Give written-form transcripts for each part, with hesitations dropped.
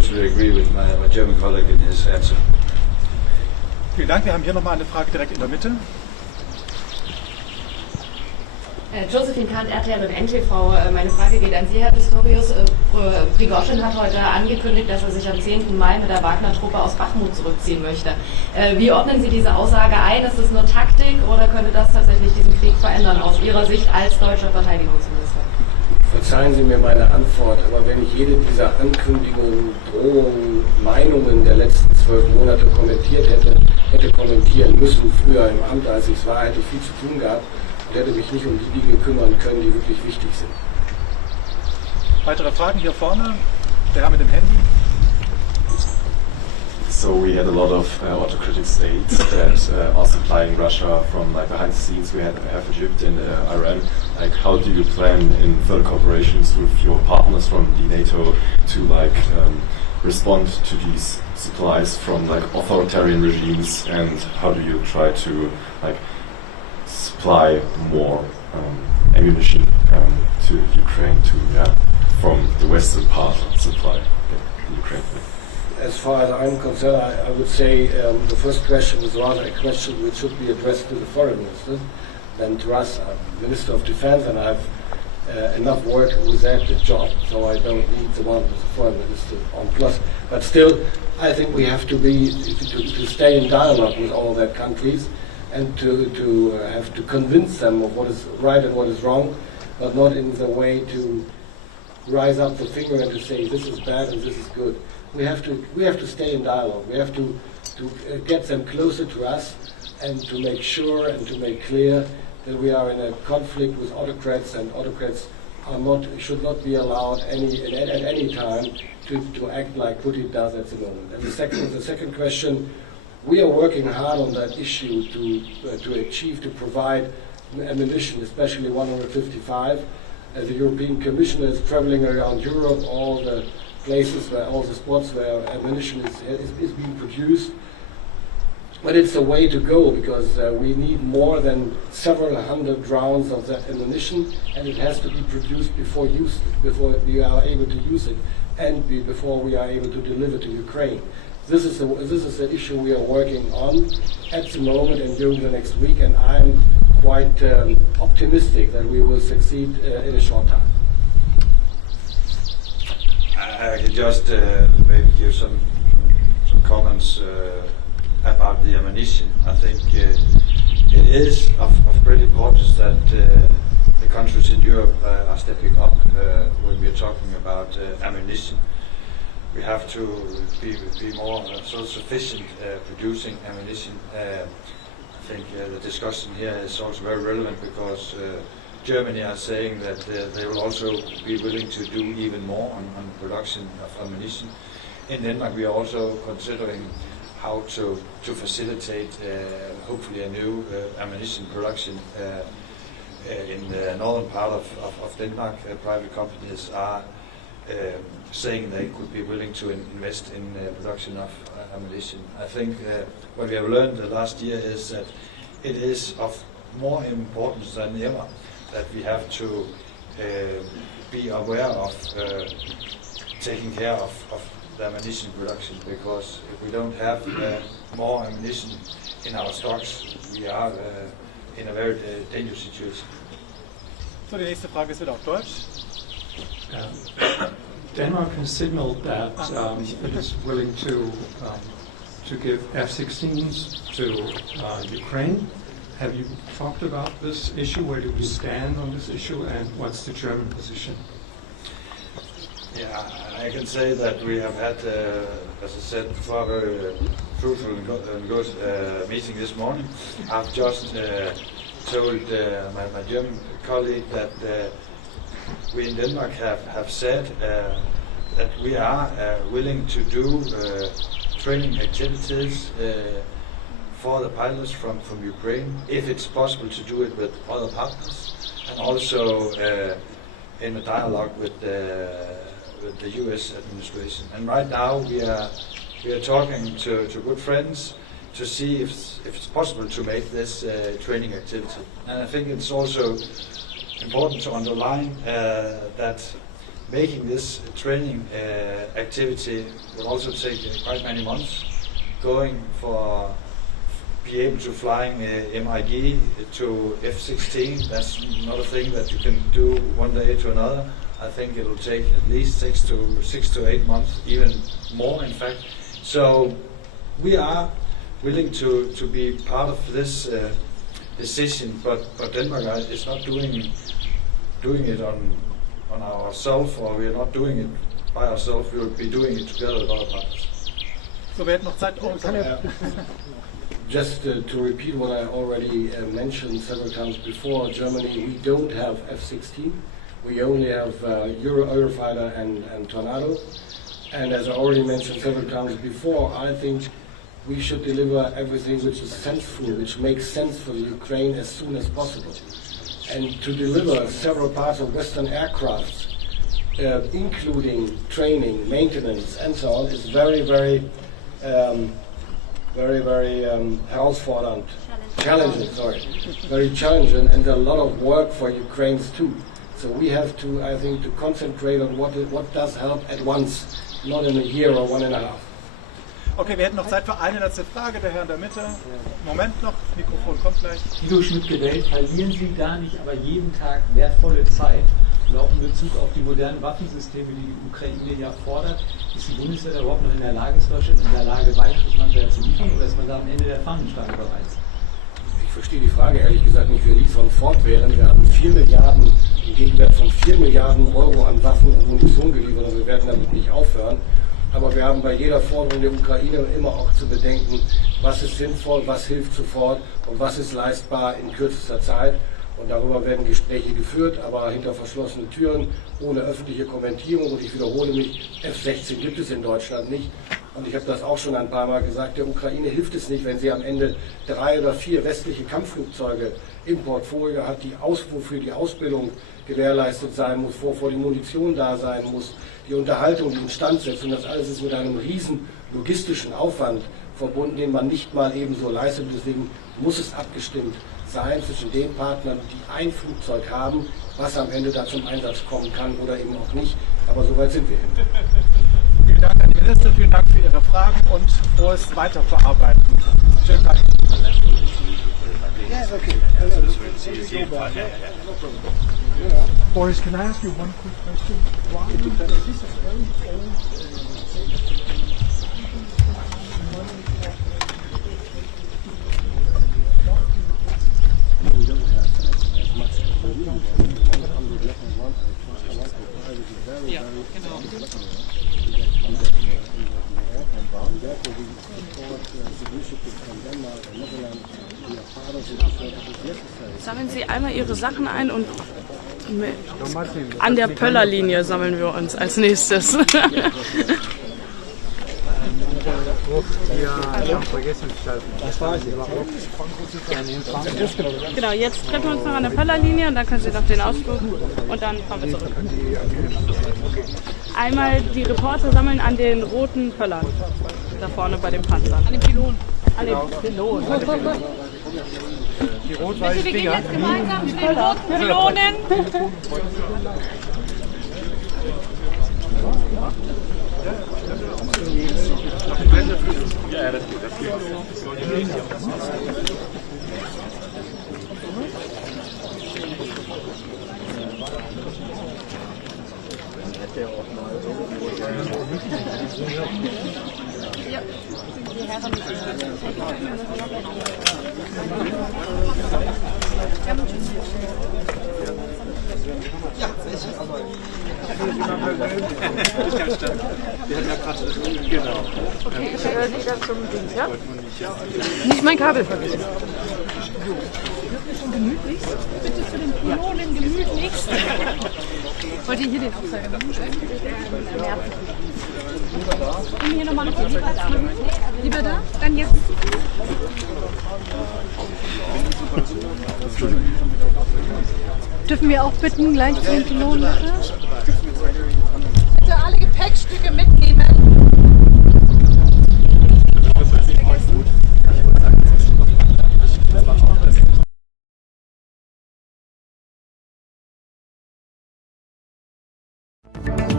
totally agree with my German colleague in his answer. Vielen Dank. Wir haben hier nochmal eine Frage direkt in der Mitte. Josephine Kahn, RTL und NTV. Meine Frage geht an Sie, Herr Pistorius. Prigozhin hat heute angekündigt, dass er sich am 10. Mai mit der Wagner-Truppe aus Bachmut zurückziehen möchte. Wie ordnen Sie diese Aussage ein? Ist das nur Taktik oder könnte das tatsächlich diesen Krieg verändern, aus Ihrer Sicht als deutscher Verteidigungsminister? Verzeihen Sie mir meine Antwort, aber wenn ich jede dieser Ankündigungen, Drohungen, Meinungen der letzten 12 Monate hätte kommentieren müssen, früher im Amt, als ich es war, hätte ich viel zu tun gehabt und hätte mich nicht um die Dinge kümmern können, die wirklich wichtig sind. Weitere Fragen hier vorne? Der Herr mit dem Handy. So we had a lot of autocratic states that are supplying Russia from like behind the scenes. We have Egypt and Iran. Like, how do you plan in further cooperations with your partners from the NATO to like respond to these supplies from like authoritarian regimes, and how do you try to like supply more ammunition to Ukraine from the western part supply Ukraine? As far as I'm concerned, I would say the first question is rather a question which should be addressed to the foreign minister than to us. I'm Minister of Defence and I have enough work with that job, so I don't need the one with the foreign minister on plus. But still, I think we have to stay in dialogue with all their countries and to have to convince them of what is right and what is wrong, but not in the way to rise up the finger and to say this is bad and this is good. We have to stay in dialogue. We have to get them closer to us and to make sure and to make clear that we are in a conflict with autocrats, and autocrats should not be allowed at any time to act like Putin does at the moment. And the second question, we are working hard on that issue to provide ammunition, especially 155. The European Commission is traveling around Europe, all the spots where ammunition is being produced. But it's a way to go, because we need more than several hundred rounds of that ammunition, and it has to be produced before we are able to use it, and before we are able to deliver to Ukraine. This is the issue we are working on at the moment and during the next week, and I'm quite optimistic that we will succeed in a short time. I can just maybe give some comments about the ammunition. I think it is of great importance that the countries in Europe are stepping up when we are talking about ammunition. We have to be more self-sufficient producing ammunition. I think the discussion here is also very relevant, because Germany are saying that they will also be willing to do even more on production of ammunition. In Denmark, we are also considering how to facilitate hopefully a new ammunition production in the northern part of Denmark. Private companies are saying they could be willing to invest in production of ammunition. I think what we have learned the last year is that it is of more importance than ever that we have to be aware of taking care of the ammunition production, because if we don't have more ammunition in our stocks, we are in a very dangerous situation. So, die nächste Frage ist wieder auf Deutsch. Denmark has signaled that it is willing to give F-16s to Ukraine. Have you talked about this issue? Where do we stand on this issue, and what's the German position? Yeah, I can say that we have had, as I said before, a very fruitful and good meeting this morning. I've just told my German colleague that we in Denmark have said that we are willing to do training activities for the pilots from Ukraine, if it's possible to do it with other partners, and also in a dialogue with the US administration. And right now we are talking to good friends to see if it's possible to make this training activity. And I think it's also important to underline that making this training activity will also take quite many months. Going for be able to flying MIG to F-16, that's not a thing that you can do one day to another. I think it will take at least 6 to 8 months, even more in fact. So we are willing to be part of this decision, but Denmark is not doing it on ourselves, or we are not doing it by ourselves. We will be doing it together with other partners. So, wer hat noch Zeit? Oh, Just to repeat what I already mentioned several times before, Germany, we don't have F-16. We only have Eurofighter and Tornado. And as I already mentioned several times before, I think we should deliver everything which is sensible, which makes sense for Ukraine as soon as possible. And to deliver several parts of Western aircraft, including training, maintenance, and so on, is very, very herausfordernd, challenging, very challenging, and a lot of work for Ukrainians too. So we have to, I think, to concentrate on what does help at once, not in a year or 1.5. Okay, wir hätten noch Zeit für eine letzte Frage, der Herr in der Mitte. Moment noch, das Mikrofon kommt gleich. Guido Schmidt-Gewählt, verlieren Sie gar nicht, aber jeden Tag wertvolle Zeit. Und auch in Bezug auf die modernen Waffensysteme, die die Ukraine ja fordert, ist die Bundeswehr überhaupt noch in der Lage, ist Deutschland in der Lage, weiteres Material zu liefern, oder ist man da am Ende der Fahnenstange bereits? Ich verstehe die Frage ehrlich gesagt nicht. Wir liefern fortwährend. Wir haben 4 Milliarden, im Gegenwert von 4 Milliarden Euro an Waffen und Munition geliefert, und wir werden damit nicht aufhören. Aber wir haben bei jeder Forderung der Ukraine immer auch zu bedenken, was ist sinnvoll, was hilft sofort und was ist leistbar in kürzester Zeit. Und darüber werden Gespräche geführt, aber hinter verschlossenen Türen, ohne öffentliche Kommentierung. Und ich wiederhole mich, F-16 gibt es in Deutschland nicht. Und ich habe das auch schon ein paar Mal gesagt, der Ukraine hilft es nicht, wenn sie am Ende 3 oder 4 westliche Kampfflugzeuge im Portfolio hat, wofür die Ausbildung gewährleistet sein muss, wovor die Munition da sein muss, die Unterhaltung, die Instandsetzung. Das alles ist mit einem riesen logistischen Aufwand verbunden, den man nicht mal ebenso leistet. Deswegen muss es abgestimmt sein zwischen den Partnern, die ein Flugzeug haben, was am Ende da zum Einsatz kommen kann oder eben auch nicht. Aber soweit sind wir hin. Vielen Dank an die Minister, vielen Dank für Ihre Fragen und frohes Weiterverarbeiten. Schönen Tag. Yes, okay. Boris, can I ask you one quick question? Why is this a very old We don't have as much Sammeln Sie einmal Ihre Sachen ein und an der Pöllerlinie sammeln wir uns als nächstes. Genau, jetzt treffen wir uns noch an der Pöllerlinie und dann können Sie noch den Ausflug und dann fahren wir zurück. Einmal die Reporter sammeln an den roten Pöllern, da vorne bei den Panzern. An den Pylonen. An den Pylonen. Die rot-weißen Wir gehen Dinger. jetzt gemeinsam zu den roten Pylonen. Ja, das geht. Das geht. Ja, die Herren. Ja, genau. Okay, ich höre wieder zum Ding, ja? Nicht mein Kabel vergessen. Gemütlichst? Bitte zu den Pylonen gemütlichst. Wollt ihr hier den Aufzeiger machen? Und hier nochmal lieber da. Lieber da? Dann jetzt. Dürfen wir auch bitten, gleich zu den Pylonen, bitte? Bitte alle Gepäckstücke mitnehmen.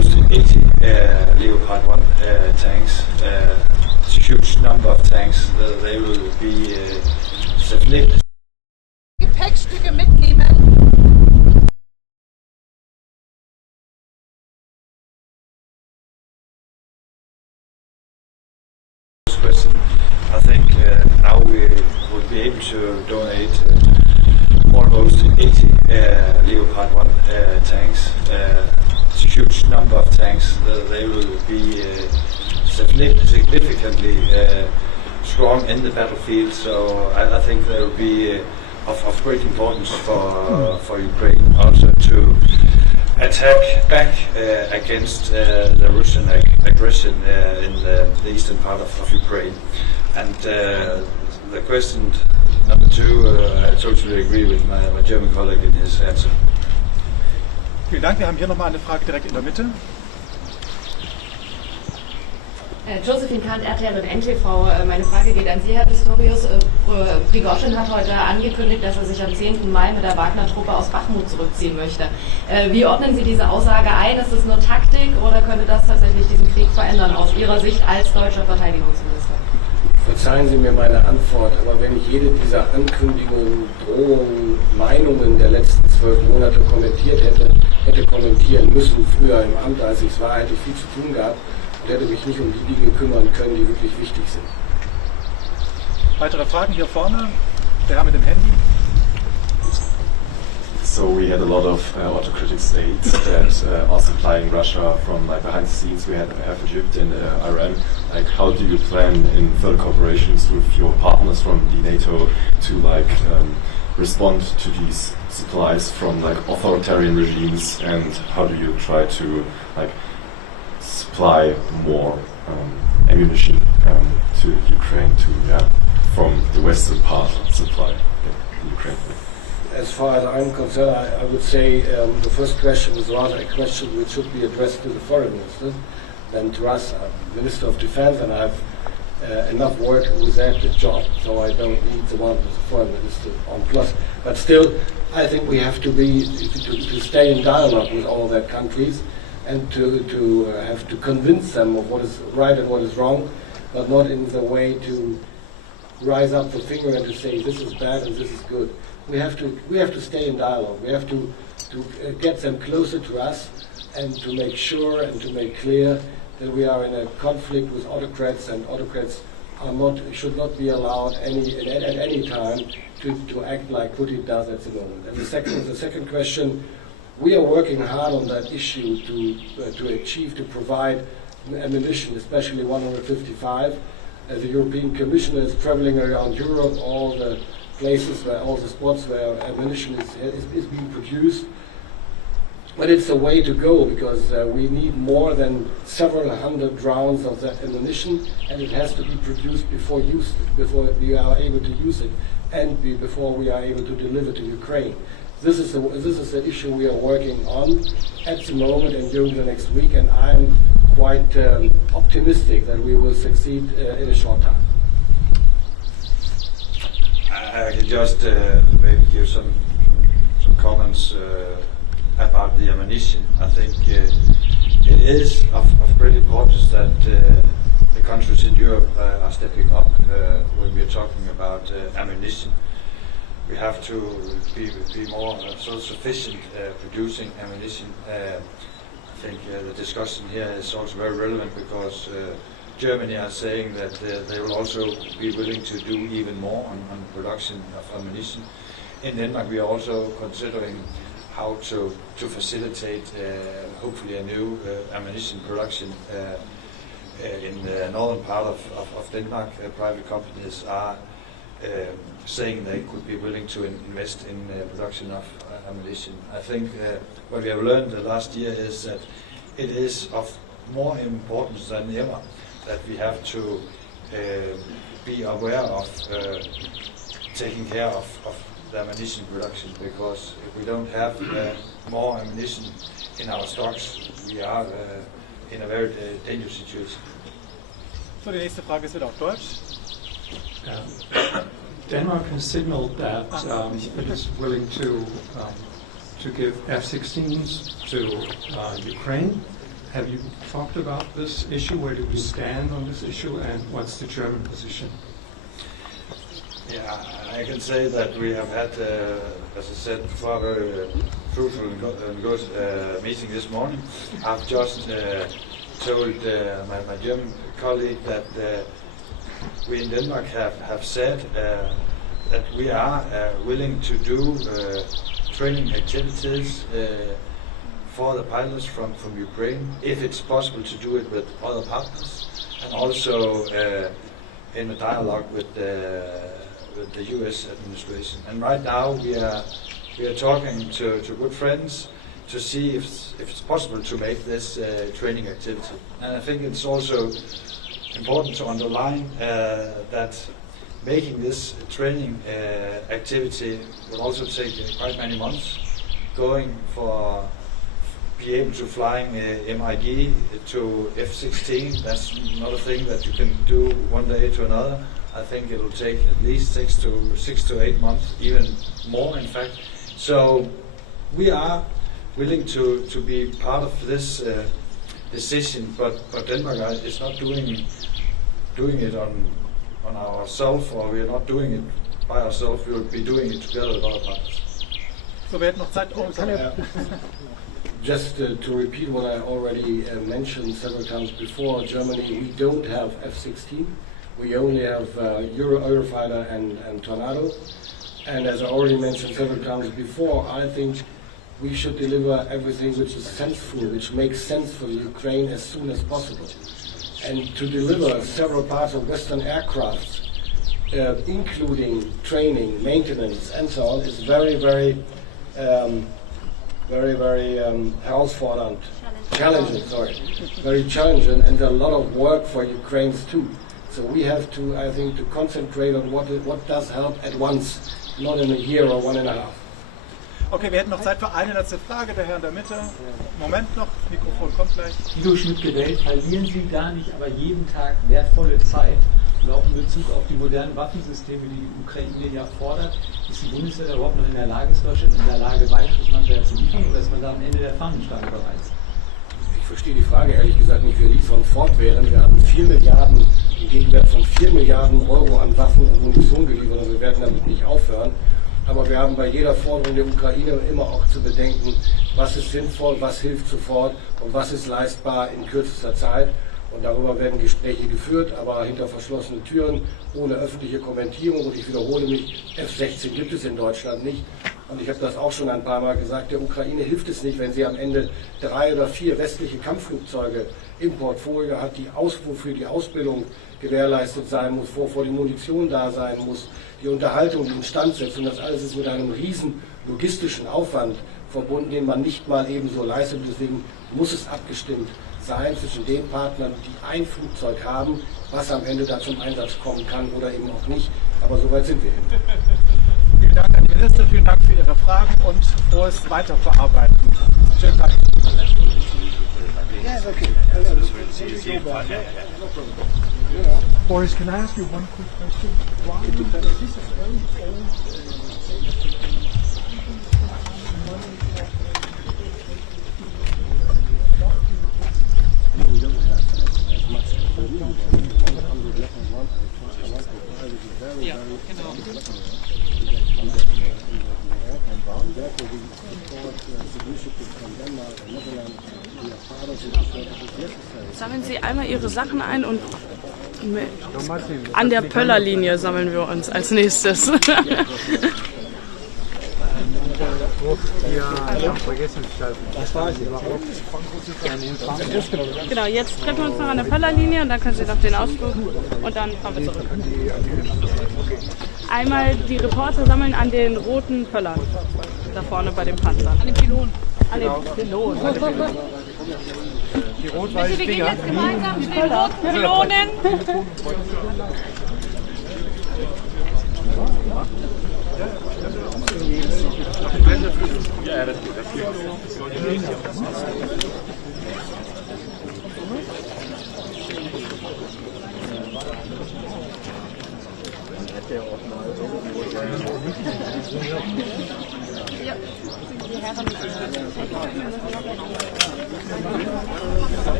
Leopard 1 tanks. It's a huge number of tanks. They will be significant. Gepäckstücke mitnehmen. Question. I think now we would be able to donate almost 80 Leopard 1 tanks. It's a huge number of tanks. They will be significantly strong in the battlefield, so I think they will be of great importance for Ukraine also to attack back against the Russian aggression in the eastern part of Ukraine. And the question number two, I totally agree with my German colleague in his answer. Vielen Dank. Wir haben hier nochmal eine Frage direkt in der Mitte. Josephine Kahnt, RTL und NTV. Meine Frage geht an Sie, Herr Pistorius. Prigoschin hat heute angekündigt, dass er sich am 10. Mai mit der Wagner-Truppe aus Bachmut zurückziehen möchte. Wie ordnen Sie diese Aussage ein? Ist das nur Taktik oder könnte das tatsächlich diesen Krieg verändern aus Ihrer Sicht als deutscher Verteidigungsminister? Verzeihen Sie mir meine Antwort, aber wenn ich jede dieser Ankündigungen, Drohungen, Meinungen der letzten 12 Monate hätte kommentieren müssen, früher im Amt, als ich es war, hätte ich viel zu tun gehabt und hätte mich nicht um die Dinge kümmern können, die wirklich wichtig sind. Weitere Fragen hier vorne? Der Herr mit dem Handy. So we had a lot of autocratic states that are supplying Russia from behind the scenes. We have Egypt and Iran. How do you plan in further cooperations with your partners from the NATO to respond to these supplies from authoritarian regimes, and how do you try to supply more ammunition to Ukraine from the western part supply Ukraine? As far as I'm concerned, I would say the first question is rather a question which should be addressed to the foreign minister than to us. I'm Minister of Defence and I have enough work with that job, so I don't need the one with the foreign minister on plus. But still, I think we have to stay in dialogue with all their countries and to have to convince them of what is right and what is wrong, but not in the way to rise up the finger and to say this is bad and this is good. We have to stay in dialogue. We have to get them closer to us and to make sure and to make clear that we are in a conflict with autocrats, and autocrats should not be allowed at any time to act like Putin does at the moment. And the second question, we are working hard on that issue to provide ammunition, especially 155. The European Commission is traveling around Europe, all the spots where ammunition is being produced. But it's a way to go, because we need more than several hundred rounds of that ammunition, and it has to be produced before we are able to use it, and before we are able to deliver to Ukraine. This is the issue we are working on at the moment and during the next week, and I'm quite optimistic that we will succeed in a short time. I can just maybe give some comments about the ammunition. I think it is of great importance that the countries in Europe are stepping up when we are talking about ammunition. We have to be more self-sufficient producing ammunition. I think the discussion here is also very relevant because Germany are saying that they will also be willing to do even more on production of ammunition. In Denmark, we are also considering how to facilitate hopefully a new ammunition production in the northern part of Denmark. Private companies are saying they could be willing to invest in production of ammunition. I think what we have learned the last year is that it is of more importance than ever that we have to be aware of taking care of the ammunition production, because if we don't have more ammunition in our stocks, we are in a very dangerous situation. So, die nächste Frage ist wieder auf Deutsch. Denmark has signaled that it is willing to give F-16s to Ukraine. Have you talked about this issue? Where do we stand on this issue, and what's the German position? Yeah, I can say that we have had, as I said before, a very fruitful and good meeting this morning. I've just told my German colleague that we in Denmark have said that we are willing to do training activities for the pilots from Ukraine, if it's possible to do it with other partners, and also in a dialogue with the U.S. administration. And right now we are talking to good friends to see if it's possible to make this training activity. And I think it's also important to underline that making this training activity will also take quite many months. Going for be able to flying MIG to F-16, that's not a thing that you can do one day to another. I think it will take at least 6 to 8 months, even more in fact. So we are willing to be part of this decision, but Denmark is not doing it on ourselves, or we are not doing it by ourselves. We will be doing it together with other partners. So wer hat noch Zeit? Oh, Just to repeat what I already mentioned several times before, Germany, we don't have F-16. We only have Eurofighter and Tornado. And as I already mentioned several times before, I think we should deliver everything which is sensible, which makes sense for Ukraine as soon as possible. And to deliver several parts of Western aircraft, including training, maintenance, and so on, is very herausfordernd, challenging, very challenging, and a lot of work for Ukrainians too. So we have to, I think, to concentrate on what does help at once, not in a year or 1.5. Okay, wir hätten noch Zeit für eine letzte Frage, der Herr in der Mitte. Moment noch, Mikrofon kommt gleich. Guido Schmidt-Gewählt, verlieren Sie gar nicht, aber jeden Tag wertvolle Zeit. Und auch in Bezug auf die modernen Waffensysteme, die die Ukraine ja fordert, ist die Bundeswehr da überhaupt noch in der Lage, ist Deutschland in der Lage, weiteres Material zu liefern, oder ist man da am Ende der Fahnenstange bereits? Ich verstehe die Frage ehrlich gesagt nicht. Wir liefern fortwährend. Wir haben 4 Milliarden, im Gegenwert von 4 Milliarden Euro an Waffen und Munition geliefert, und wir werden damit nicht aufhören. Aber wir haben bei jeder Forderung der Ukraine immer auch zu bedenken, was ist sinnvoll, was hilft sofort und was ist leistbar in kürzester Zeit. Und darüber werden Gespräche geführt, aber hinter verschlossenen Türen, ohne öffentliche Kommentierung. Und ich wiederhole mich, F-16 gibt es in Deutschland nicht. Und ich habe das auch schon ein paar Mal gesagt, der Ukraine hilft es nicht, wenn sie am Ende 3 oder 4 westliche Kampfflugzeuge im Portfolio hat, wofür die Ausbildung gewährleistet sein muss, wovor die Munition da sein muss, die Unterhaltung, die Instandsetzung. Das alles ist mit einem riesen logistischen Aufwand verbunden, den man nicht mal ebenso leistet. Deswegen muss es abgestimmt sein zwischen den Partnern, die ein Flugzeug haben, was am Ende da zum Einsatz kommen kann oder eben auch nicht. Aber soweit sind wir eben. Vielen Dank an die Minister, vielen Dank für Ihre Fragen und frohes Weiterverarbeiten. Schönen Tag. Boris, can I ask you one quick question? Why is this a very old We don't have as much as we need. 100 Leopard 1 is very, therefore we support the initiative from Denmark and Netherlands. We are part of it because it is necessary. Sammeln Sie einmal Ihre Sachen ein und an der Pöllerlinie sammeln wir uns als nächstes. Genau, jetzt treffen wir uns noch an der Pöllerlinie und dann können Sie noch den Ausflug und dann fahren wir zurück. Einmal die Reporter sammeln an den roten Pöllern, da vorne bei den Panzern. An den Pylonen. An den Pylonen. Die rot-weißen Wir gehen Dinger? jetzt gemeinsam zu den roten Pylonen. Ja, das geht. Ja, die Herren.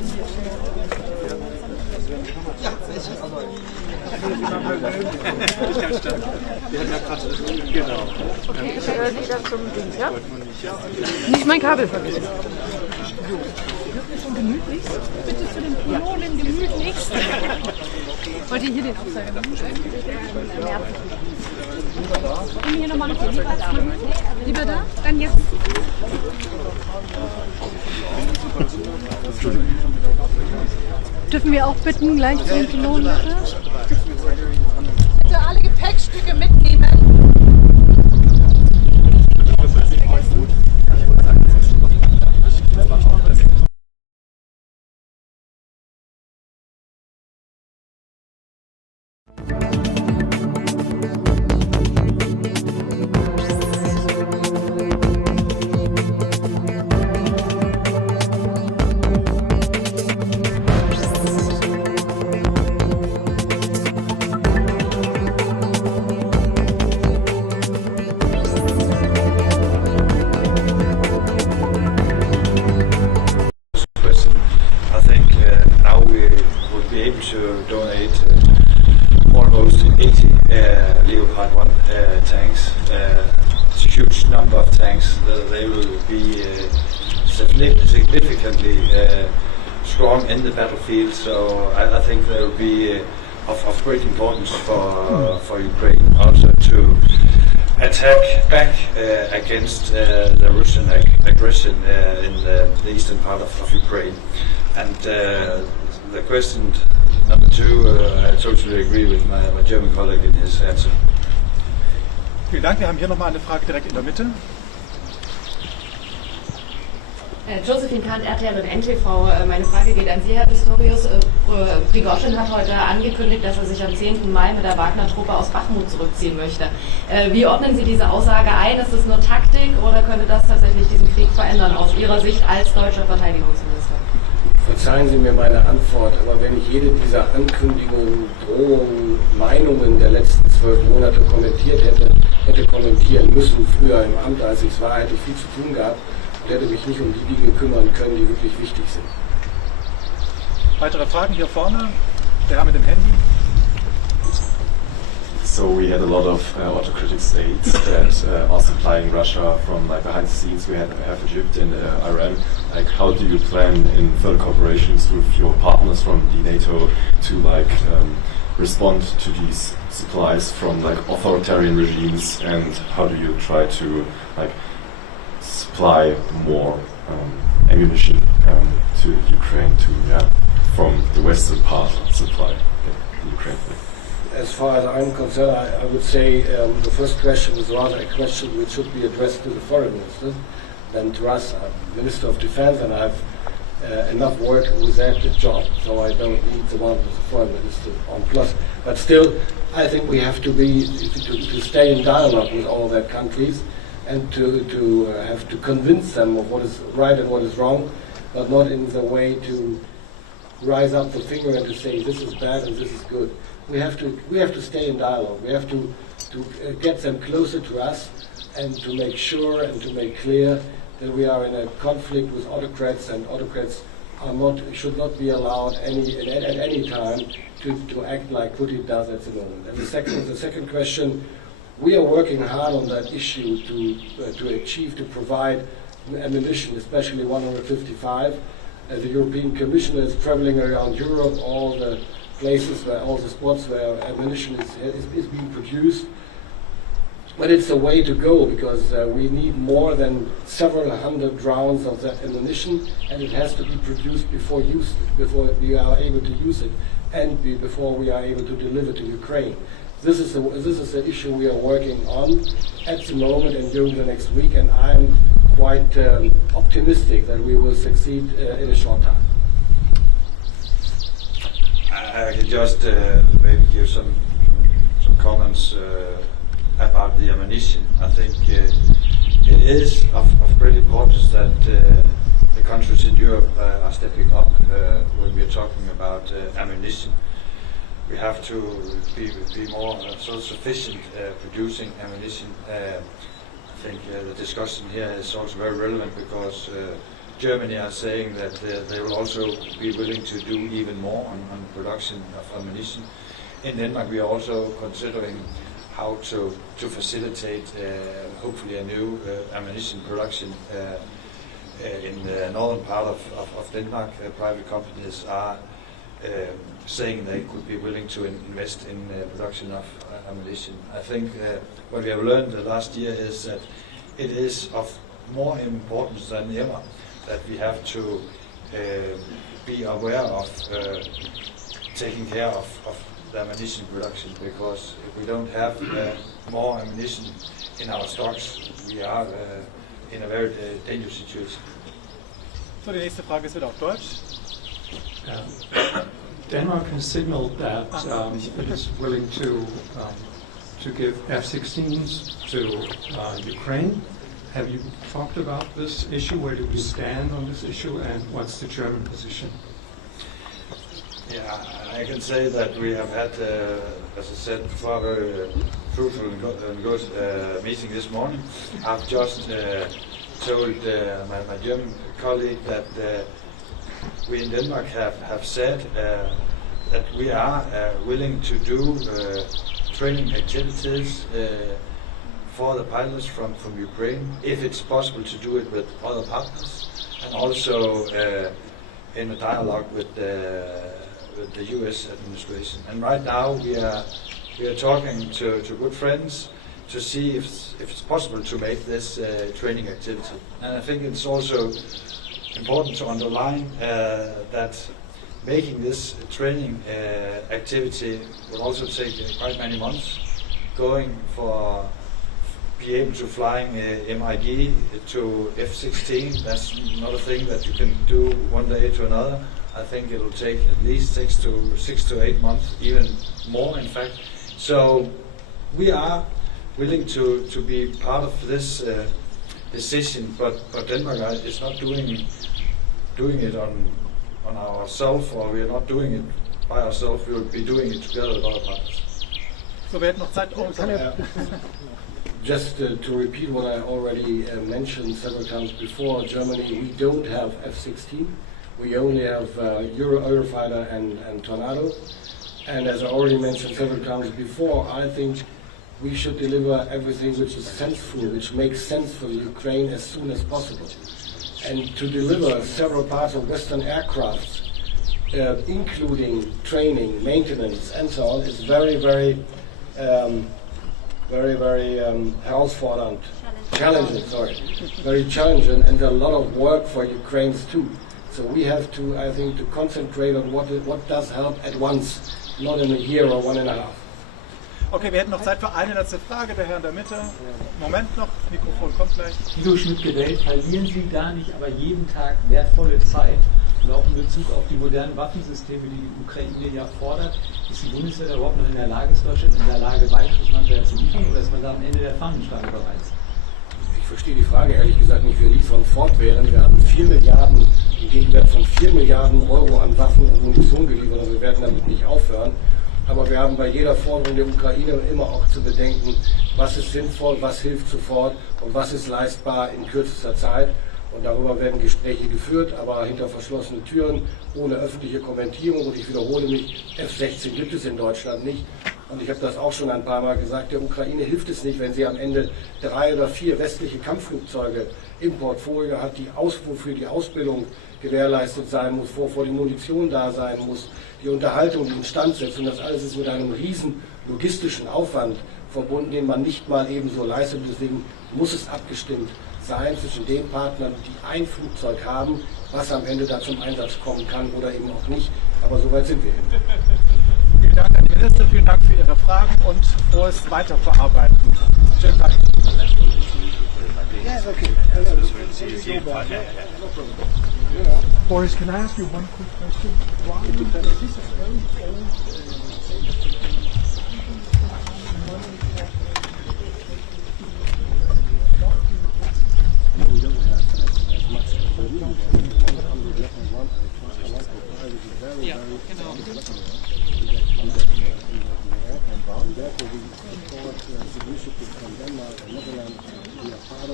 Okay, ich wieder zum Ding, ja? Nicht mein Kabel vergessen. Schon gemütlichst? Bitte zu den Pylonen gemütlichst. Wollt ihr hier den Aufzeiger machen? Nehmen hier nochmal noch lieber da. Lieber da? Dann jetzt. Dürfen wir auch bitten, gleich zu den Pylonen, bitte? Bitte alle Gepäckstücke mitnehmen. To donate almost 80 Leopard 1 tanks. It's a huge number of tanks. They will be significantly strong in the battlefield, so I think they will be of great importance for Ukraine also to attack back against the Russian aggression in the eastern part of Ukraine. And the question number two, I totally agree with my German colleague in his answer. Vielen Dank. Wir haben hier nochmal eine Frage direkt in der Mitte. Josephine Kahn, RTL und NTV. Meine Frage geht an Sie, Herr Pistorius. Prigoschin hat heute angekündigt, dass er sich am 10. Mai mit der Wagner-Truppe aus Bachmut zurückziehen möchte. Wie ordnen Sie diese Aussage ein? Ist das nur Taktik oder könnte das tatsächlich diesen Krieg verändern, aus Ihrer Sicht als deutscher Verteidigungsminister? Verzeihen Sie mir meine Antwort, aber wenn ich jede dieser Ankündigungen, Drohungen, Meinungen der letzten 12 Monate hätte kommentieren müssen, früher im Amt, als ich es war, hätte ich viel zu tun gehabt und hätte mich nicht um die Dinge kümmern können, die wirklich wichtig sind. Weitere Fragen hier vorne? Der Herr mit dem Handy. So we had a lot of autocratic states that are supplying Russia from behind the scenes. We have Egypt and Iran. How do you plan in further cooperations with your partners from the NATO to respond to these supplies from authoritarian regimes, and how do you try to supply more ammunition to Ukraine from the western part supply Ukraine? As far as I'm concerned, I would say the first question is rather a question which should be addressed to the foreign minister than to us. I'm Minister of Defence and I have enough work with that job, so I don't need the one with the foreign minister on plus. But still, I think we have to stay in dialogue with all that countries and to have to convince them of what is right and what is wrong, but not in the way to rise up the finger and to say this is bad and this is good. We have to stay in dialogue. We have to get them closer to us and to make sure and to make clear that we are in a conflict with autocrats, and autocrats should not be allowed at any time to act like Putin does at the moment. And the second question, we are working hard on that issue to provide ammunition, especially 155. The European Commission is traveling around Europe, all the places all the spots where ammunition is being produced. But it's a way to go, because we need more than several hundred rounds of that ammunition, and it has to be produced before we are able to use it, and before we are able to deliver to Ukraine. This is the issue we are working on at the moment and during the next week, and I'm quite optimistic that we will succeed in a short time. I can just maybe give some comments about the ammunition. I think it is of great importance that the countries in Europe are stepping up when we are talking about ammunition. We have to be more self-sufficient producing ammunition. I think the discussion here is also very relevant because Germany are saying that they will also be willing to do even more on production of ammunition. In Denmark, we are also considering how to facilitate hopefully a new ammunition production in the northern part of Denmark. Private companies are saying they could be willing to invest in production of ammunition. I think what we have learned the last year is that it is of more importance than ever that we have to be aware of taking care of the ammunition production, because if we don't have more ammunition in our stocks, we are in a very dangerous situation. So, die nächste Frage ist wieder auf Deutsch. Denmark has signaled that it is willing to give F-16s to Ukraine. Have you talked about this issue? Where do we stand on this issue, and what's the German position? Yeah, I can say that we have had, as I said before, a very fruitful and good meeting this morning. I've just told my German colleague that we in Denmark have said that we are willing to do training activities for the pilots from Ukraine, if it's possible to do it with other partners, and also in a dialogue with the U.S. administration. And right now we are talking to good friends to see if it's possible to make this training activity. And I think it's also important to underline that making this training activity will also take quite many months. Going for be able to flying MIG to F-16, that's not a thing that you can do one day to another. I think it will take at least 6 to 8 months, even more in fact. So we are willing to be part of this decision, but Denmark is not doing it on ourselves, or we are not doing it by ourselves. We will be doing it together with other partners. So, wir hätten noch Zeit. Just to repeat what I already mentioned several times before, Germany, we don't have F-16. We only have Eurofighter and Tornado. And as I already mentioned several times before, I think we should deliver everything which is senseful, which makes sense for Ukraine as soon as possible. And to deliver several parts of Western aircraft, including training, maintenance, and so on, is very herausfordernd, challenging, very challenging, and a lot of work for Ukrainians too. So we have to, I think, to concentrate on what does help at once, not in a year or 1.5. Okay, wir hätten noch Zeit für eine letzte Frage, der Herr in der Mitte. Moment noch, Mikrofon kommt gleich. Guido Schmidt-Gewählt, verlieren Sie da nicht aber jeden Tag wertvolle Zeit? Und auch in Bezug auf die modernen Waffensysteme, die die Ukraine ja fordert, ist die Bundeswehr da überhaupt noch in der Lage, ist Deutschland in der Lage, weiteres Material zu liefern, oder ist man da am Ende der Fahnenstange bereits? Ich verstehe die Frage ehrlich gesagt nicht. Wir liefern fortwährend. Wir haben 4 Milliarden, im Gegenwert von 4 Milliarden Euro an Waffen und Munition geliefert, und wir werden damit nicht aufhören. Aber wir haben bei jeder Forderung der Ukraine immer auch zu bedenken, was ist sinnvoll, was hilft sofort und was ist leistbar in kürzester Zeit. Und darüber werden Gespräche geführt, aber hinter verschlossenen Türen, ohne öffentliche Kommentierung. Und ich wiederhole mich, F-16 gibt es in Deutschland nicht. Und ich habe das auch schon ein paar Mal gesagt, der Ukraine hilft es nicht, wenn sie am Ende 3 oder 4 westliche Kampfflugzeuge im Portfolio hat, wofür die Ausbildung gewährleistet sein muss, wovor die Munition da sein muss, die Unterhaltung, die Instandsetzung. Das alles ist mit einem riesen logistischen Aufwand verbunden, den man nicht mal ebenso leistet. Deswegen muss es abgestimmt sein zwischen den Partnern, die ein Flugzeug haben, was am Ende da zum Einsatz kommen kann oder eben auch nicht. Aber soweit sind wir eben. Vielen Dank an die Minister, vielen Dank für Ihre Fragen und frohes Weiterverarbeiten. Schönen Tag. Yes, okay. Boris, can I ask you one quick question? Why is this a very old We don't have as much on the Leopard 1 very and therefore we support the initiative from Denmark and Netherlands. We are part of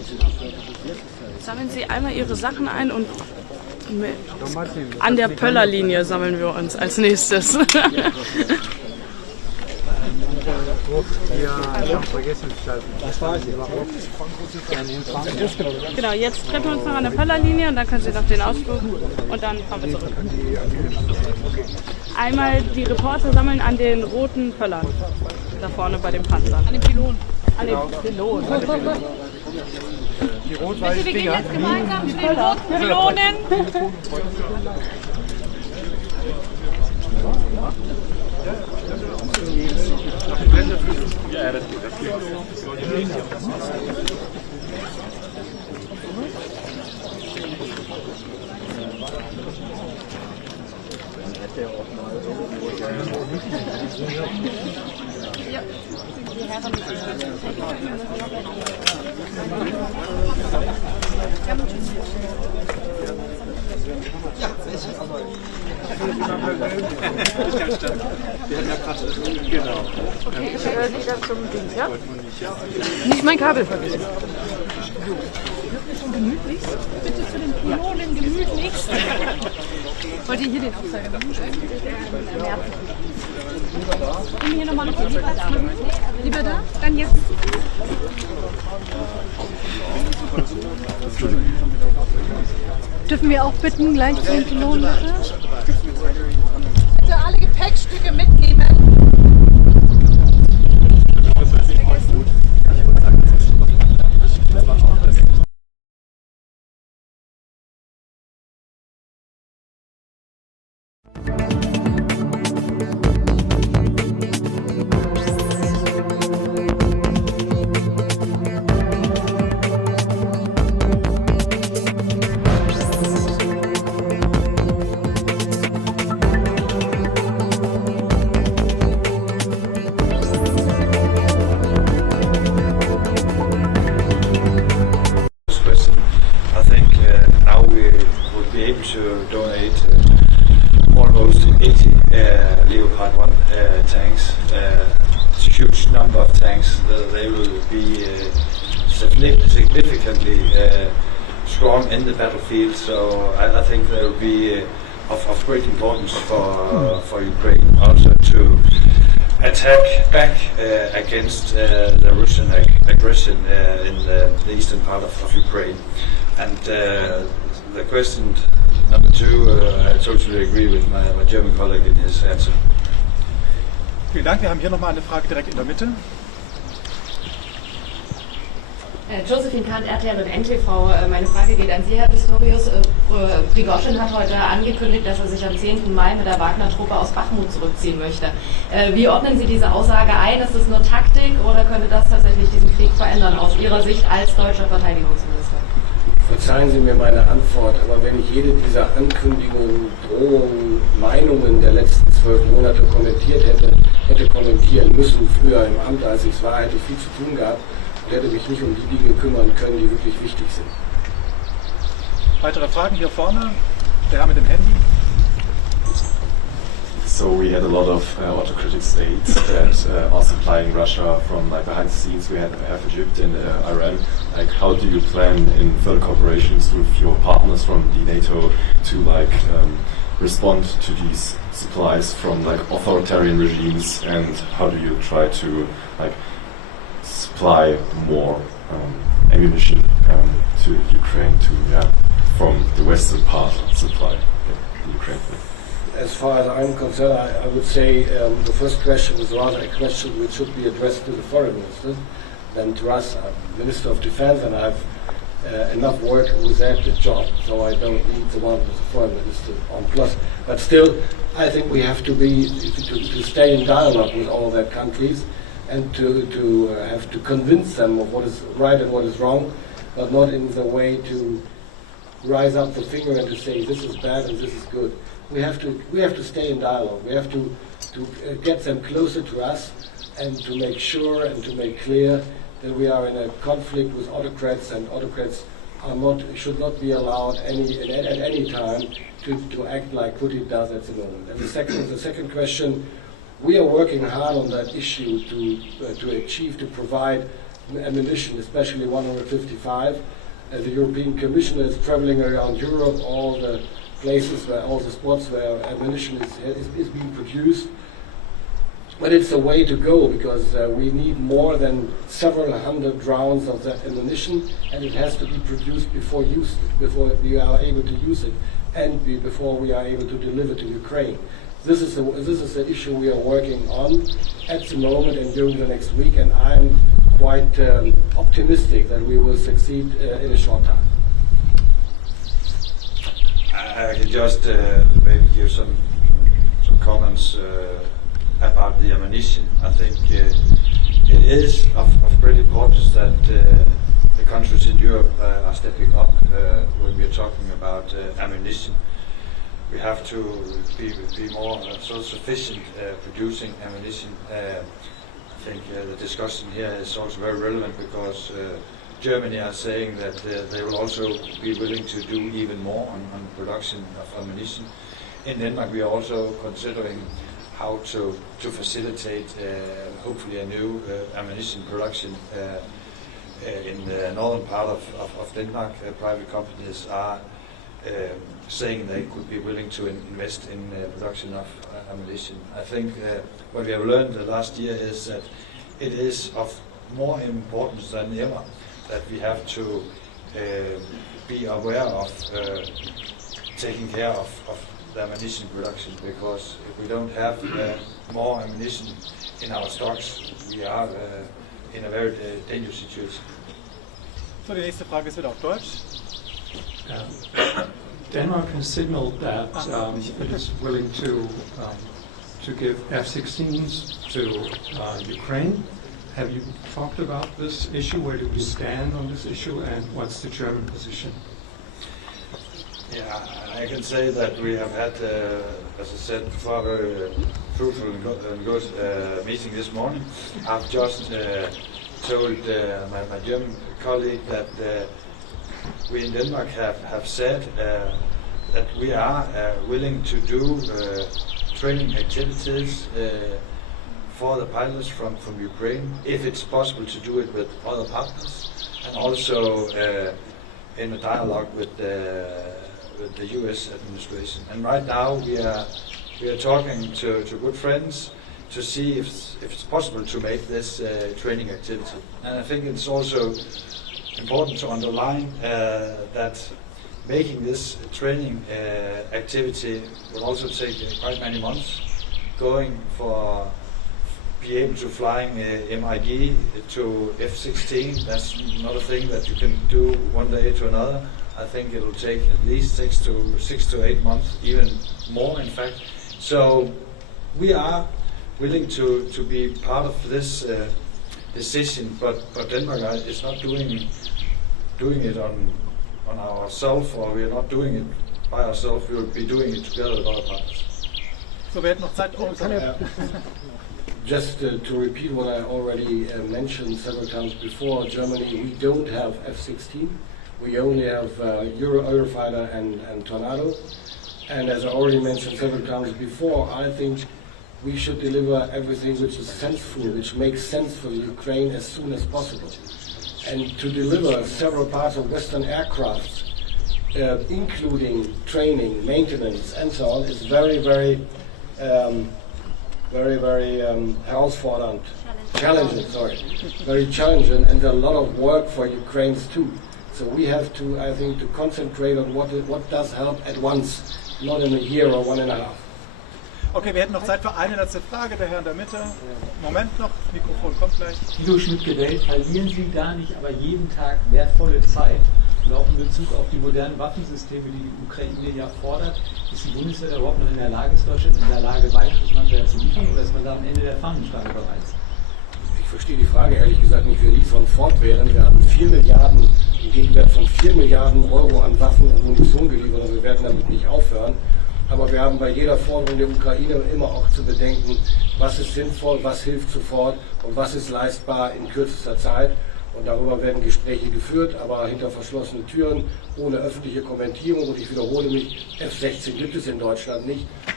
Sammeln Sie einmal Ihre Sachen ein und an der Pöllerlinie sammeln wir uns als nächstes. Ja, ich habe vergessen zu schalten. Das war ich. Genau, jetzt treffen wir uns noch an der Pöllerlinie und dann können Sie noch den Ausflug und dann fahren wir zurück. Einmal die Reporter sammeln an den roten Pöllern. Da vorne bei dem Panzer. An den Pylonen. An den Pylonen. Die rot-weißen Wir gehen Dinger. jetzt gemeinsam zu den roten Pylonen. Ja, das geht. Ja, die Herren. Ja, wir haben ja gerade, genau. Okay, ich wieder zum Ding, ja? Nicht mein Kabel vergessen. Gemütlichst? Bitte zu den Pylonen gemütlichst. Wollt ihr hier den Aufzeiger machen? Können wir hier nochmal noch lieber da? Lieber da? Dann jetzt. Dürfen wir auch bitten, gleich zu den Pylonen bitte? Bitte alle Gepäckstücke mitnehmen. To donate almost 80 Leopard 1 tanks. It's a huge number of tanks. They will be significantly strong in the battlefield, so I think they will be of great importance for Ukraine also to attack back against the Russian aggression in the eastern part of Ukraine. And the question number two, I totally agree with my German colleague in his answer. Vielen Dank. Wir haben hier nochmal eine Frage direkt in der Mitte. Josephine Kahn, RTL und NTV. Meine Frage geht an Sie, Herr Pistorius. Prigoschin hat heute angekündigt, dass er sich am 10. Mai mit der Wagner-Truppe aus Bachmut zurückziehen möchte. Wie ordnen Sie diese Aussage ein? Ist es nur Taktik oder könnte das tatsächlich diesen Krieg verändern aus Ihrer Sicht als deutscher Verteidigungsminister? Verzeihen Sie mir meine Antwort, aber wenn ich jede dieser Ankündigungen, Drohungen, Meinungen der letzten 12 Monate hätte kommentieren müssen, früher im Amt, als ich es war, hätte ich viel zu tun gehabt und hätte mich nicht um die Dinge kümmern können, die wirklich wichtig sind. Weitere Fragen hier vorne? Der Herr mit dem Handy. So we had a lot of autocratic states that are supplying Russia from like behind the scenes. We have Egypt and Iran. Like, how do you plan in further cooperations with your partners from the NATO to like respond to these supplies from like authoritarian regimes, and how do you try to like supply more ammunition to Ukraine from the western part supply Ukraine? As far as I'm concerned, I would say the first question is rather a question which should be addressed to the foreign minister than to us. I'm Minister of Defence and I have enough work with that job, so I don't need the one with the foreign minister on plus. But still, I think we have to stay in dialogue with all their countries and to have to convince them of what is right and what is wrong, but not in the way to rise up the finger and to say this is bad and this is good. We have to stay in dialogue. We have to get them closer to us and to make sure and to make clear that we are in a conflict with autocrats, and autocrats should not be allowed at any time to act like Putin does at the moment. And the second question, we are working hard on that issue to provide ammunition, especially 155. The European Commission is traveling around Europe, all the places where, all the spots where ammunition is being produced. But it's a way to go, because we need more than several hundred rounds of that ammunition, and it has to be produced before we are able to use it, and before we are able to deliver to Ukraine. This is the issue we are working on at the moment and during the next week, and I'm quite optimistic that we will succeed in a short time. I can just maybe give some comments about the ammunition. I think it is of great importance that the countries in Europe are stepping up when we are talking about ammunition. We have to be more self-sufficient producing ammunition. I think the discussion here is also very relevant, because Germany are saying that they will also be willing to do even more on production of ammunition. In Denmark, we are also considering how to facilitate hopefully a new ammunition production in the northern part of Denmark. Private companies are saying they could be willing to invest in production of ammunition. I think what we have learned the last year is that it is of more importance than ever that we have to be aware of taking care of the ammunition production, because if we don't have more ammunition in our stocks, we are in a very dangerous situation. So, die nächste Frage ist wieder auf Deutsch. Denmark has signaled that it is willing to give F-16s to Ukraine. Have you talked about this issue? Where do we stand on this issue, and what's the German position? Yeah, I can say that we have had, as I said before, a very fruitful and good meeting this morning. I've just told my German colleague that we in Denmark have said that we are willing to do training activities for the pilots from Ukraine, if it's possible to do it with other partners, and also in a dialogue with the US administration. And right now we are talking to good friends to see if it's possible to make this training activity. And I think it's also important to underline that making this training activity will also take quite many months. Going for be able to flying MID to F-16, that's not a thing that you can do one day to another. I think it will take at least 6 to 8 months, even more in fact. So we are willing to be part of this decision, but Denmark is not doing it on ourselves, or we are not doing it by ourselves. We will be doing it together with other partners. So, wir hätten noch Zeit. Just to repeat what I already mentioned several times before, Germany, we don't have F-16. We only have Eurofighter and Tornado. And as I already mentioned several times before, I think we should deliver everything which is sensible, which makes sense for Ukraine as soon as possible. And to deliver several parts of Western aircraft, including training, maintenance, and so on, is very herausfordernd, very challenging, and a lot of work for Ukrainians too. So we have to, I think, to concentrate on what does help at once, not in a year or 1.5. Okay, wir hätten noch Zeit für eine letzte Frage, der Herr in der Mitte. Moment noch, das Mikrofon kommt gleich. Guido Schmidt-Gewählt, verlieren Sie da nicht aber jeden Tag wertvolle Zeit? Und auch in Bezug auf die modernen Waffensysteme, die die Ukraine ja fordert, ist die Bundeswehr überhaupt noch in der Lage, ist Deutschland in der Lage, weiteres Material zu liefern, oder ist man da am Ende der Fahnenstange bereits? Ich verstehe die Frage ehrlich gesagt nicht. Wir liefern fortwährend. Wir haben 4 Milliarden, im Gegenwert von 4 Milliarden Euro an Waffen und Munition geliefert, und wir werden damit nicht aufhören. Aber wir haben bei jeder Forderung der Ukraine immer auch zu bedenken, was ist sinnvoll, was hilft sofort und was ist leistbar in kürzester Zeit. Und darüber werden Gespräche geführt, aber hinter verschlossenen Türen, ohne öffentliche Kommentierung. Und ich wiederhole mich, F-16 gibt es in Deutschland nicht.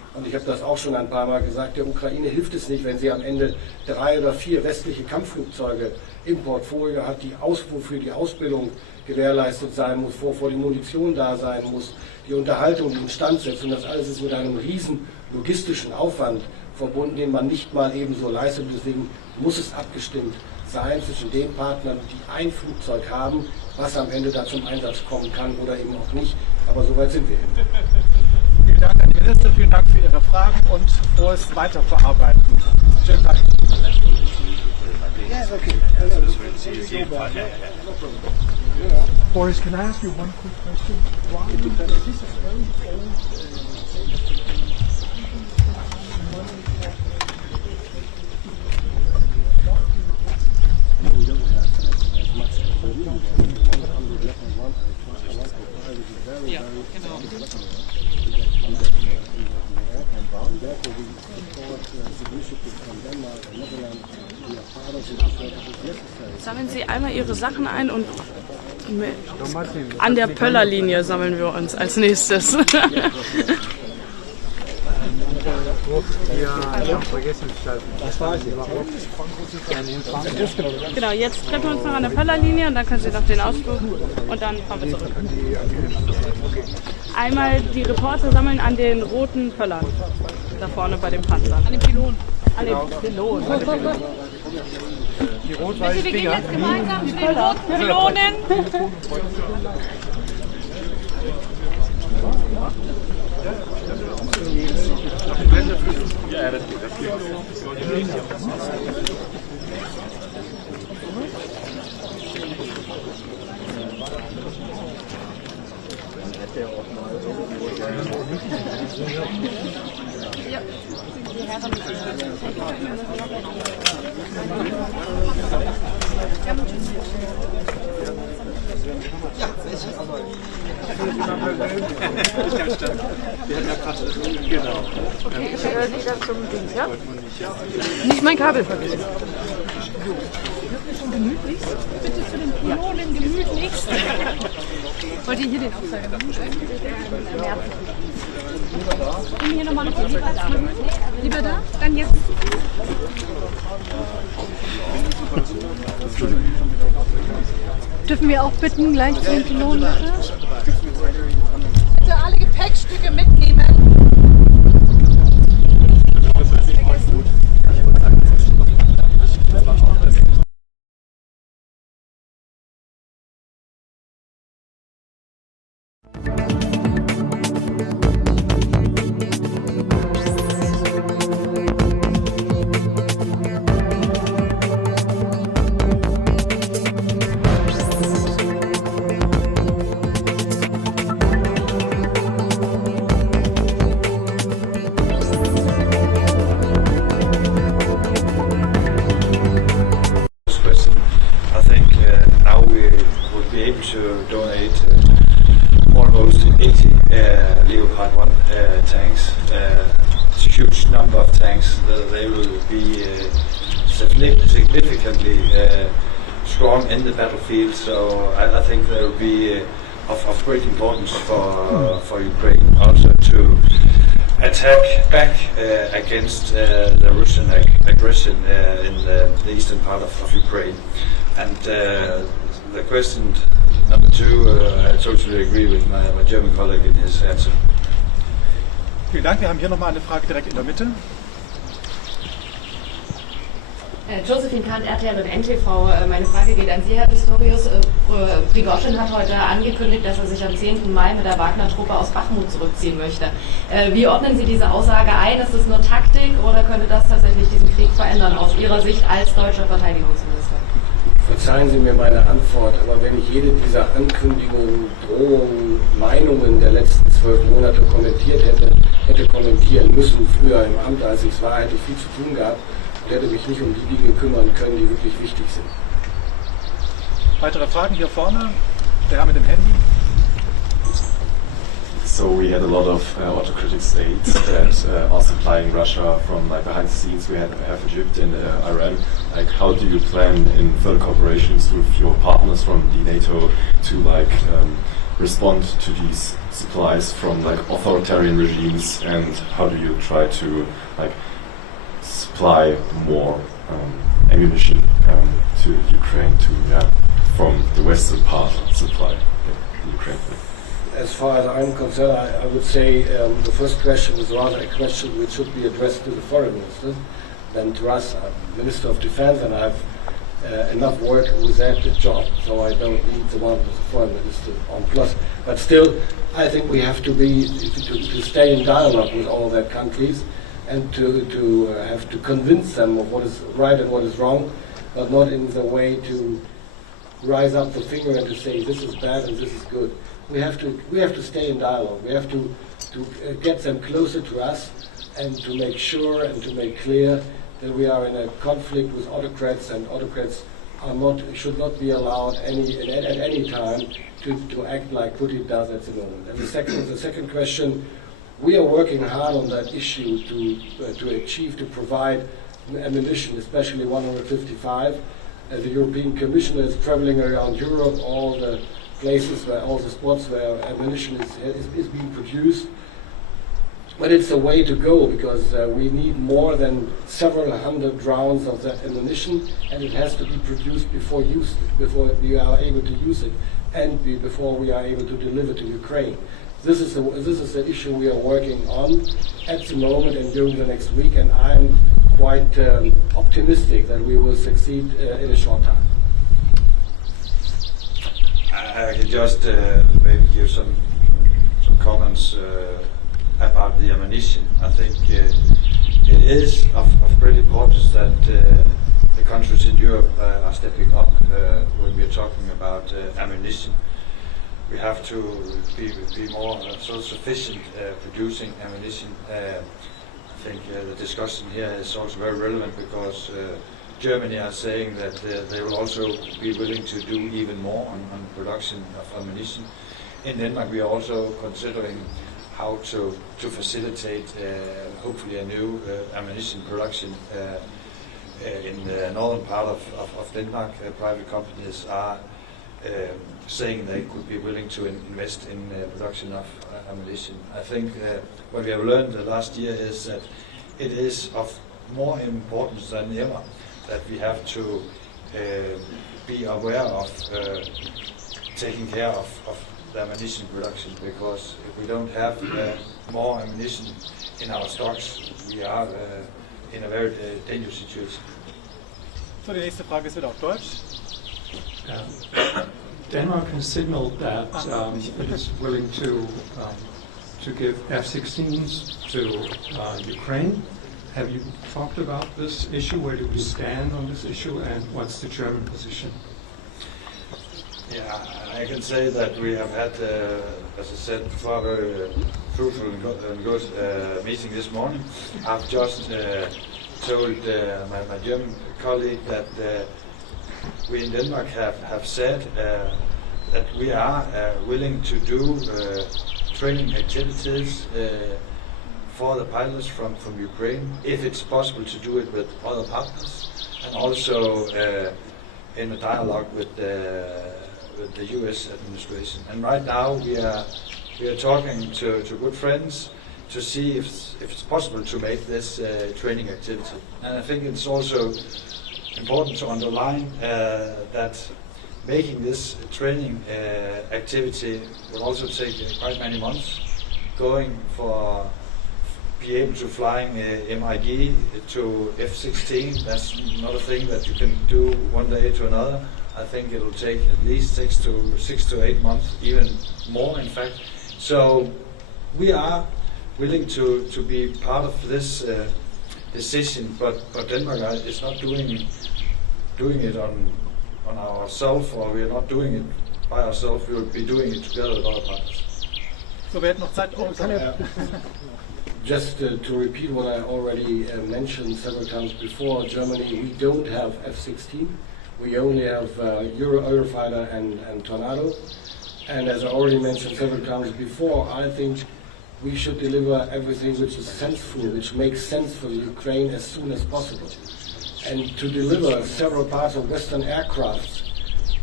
Und ich habe das auch schon ein paar Mal gesagt, der Ukraine hilft es nicht, wenn sie am Ende 3 oder 4 westliche Kampfflugzeuge im Portfolio hat, wofür die Ausbildung gewährleistet sein muss, wovor die Munition da sein muss, die Unterhaltung, die Instandsetzung, das alles ist mit einem riesen logistischen Aufwand verbunden, den man nicht mal eben so leistet. Deswegen muss es abgestimmt sein zwischen den Partnern, die ein Flugzeug haben, was am Ende da zum Einsatz kommen kann oder eben auch nicht. Aber soweit sind wir eben. Vielen Dank, Herr Minister, vielen Dank für Ihre Fragen und frohes Weiterverarbeiten. Schönen Tag. Boris, can I ask you one quick question? Why is this a very old We don't have as much as we 100 Leopard 1, which is very, therefore we support significant from Denmark and Netherlands. We are part of it, so it is necessary. Sammeln Sie einmal Ihre Sachen ein und an der Pöllerlinie sammeln wir uns als nächstes. Genau, jetzt treffen wir uns noch an der Pöllerlinie und dann können Sie noch den Ausflug und dann fahren wir zurück. Einmal die Reporter sammeln an den roten Pöllern, da vorne bei dem Panzer. An den Pylonen. An den Pylonen. Die rot-weißen Wir gehen jetzt gemeinsam zu den roten Pylonen. Okay, ich höre Sie dann zum Ding, ja? Nicht mein Kabel vergessen. Gemütlichst? Bitte zu den Pylonen gemütlichst. Wollt ihr hier den Aufzeiger machen? Nehmen hier nochmal noch lieber da. Lieber da? Dann jetzt. Dürfen wir auch bitten, gleich zu den Pylonen, bitte? Bitte alle Gepäckstücke mitnehmen. To donate almost 80 Leopard 1 tanks. It's a huge number of tanks. They will be significantly strong in the battlefield, so I think they will be of great importance for Ukraine also to attack back against the Russian aggression in the eastern part of Ukraine. And the question number 2, I totally agree with my German colleague in his answer. Vielen Dank. Wir haben hier nochmal eine Frage direkt in der Mitte. Josephine Kahn, RTL und NTV. Meine Frage geht an Sie, Herr Pistorius. Prigoschin hat heute angekündigt, dass er sich am 10. Mai mit der Wagner-Truppe aus Bachmut zurückziehen möchte. Wie ordnen Sie diese Aussage ein? Ist das nur Taktik oder könnte das tatsächlich diesen Krieg verändern, aus Ihrer Sicht als deutscher Verteidigungsminister? Verzeihen Sie mir meine Antwort, aber wenn ich jede dieser Ankündigungen, Drohungen, Meinungen der letzten 12 Monate hätte kommentieren müssen, früher im Amt, als ich es war, hätte ich viel zu tun gehabt und hätte mich nicht um die Dinge kümmern können, die wirklich wichtig sind. Weitere Fragen hier vorne? Der Herr mit dem Handy. So we had a lot of autocratic states that are supplying Russia from like behind the scenes. We have Egypt and Iran. Like, how do you plan in further cooperations with your partners from the NATO to respond to these supplies from like authoritarian regimes, and how do you try to like supply more ammunition to Ukraine from the western part supply Ukraine? As far as I'm concerned, I would say the first question is rather a question which should be addressed to the foreign minister than to us. I'm Minister of Defence, and I have enough work with that job, so I don't need the one with the foreign minister on plus. But still, I think we have to stay in dialogue with all that countries, and to have to convince them of what is right and what is wrong, but not in the way to rise up the finger and to say this is bad and this is good. We have to stay in dialogue. We have to get them closer to us, and to make sure and to make clear that we are in a conflict with autocrats, and autocrats should not be allowed at any time to act like Putin does at the moment. And the second question, we are working hard on that issue to provide ammunition, especially 155. The European Commission is traveling around Europe, all the places all the spots where ammunition is being produced. But it's a way to go, because we need more than several hundred rounds of that ammunition, and it has to be produced before we are able to use it, and before we are able to deliver to Ukraine. This is the issue we are working on at the moment and during the next week, and I'm quite optimistic that we will succeed in a short time. I can just maybe give some comments about the ammunition. I think it is of great importance that the countries in Europe are stepping up when we are talking about ammunition. We have to be more self-sufficient producing ammunition. I think the discussion here is also very relevant, because Germany are saying that they will also be willing to do even more on production of ammunition. In Denmark, we are also considering how to facilitate hopefully a new ammunition production in the northern part of Denmark. Private companies are saying they could be willing to invest in production of ammunition. I think what we have learned the last year is that it is of more importance than ever that we have to be aware of taking care of the ammunition production, because if we don't have more ammunition in our stocks, we are in a very dangerous situation. So, die nächste Frage ist wieder auf Deutsch. Denmark has signaled that it is willing to give F-16s to Ukraine. Have you talked about this issue? Where do we stand on this issue, and what's the German position? Yeah, I can say that we have had, as I said before, a very fruitful and good meeting this morning. I've just told my German colleague that we in Denmark have said that we are willing to do training activities for the pilots from Ukraine, if it's possible to do it with other partners, and also in a dialogue with the U.S. administration. And right now we are talking to good friends to see if it's possible to make this training activity. And I think it's also important to underline that making this training activity will also take quite many months. Going for be able to flying MIG to F-16, that's not a thing that you can do one day to another. I think it will take at least 6 to 8 months, even more in fact. So we are willing to be part of this decision, but Denmark is not doing it on ourselves, or we are not doing it by ourselves. We will be doing it together with other partners. So, wer hat noch Zeit? Just to repeat what I already mentioned several times before, Germany, we don't have F-16. We only have Eurofighter and Tornado. And as I already mentioned several times before, I think we should deliver everything which is senseful, which makes sense for Ukraine as soon as possible. And to deliver several parts of Western aircraft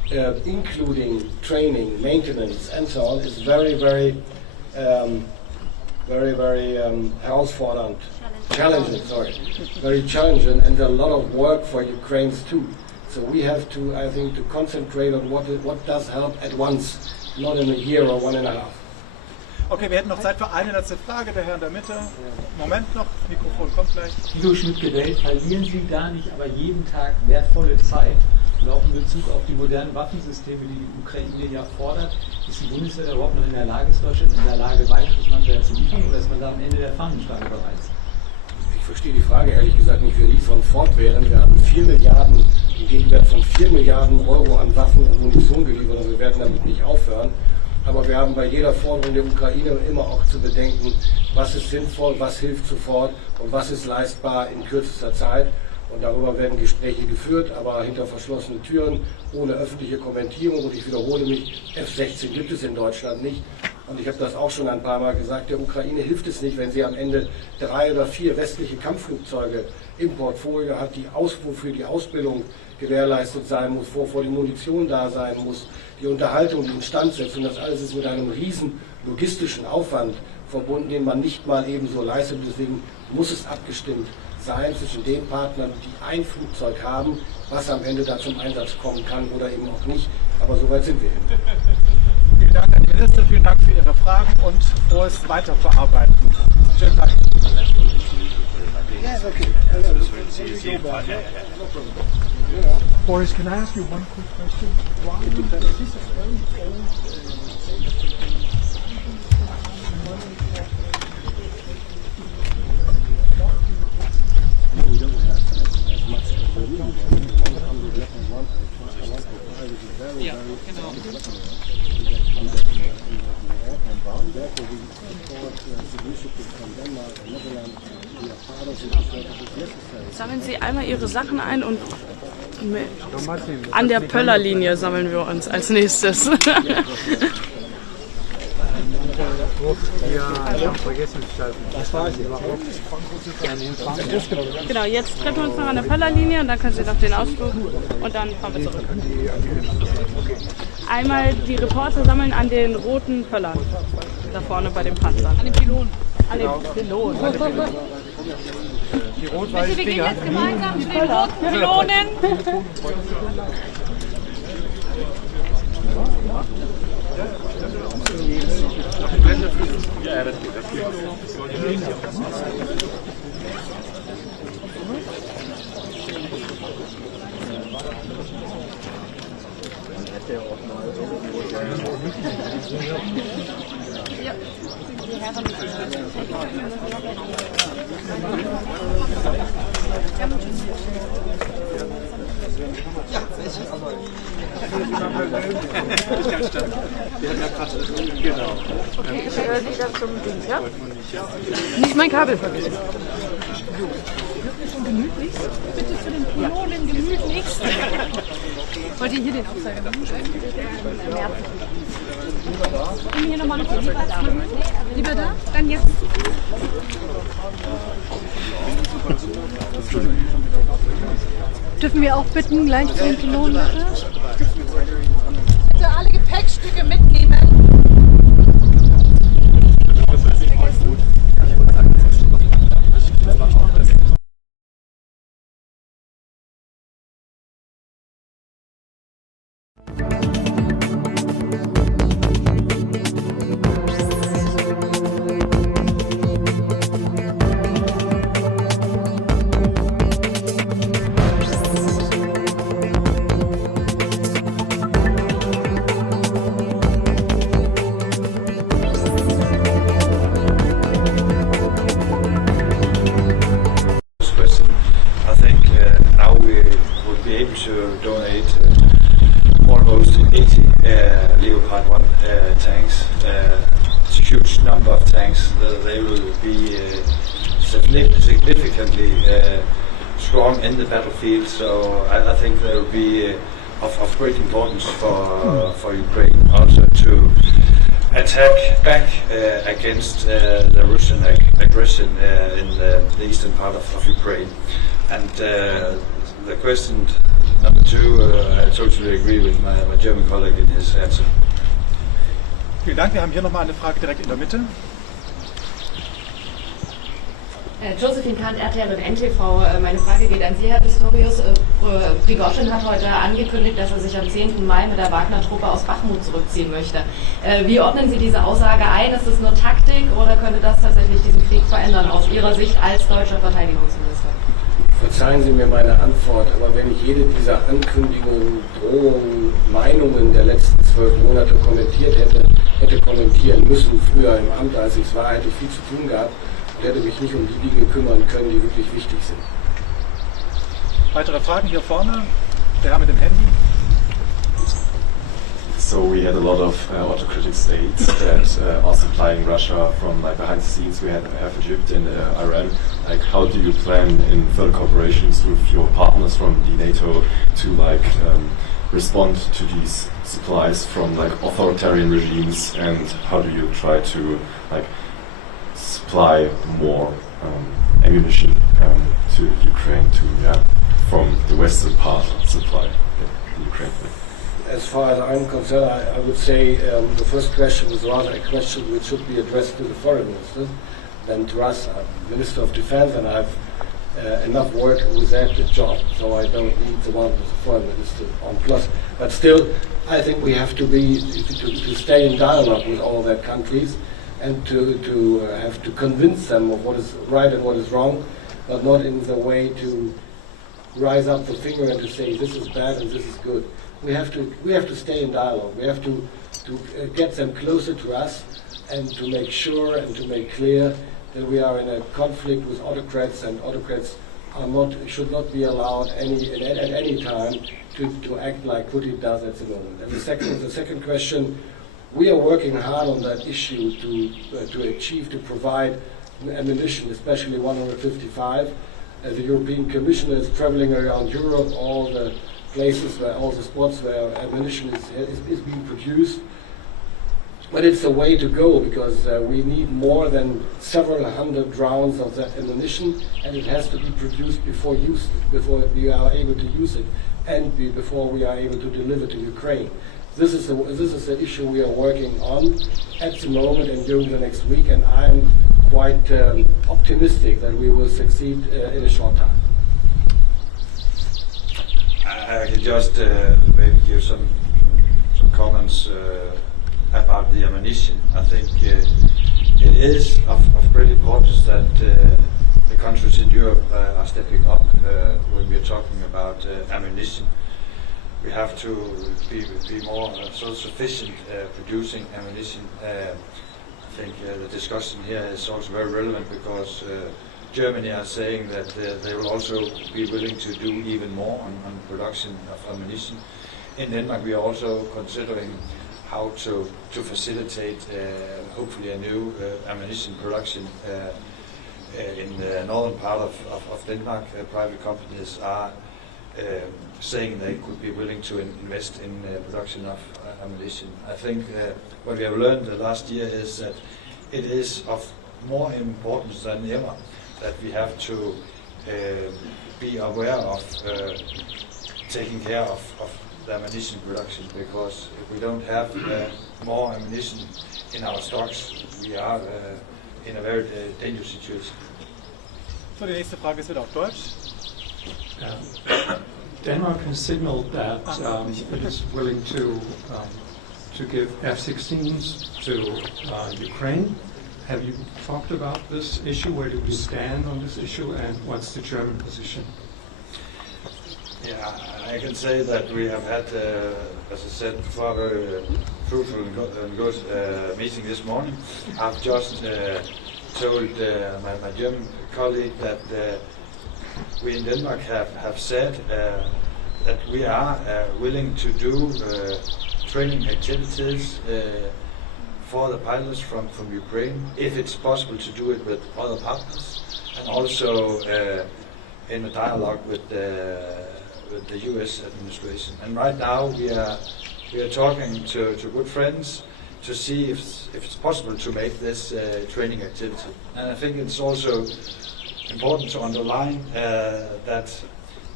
including training, maintenance, and so on, is very, very herausfordernd, challenging, very challenging, and a lot of work for Ukrainians too. So we have to, I think, to concentrate on what does help at once, not in a year or 1.5. Okay, wir hätten noch Zeit für eine letzte Frage. Der Herr in der Mitte. Moment noch, Mikrofon kommt gleich. Wie Durchschnitt gewählt, verlieren Sie gar nicht, aber jeden Tag wertvolle Zeit. Und auch in Bezug auf die modernen Waffensysteme, die die Ukraine ja fordert, ist die Bundeswehr überhaupt noch in der Lage, ist Deutschland in der Lage, weiteres Material zu liefern, oder ist man da am Ende der Fahnenstange bereits? Ich verstehe die Frage ehrlich gesagt nicht. Wir liefern fortwährend. Wir haben 4 Milliarden, im Gegenwert von 4 Milliarden Euro an Waffen und Munition geliefert, und wir werden damit nicht aufhören. Aber wir haben bei jeder Forderung der Ukraine immer auch zu bedenken, was ist sinnvoll, was hilft sofort und was ist leistbar in kürzester Zeit. Und darüber werden Gespräche geführt, aber hinter verschlossenen Türen, ohne öffentliche Kommentierung. Und ich wiederhole mich, F-16 gibt es in Deutschland nicht. Und ich habe das auch schon ein paar Mal gesagt, der Ukraine hilft es nicht, wenn sie am Ende 3 oder 4 westliche Kampfflugzeuge im Portfolio hat, wofür die Ausbildung gewährleistet sein muss, wovor die Munition da sein muss, die Unterhaltung, die Instandsetzung, das alles ist mit einem riesen logistischen Aufwand verbunden, den man nicht mal eben so leistet. Deswegen muss es abgestimmt sein zwischen den Partnern, die ein Flugzeug haben, was am Ende da zum Einsatz kommen kann oder eben auch nicht. Aber soweit sind wir hin. Vielen Dank an die Minister, vielen Dank für Ihre Fragen und frohes Weiterverarbeiten. Schönen Dank. Yes, okay. Boris, can I ask you one quick question? Why is this a very We don't have as much as we need. 100 Leopard 1 and 1 very, therefore we support the initiative from Denmark and Netherlands. We are part of it because it is necessary. Sammeln Sie einmal Ihre Sachen ein und an der Pöllerlinie sammeln wir uns als nächstes. Genau, jetzt treffen wir uns noch an der Pöllerlinie und dann können Sie noch den Ausflug und dann fahren wir zurück. Einmal die Reporter sammeln an den roten Pöllern, da vorne bei den Panzern. An den Pylonen. An den Pylonen. Die rot-weißen Wir gehen jetzt gemeinsam zu den roten Pylonen. Ja, das geht. Ja. Okay, ich höre wieder zum Ding, ja? Nicht mein Kabel vergessen. Gemütlichst? Bitte für den Pylonen gemütlichst. Wollt ihr hier den Aufzeiger machen? Können wir hier nochmal noch lieber da? Lieber da? Dann jetzt. Dürfen wir auch bitten, gleich zu den Pylonen, bitte? Bitte alle Gepäckstücke mitnehmen. Almost 80 Leopard 1 tanks. It's a huge number of tanks. They will be significantly strong in the battlefield, so I think they will be of great importance for Ukraine also to attack back against the Russian aggression in the eastern part of Ukraine. And the question Number two, I totally agree with my German colleague in his answer. Vielen Dank. Wir haben hier nochmal eine Frage direkt in der Mitte. Josephine Kahnt, RTL und NTV. Meine Frage geht an Sie, Herr Pistorius. Prigoschin hat heute angekündigt, dass er sich am 10. Mai mit der Wagner-Truppe aus Bachmut zurückziehen möchte. Wie ordnen Sie diese Aussage ein? Ist das nur Taktik oder könnte das tatsächlich diesen Krieg verändern, aus Ihrer Sicht als deutscher Verteidigungsminister? Verzeihen Sie mir meine Antwort, aber wenn ich jede dieser Ankündigungen, Drohungen, Meinungen der letzten 12 Monate hätte kommentieren müssen, früher im Amt, als ich es war, hätte ich viel zu tun gehabt und hätte mich nicht um die Dinge kümmern können, die wirklich wichtig sind. Weitere Fragen hier vorne? Der Herr mit dem Handy. So we had a lot of autocratic states that are supplying Russia from behind the scenes. We have Egypt and Iran. How do you plan in further cooperations with your partners from the NATO to respond to these supplies from authoritarian regimes, and how do you try to supply more ammunition to Ukraine from the western part supply Ukraine? As far as I'm concerned, I would say the first question is rather a question which should be addressed to the foreign minister than to us. I'm Minister of Defence and I have enough work with that job, so I don't need the one with the foreign minister on plus. But still, I think we have to stay in dialogue with all their countries and to have to convince them of what is right and what is wrong, but not in the way to rise up the finger and to say this is bad and this is good. We have to stay in dialogue. We have to get them closer to us and to make sure and to make clear that we are in a conflict with autocrats, and autocrats should not be allowed at any time to act like Putin does at the moment. And the second question, we are working hard on that issue to provide ammunition, especially 155. The European Commission is traveling around Europe, all the spots where ammunition is being produced. But it's a way to go, because we need more than several hundred rounds of that ammunition, and it has to be produced before we are able to use it, and before we are able to deliver to Ukraine. This is the issue we are working on at the moment and during the next week, and I'm quite optimistic that we will succeed in a short time. I can just maybe give some comments about the ammunition. I think it is of great importance that the countries in Europe are stepping up when we are talking about ammunition. We have to be more self-sufficient producing ammunition. I think the discussion here is also very relevant, because Germany are saying that they will also be willing to do even more on production of ammunition. In Denmark, we are also considering how to facilitate hopefully a new ammunition production in the northern part of Denmark. Private companies are saying they could be willing to invest in production of ammunition. I think what we have learned the last year is that it is of more importance than ever that we have to be aware of taking care of the ammunition production, because if we don't have more ammunition in our stocks, we are in a very dangerous situation. So, die nächste Frage ist wieder auf Deutsch. Denmark has signaled that it is willing to give F-16s to Ukraine. Have you talked about this issue? Where do we stand on this issue, and what's the German position? Yeah, I can say that we have had, as I said before, a very fruitful and good meeting this morning. I've just told my German colleague that we in Denmark have said that we are willing to do training activities for the pilots from Ukraine, if it's possible to do it with other partners, and also in a dialogue with the US administration. And right now we are talking to good friends to see if it's possible to make this training activity. And I think it's also important to underline that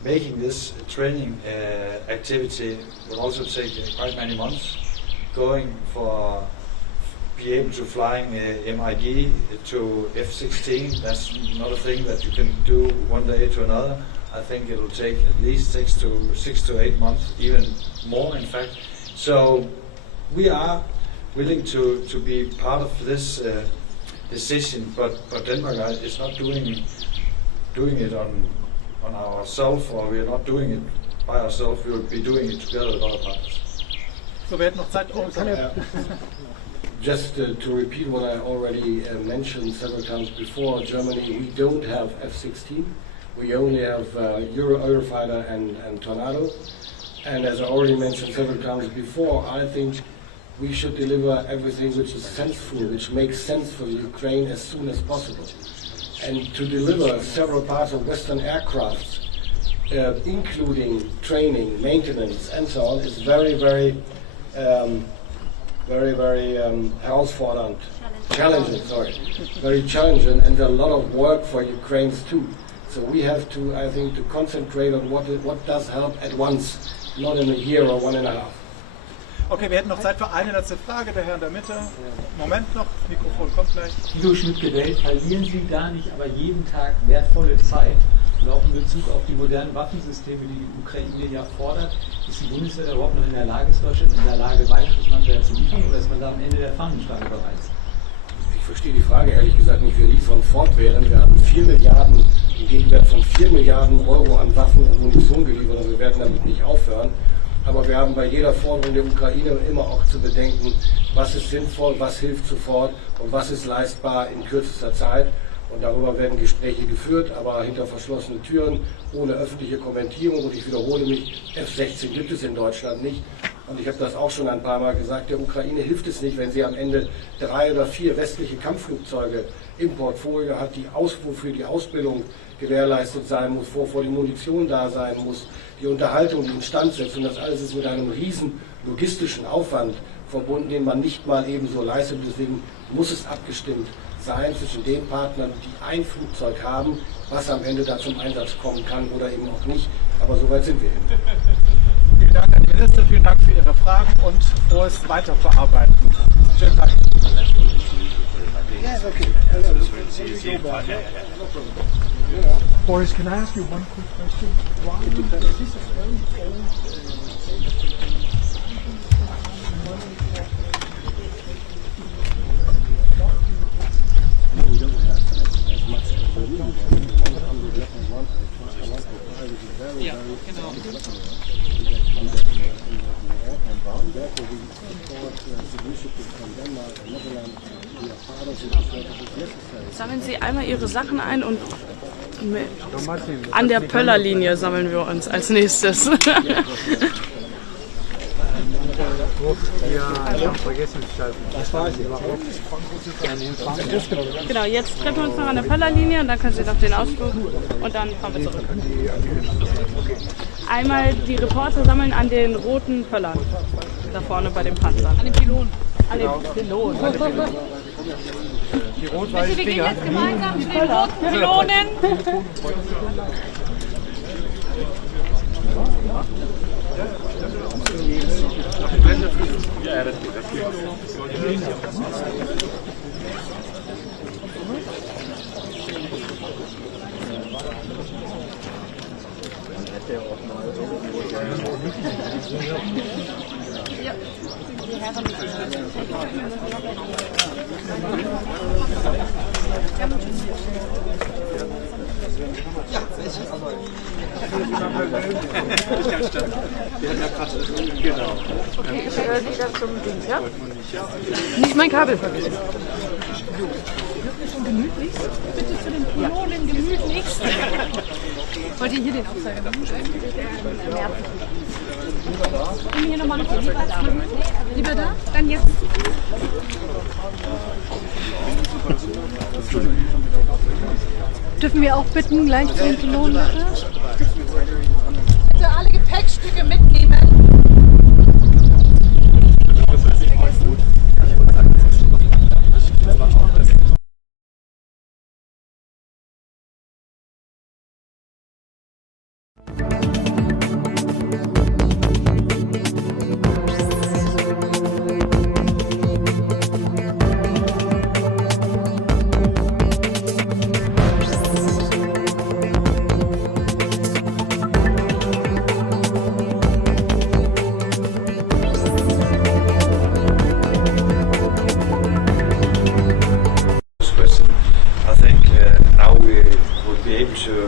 making this training activity will also take quite many months. Going for be able to flying MIG to F-16, that's not a thing that you can do one day to another. I think it will take at least 6 to 8 months, even more in fact. So we are willing to be part of this decision, but Denmark is not doing it on ourselves, or we are not doing it by ourselves. We will be doing it together with other partners. So, wer hat noch Zeit? Oh, Just to repeat what I already mentioned several times before, Germany, we don't have F-16. We only have Eurofighter and Tornado. And as I already mentioned several times before, I think we should deliver everything which is sensible, which makes sense for Ukraine as soon as possible. And to deliver several parts of Western aircraft, including training, maintenance, and so on, is very herausfordernd, challenging, very challenging, and a lot of work for Ukrainians too. So we have to, I think, to concentrate on what does help at once, not in a year or 1.5. Okay, wir hätten noch Zeit für eine letzte Frage, der Herr in der Mitte. Moment noch, Mikrofon kommt gleich. Guido Schmidt-Gewählt, verlieren Sie da nicht aber jeden Tag wertvolle Zeit? Und auch in Bezug auf die modernen Waffensysteme, die die Ukraine ja fordert, ist die Bundeswehr da überhaupt noch in der Lage, ist Deutschland in der Lage, weiteres Material zu liefern, oder ist man da am Ende der Fahnenstange bereits? Ich verstehe die Frage ehrlich gesagt nicht. Wir liefern fortwährend. Wir haben 4 Milliarden, im Gegenwert von 4 Milliarden Euro an Waffen und Munition geliefert, und wir werden damit nicht aufhören. Aber wir haben bei jeder Forderung der Ukraine immer auch zu bedenken, was ist sinnvoll, was hilft sofort und was ist leistbar in kürzester Zeit. Und darüber werden Gespräche geführt, aber hinter verschlossenen Türen, ohne öffentliche Kommentierung. Und ich wiederhole mich, F-16 gibt es in Deutschland nicht. Und ich habe das auch schon ein paar Mal gesagt, der Ukraine hilft es nicht, wenn sie am Ende 3 oder 4 westliche Kampfflugzeuge im Portfolio hat, wofür die Ausbildung gewährleistet sein muss, wovor die Munition da sein muss, die Unterhaltung, die Instandsetzung. Das alles ist mit einem riesen logistischen Aufwand verbunden, den man nicht mal ebenso leistet. Deswegen muss es abgestimmt sein zwischen den Partnern, die ein Flugzeug haben, was am Ende da zum Einsatz kommen kann oder eben auch nicht. Aber soweit sind wir eben. Vielen Dank an die Minister, vielen Dank für Ihre Fragen und frohes Weiterverarbeiten. Schönen Tag. Boris, can I ask you one quick question? Why is this a very old We don't have as much as we need. 100 Leopard 1 is very, therefore we support the initiative from Denmark and Netherlands. We are part of it if necessary. Sammeln Sie einmal Ihre Sachen ein und an der Pöllerlinie sammeln wir uns als nächstes. Genau, jetzt treffen wir uns noch an der Pöllerlinie und dann können Sie noch den Ausflug und dann fahren wir zurück. Einmal die Reporter sammeln an den roten Pöllern, da vorne bei den Panzern. An den Pylonen. An den Pylonen. Die rot-weißen Wir gehen Dinger. jetzt gemeinsam zu den roten Pylonen. Ja, das geht. Ja, die Herren. Genau. Okay, ich höre wieder zum Ding, ja? Nicht mein Kabel vergessen. Gemütlichst? Bitte zu den Pylonen gemütlichst. Wollt ihr hier den Aufzeiger machen? Können wir hier nochmal noch lieber da? Lieber da? Dann jetzt. Dürfen wir auch bitten, gleich zu den Pylonen, bitte? Bitte alle Gepäckstücke mitnehmen. Thank you.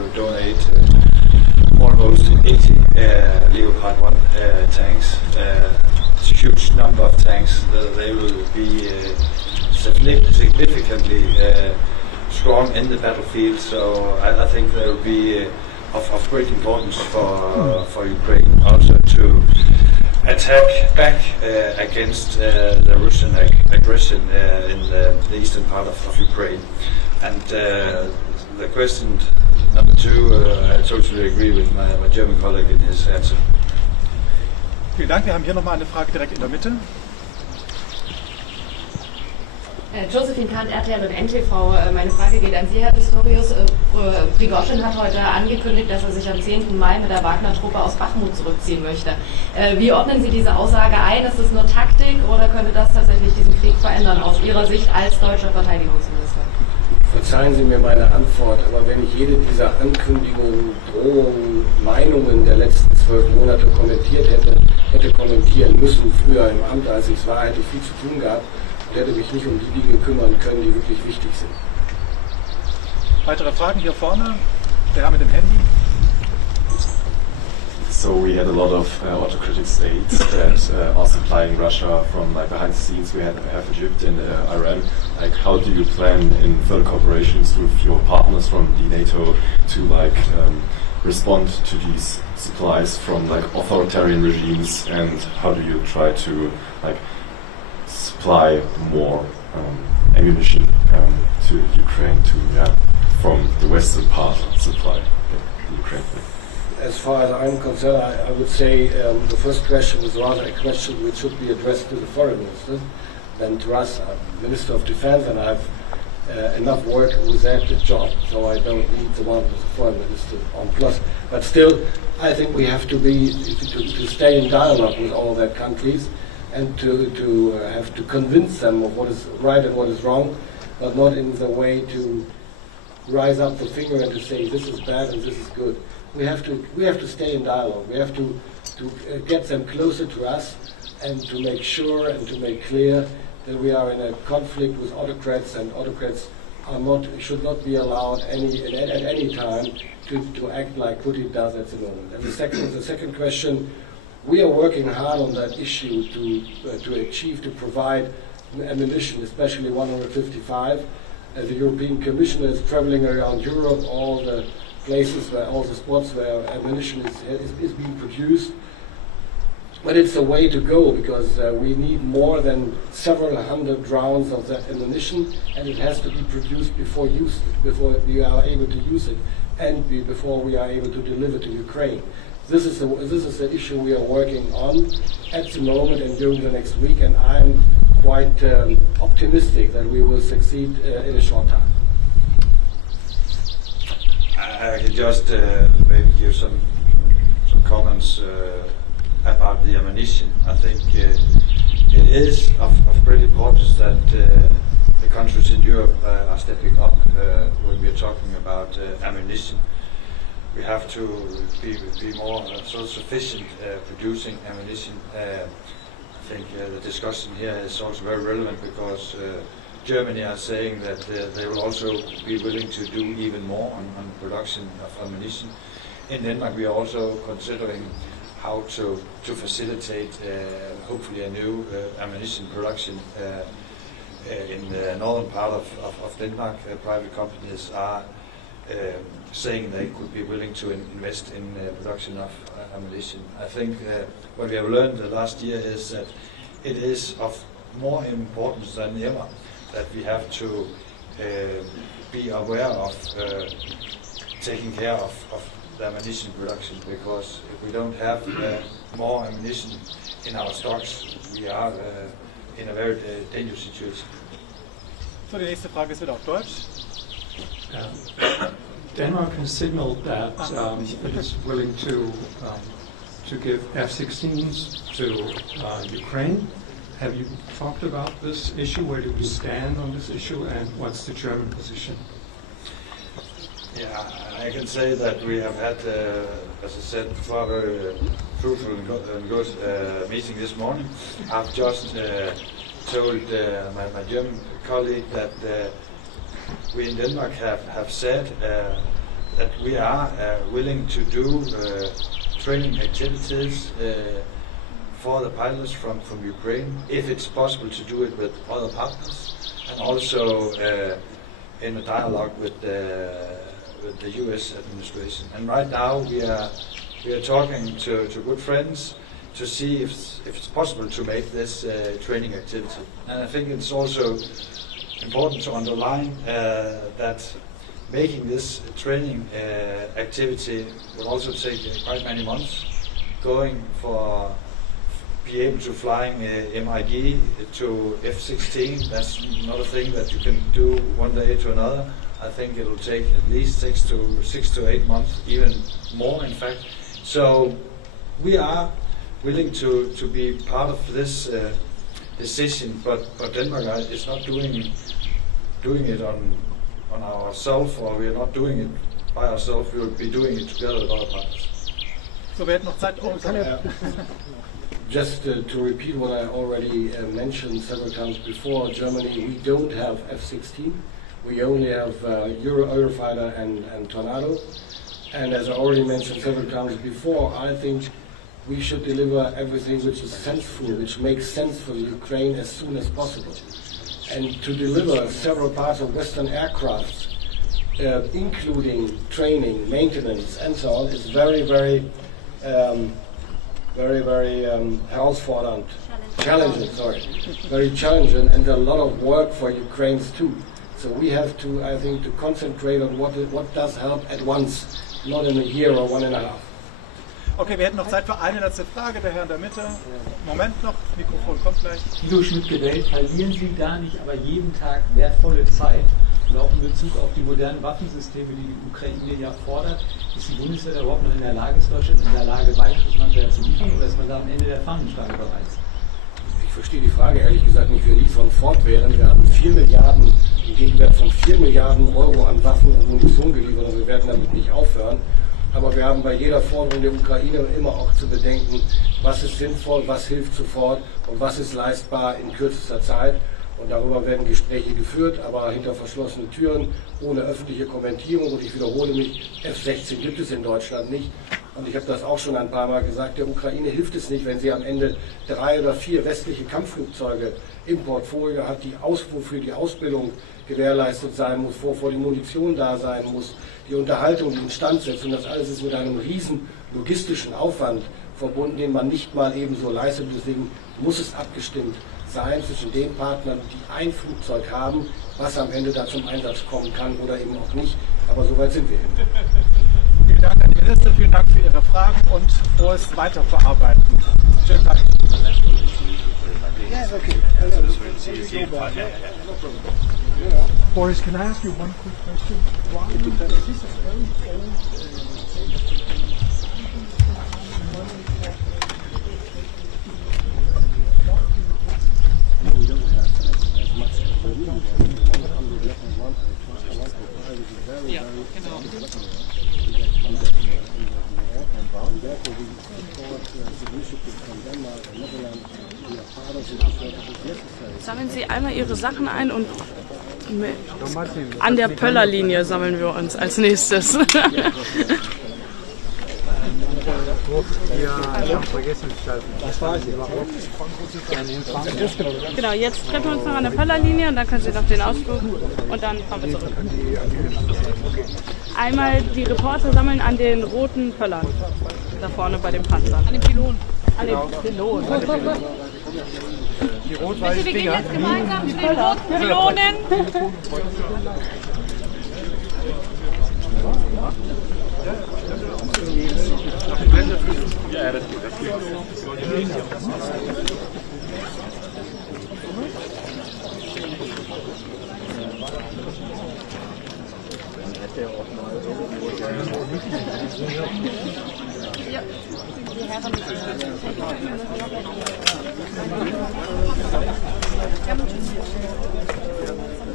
donate almost 80 Leopard 1 tanks. It's a huge number of tanks. They will be significantly strong in the battlefield, so I think they will be of great importance for Ukraine also to attack back against the Russian aggression in the eastern part of Ukraine. And the question number two, I totally agree with my German colleague in his answer. Vielen Dank. Wir haben hier nochmal eine Frage direkt in der Mitte. Josephine Kahn, RTL und NTV. Meine Frage geht an Sie, Herr Pistorius. Prigoschin hat heute angekündigt, dass er sich am 10. Mai mit der Wagner-Truppe aus Bachmut zurückziehen möchte. Wie ordnen Sie diese Aussage ein? Ist das nur Taktik oder könnte das tatsächlich diesen Krieg verändern, aus Ihrer Sicht als deutscher Verteidigungsminister? Verzeihen Sie mir meine Antwort, aber wenn ich jede dieser Ankündigungen, Drohungen, Meinungen der letzten 12 Monate hätte kommentieren müssen, früher im Amt, als ich es war, hätte ich viel zu tun gehabt und hätte mich nicht um die Dinge kümmern können, die wirklich wichtig sind. Weitere Fragen hier vorne? Der Herr mit dem Handy. So we had a lot of autocratic states that are supplying Russia from like behind the scenes. We have Egypt and Iran. Like, how do you plan in further cooperations with your partners from the NATO to like respond to these supplies from like authoritarian regimes, and how do you try to like supply more ammunition to Ukraine from the western part supply Ukraine? As far as I'm concerned, I would say the first question is rather a question which should be addressed to the foreign minister than to us. I'm Minister of Defence and I have enough work with that job, so I don't need the one with the foreign minister on plus. But still, I think we have to stay in dialogue with all their countries and to have to convince them of what is right and what is wrong, but not in the way to rise up the finger and to say this is bad and this is good. We have to stay in dialogue. We have to get them closer to us and to make sure and to make clear that we are in a conflict with autocrats, and autocrats should not be allowed at any time to act like Putin does at the moment. And the second question, we are working hard on that issue to provide ammunition, especially 155. The European Commission is traveling around Europe, all the spots where ammunition is being produced. But it's a way to go, because we need more than several hundred rounds of that ammunition, and it has to be produced before we are able to use it, and before we are able to deliver to Ukraine. This is the issue we are working on at the moment and during the next week, and I'm quite optimistic that we will succeed in a short time. I can just maybe give some comments about the ammunition. I think it is of great importance that the countries in Europe are stepping up when we are talking about ammunition. We have to be more self-sufficient producing ammunition. I think the discussion here is also very relevant, because Germany are saying that they will also be willing to do even more on production of ammunition. In Denmark, we are also considering how to facilitate hopefully a new ammunition production in the northern part of Denmark. Private companies are saying they could be willing to invest in production of ammunition. I think what we have learned the last year is that it is of more importance than ever that we have to be aware of taking care of the ammunition production, because if we don't have more ammunition in our stocks, we are in a very dangerous situation. So, die nächste Frage ist wieder auf Deutsch. Denmark has signaled that it is willing to give F-16s to Ukraine. Have you talked about this issue? Where do we stand on this issue, and what's the German position? Yeah, I can say that we have had, as I said before, a very fruitful and good meeting this morning. I've just told my German colleague that we in Denmark have said that we are willing to do training activities for the pilots from Ukraine, if it's possible to do it with other partners, and also in a dialogue with the U.S. administration. And right now we are talking to good friends to see if it's possible to make this training activity. And I think it's also important to underline that making this training activity will also take quite many months. Going for be able to flying MID to F-16, that's not a thing that you can do one day to another. I think it will take at least 6 to 8 months, even more in fact. So we are willing to be part of this decision, but Denmark is not doing it on ourselves, or we are not doing it by ourselves. We will be doing it together with other partners. So wir hätten noch Zeit. Just to repeat what I already mentioned several times before, Germany, we don't have F-16. We only have Eurofighter and Tornado. And as I already mentioned several times before, I think we should deliver everything which is sensible, which makes sense for the Ukraine as soon as possible. And to deliver several parts of Western aircraft, including training, maintenance, and so on, is very herausfordernd, challenging, very challenging, and a lot of work for Ukrainians too. So we have to, I think, to concentrate on what does help at once, not in a year or 1.5. Okay, wir hätten noch Zeit für eine letzte Frage, der Herr in der Mitte. Moment noch, das Mikrofon kommt gleich. Guido Schmidt-Gewell, verlieren Sie gar nicht, aber jeden Tag wertvolle Zeit, und auch in Bezug auf die modernen Waffensysteme, die die Ukraine ja fordert, ist die Bundeswehr überhaupt noch in der Lage, ist Deutschland in der Lage, weiteres Material zu liefern, oder ist man da am Ende der Fahnenstange bereits? Ich verstehe die Frage ehrlich gesagt nicht. Wir liefern fortwährend. Wir haben 4 Milliarden, im Gegenwert von 4 Milliarden Euro an Waffen und Munition geliefert, und wir werden damit nicht aufhören. Aber wir haben bei jeder Forderung der Ukraine immer auch zu bedenken, was ist sinnvoll, was hilft sofort und was ist leistbar in kürzester Zeit. Und darüber werden Gespräche geführt, aber hinter verschlossenen Türen, ohne öffentliche Kommentierung. Und ich wiederhole mich, F-16 gibt es in Deutschland nicht. Und ich habe das auch schon ein paar Mal gesagt, der Ukraine hilft es nicht, wenn sie am Ende 3 oder 4 westliche Kampfflugzeuge im Portfolio hat, wofür die Ausbildung gewährleistet sein muss, wovor die Munition da sein muss, die Unterhaltung, die Instandsetzung, das alles ist mit einem riesen logistischen Aufwand verbunden, den man nicht mal ebenso leistet. Deswegen muss es abgestimmt sein zwischen den Partnern, die ein Flugzeug haben, was am Ende da zum Einsatz kommen kann oder eben auch nicht. Aber soweit sind wir eben. Vielen Dank, Herr Minister, vielen Dank für Ihre Fragen und frohes Weiterverarbeiten. Schönen Tag. Boris, can I ask you one quick question? Why is this a very old We don't have as much as we need. Therefore, we support initiatives from Denmark and Netherlands. We are part of it because it is necessary. Sammeln Sie einmal Ihre Sachen ein und an der Pöllerlinie sammeln wir uns als nächstes. Genau, jetzt treffen wir uns noch an der Pöllerlinie und dann können Sie noch den Ausflug und dann fahren wir zurück. Einmal die Reporter sammeln an den roten Pöllern, da vorne bei den Panzern. An den Pylonen. An den Pylonen. Bitte, wir gehen jetzt gemeinsam zu den roten Pylonen. Ja, das geht. Ja.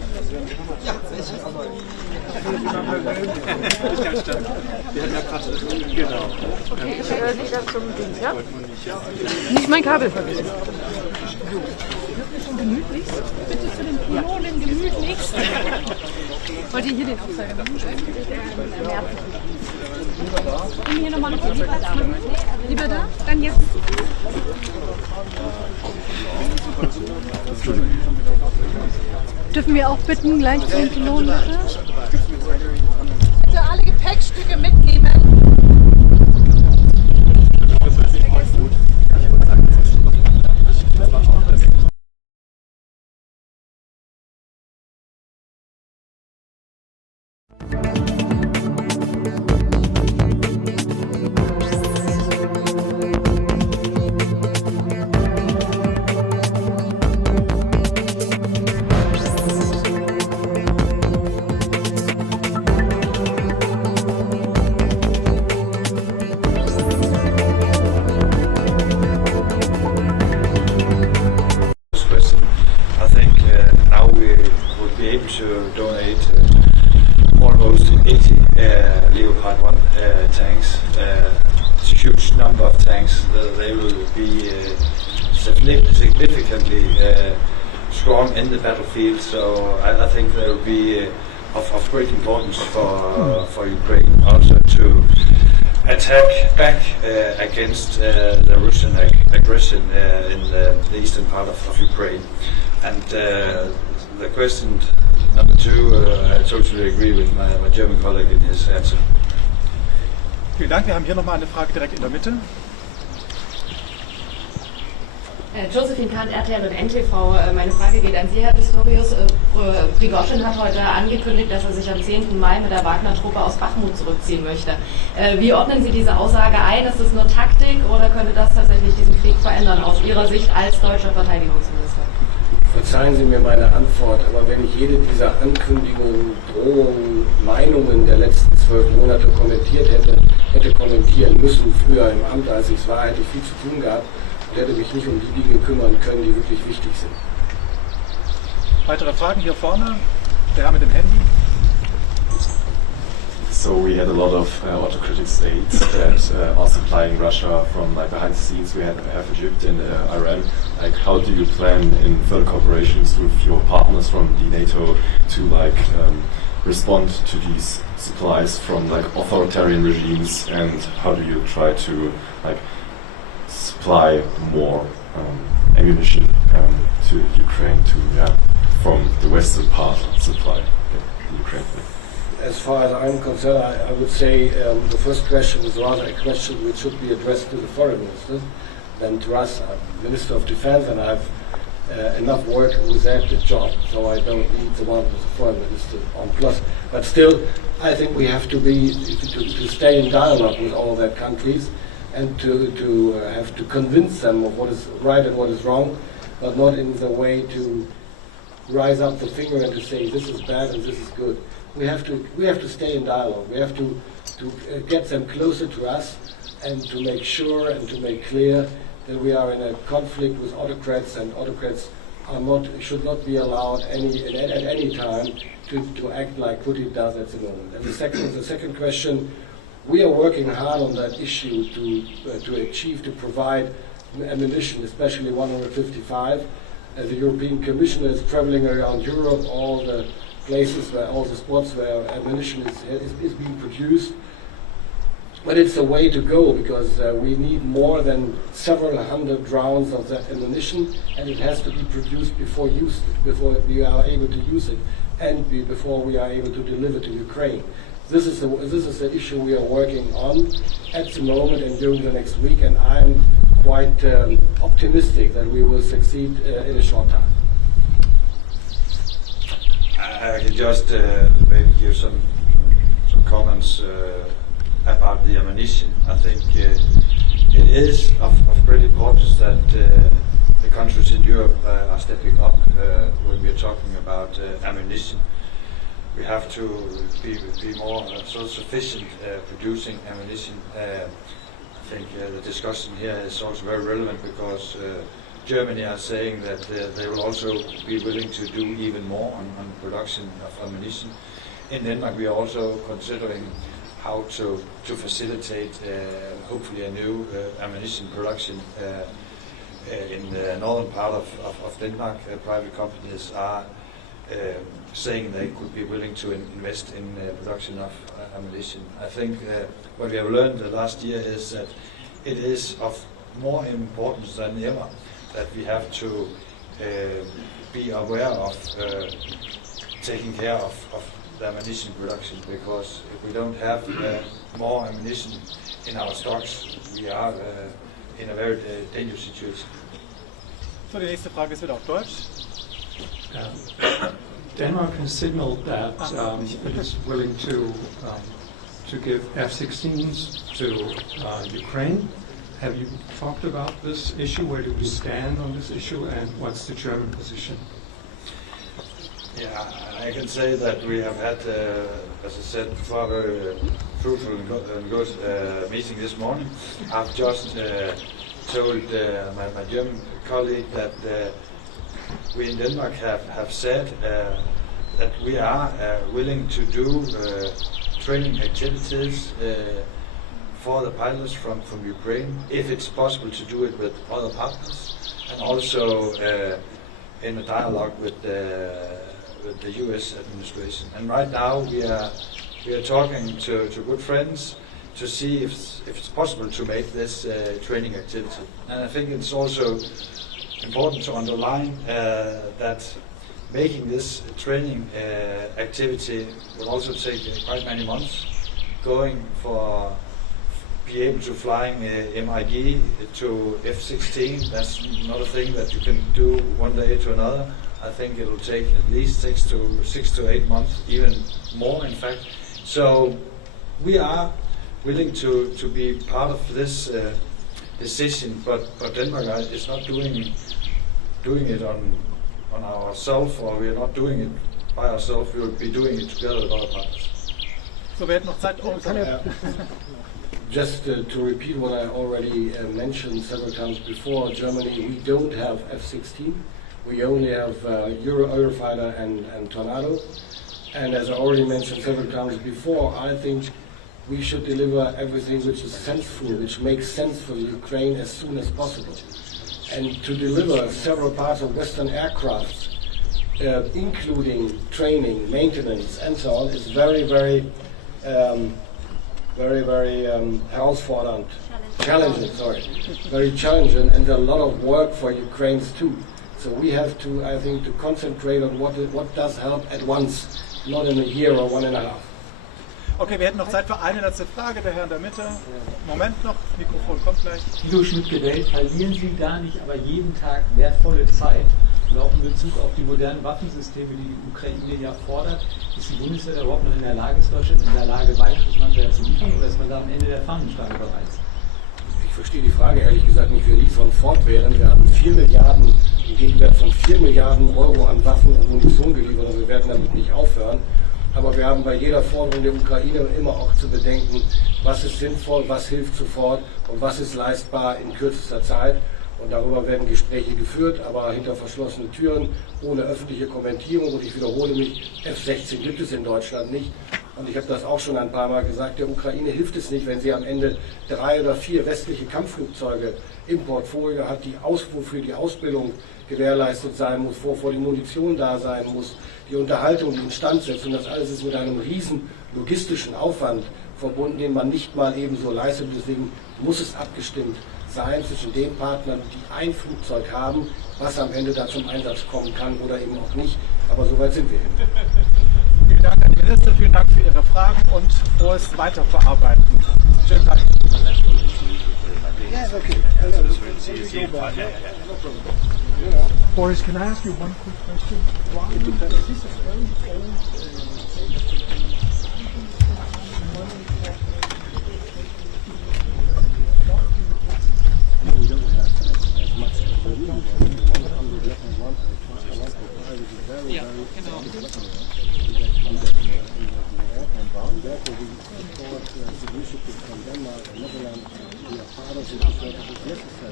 Okay, ich höre Sie dann zum Ding, ja? Nicht mein Kabel vergessen. Gemütlichst? Bitte zu den Pylonen gemütlichst. Wollt ihr hier den Aufzeiger machen? Und hier nochmal lieber da. Lieber da? Dann jetzt. Dürfen wir auch bitten, gleich zu den Pylonen, bitte? Bitte alle Gepäckstücke mitnehmen. To donate almost 80 Leopard 1 tanks. It's a huge number of tanks. They will be significantly strong in the battlefield, so I think they will be of great importance for Ukraine also to attack back against the Russian aggression in the eastern part of Ukraine. And the question number two, I totally agree with my German colleague in his answer. Vielen Dank. Wir haben hier nochmal eine Frage direkt in der Mitte. Josephine Kahn, RTL und NTV. Meine Frage geht an Sie, Herr Pistorius. Prigoschin hat heute angekündigt, dass er sich am 10. Mai mit der Wagner-Truppe aus Bachmut zurückziehen möchte. Wie ordnen Sie diese Aussage ein? Ist das nur Taktik oder könnte das tatsächlich diesen Krieg verändern, aus Ihrer Sicht als deutscher Verteidigungsminister? Verzeihen Sie mir meine Antwort, aber wenn ich jede dieser Ankündigungen, Drohungen, Meinungen der letzten 12 Monate hätte kommentieren müssen, früher im Amt, als ich es war, hätte ich viel zu tun gehabt und hätte mich nicht um die Dinge kümmern können, die wirklich wichtig sind. Weitere Fragen hier vorne? Der Herr mit dem Handy. So we had a lot of autocratic states that are supplying Russia from behind the scenes. We have Egypt and Iran. How do you plan in further cooperations with your partners from the NATO to respond to these supplies from authoritarian regimes, and how do you try to supply more ammunition to Ukraine from the western part supply Ukraine? As far as I'm concerned, I would say the first question is rather a question which should be addressed to the foreign minister than to us. I'm Minister of Defence and I have enough work with that job, so I don't need the one with the foreign minister on plus. But still, I think we have to stay in dialogue with all that countries and to have to convince them of what is right and what is wrong, but not in the way to rise up the finger and to say this is bad and this is good. We have to stay in dialogue. We have to get them closer to us and to make sure and to make clear that we are in a conflict with autocrats, and autocrats should not be allowed at any time to act like Putin does at the moment. And the second question, we are working hard on that issue to provide ammunition, especially 155. The European Commission is traveling around Europe, all the places all the spots where ammunition is being produced. But it's a way to go, because we need more than several hundred rounds of that ammunition, and it has to be produced before we are able to use it, and before we are able to deliver to Ukraine. This is the issue we are working on at the moment and during the next week, and I'm quite optimistic that we will succeed in a short time. I can just maybe give some comments about the ammunition. I think it is of great importance that the countries in Europe are stepping up when we are talking about ammunition. We have to be more self-sufficient producing ammunition. I think the discussion here is also very relevant because Germany are saying that they will also be willing to do even more on production of ammunition. In Denmark, we are also considering how to facilitate hopefully a new ammunition production in the northern part of Denmark. Private companies are saying they could be willing to invest in production of ammunition. I think what we have learned the last year is that it is of more importance than ever that we have to be aware of taking care of the ammunition production, because if we don't have more ammunition in our stocks, we are in a very dangerous situation. So, die nächste Frage ist wieder auf Deutsch. Denmark has signaled that it is willing to give F-16s to Ukraine. Have you talked about this issue? Where do we stand on this issue, and what's the German position? Yeah, I can say that we have had, as I said before, a very fruitful and good meeting this morning. I've just told my German colleague that we in Denmark have said that we are willing to do training activities for the pilots from Ukraine, if it's possible to do it with other partners, and also in a dialogue with the U.S. administration. And right now we are talking to good friends to see if it's possible to make this training activity. And I think it's also important to underline that making this training activity will also take quite many months. Going for be able to flying MIG to F-16, that's not a thing that you can do one day to another. I think it will take at least 6 to 8 months, even more in fact. So we are willing to be part of this decision, but Denmark is not doing it on ourselves, or we are not doing it by ourselves. We will be doing it together with other partners. So, wer hat noch Zeit? Oh, Just to repeat what I already mentioned several times before, Germany, we don't have F-16. We only have Eurofighter and Tornado. And as I already mentioned several times before, I think we should deliver everything which is sensible, which makes sense for Ukraine as soon as possible. And to deliver several parts of Western aircraft, including training, maintenance, and so on, is very herausfordernd, challenging, very challenging, and a lot of work for Ukrainians too. So we have to, I think, to concentrate on what does help at once, not in a year or 1.5. Okay, wir hätten noch Zeit für eine letzte Frage, der Herr in der Mitte. Moment noch, das Mikrofon kommt gleich. Guido Schmidt-Gewählt, verlieren Sie gar nicht, aber jeden Tag wertvolle Zeit. Und auch in Bezug auf die modernen Waffensysteme, die die Ukraine ja fordert, ist die Bundeswehr da überhaupt noch in der Lage, ist Deutschland in der Lage, weiteres Material zu liefern, oder ist man da am Ende der Fahnenstange bereits? Ich verstehe die Frage ehrlich gesagt nicht. Wir liefern fortwährend. Wir haben 4 Milliarden, im Gegenwert von 4 Milliarden Euro an Waffen und Munition geliefert, und wir werden damit nicht aufhören. Aber wir haben bei jeder Forderung der Ukraine immer auch zu bedenken, was ist sinnvoll, was hilft sofort und was ist leistbar in kürzester Zeit. Und darüber werden Gespräche geführt, aber hinter verschlossenen Türen, ohne öffentliche Kommentierung. Und ich wiederhole mich, F-16 gibt es in Deutschland nicht. Und ich habe das auch schon ein paar Mal gesagt, der Ukraine hilft es nicht, wenn sie am Ende 3 oder 4 westliche Kampfflugzeuge im Portfolio hat, wofür die Ausbildung gewährleistet sein muss, wovor die Munition da sein muss, die Unterhaltung, die Instandsetzung. Das alles ist mit einem riesen logistischen Aufwand verbunden, den man nicht mal ebenso leistet. Deswegen muss es abgestimmt sein zwischen den Partnern, die ein Flugzeug haben, was am Ende da zum Einsatz kommen kann oder eben auch nicht. Aber soweit sind wir eben. Vielen Dank an die Minister, vielen Dank für Ihre Fragen und frohes Weiterverarbeiten. Schönen Tag. Yes, okay. Boris, can I ask you one quick question? Why is this a very We don't have as much on the Leopard 1 very and therefore we support the initiative from Denmark and Netherlands. We are part of it, it's necessary.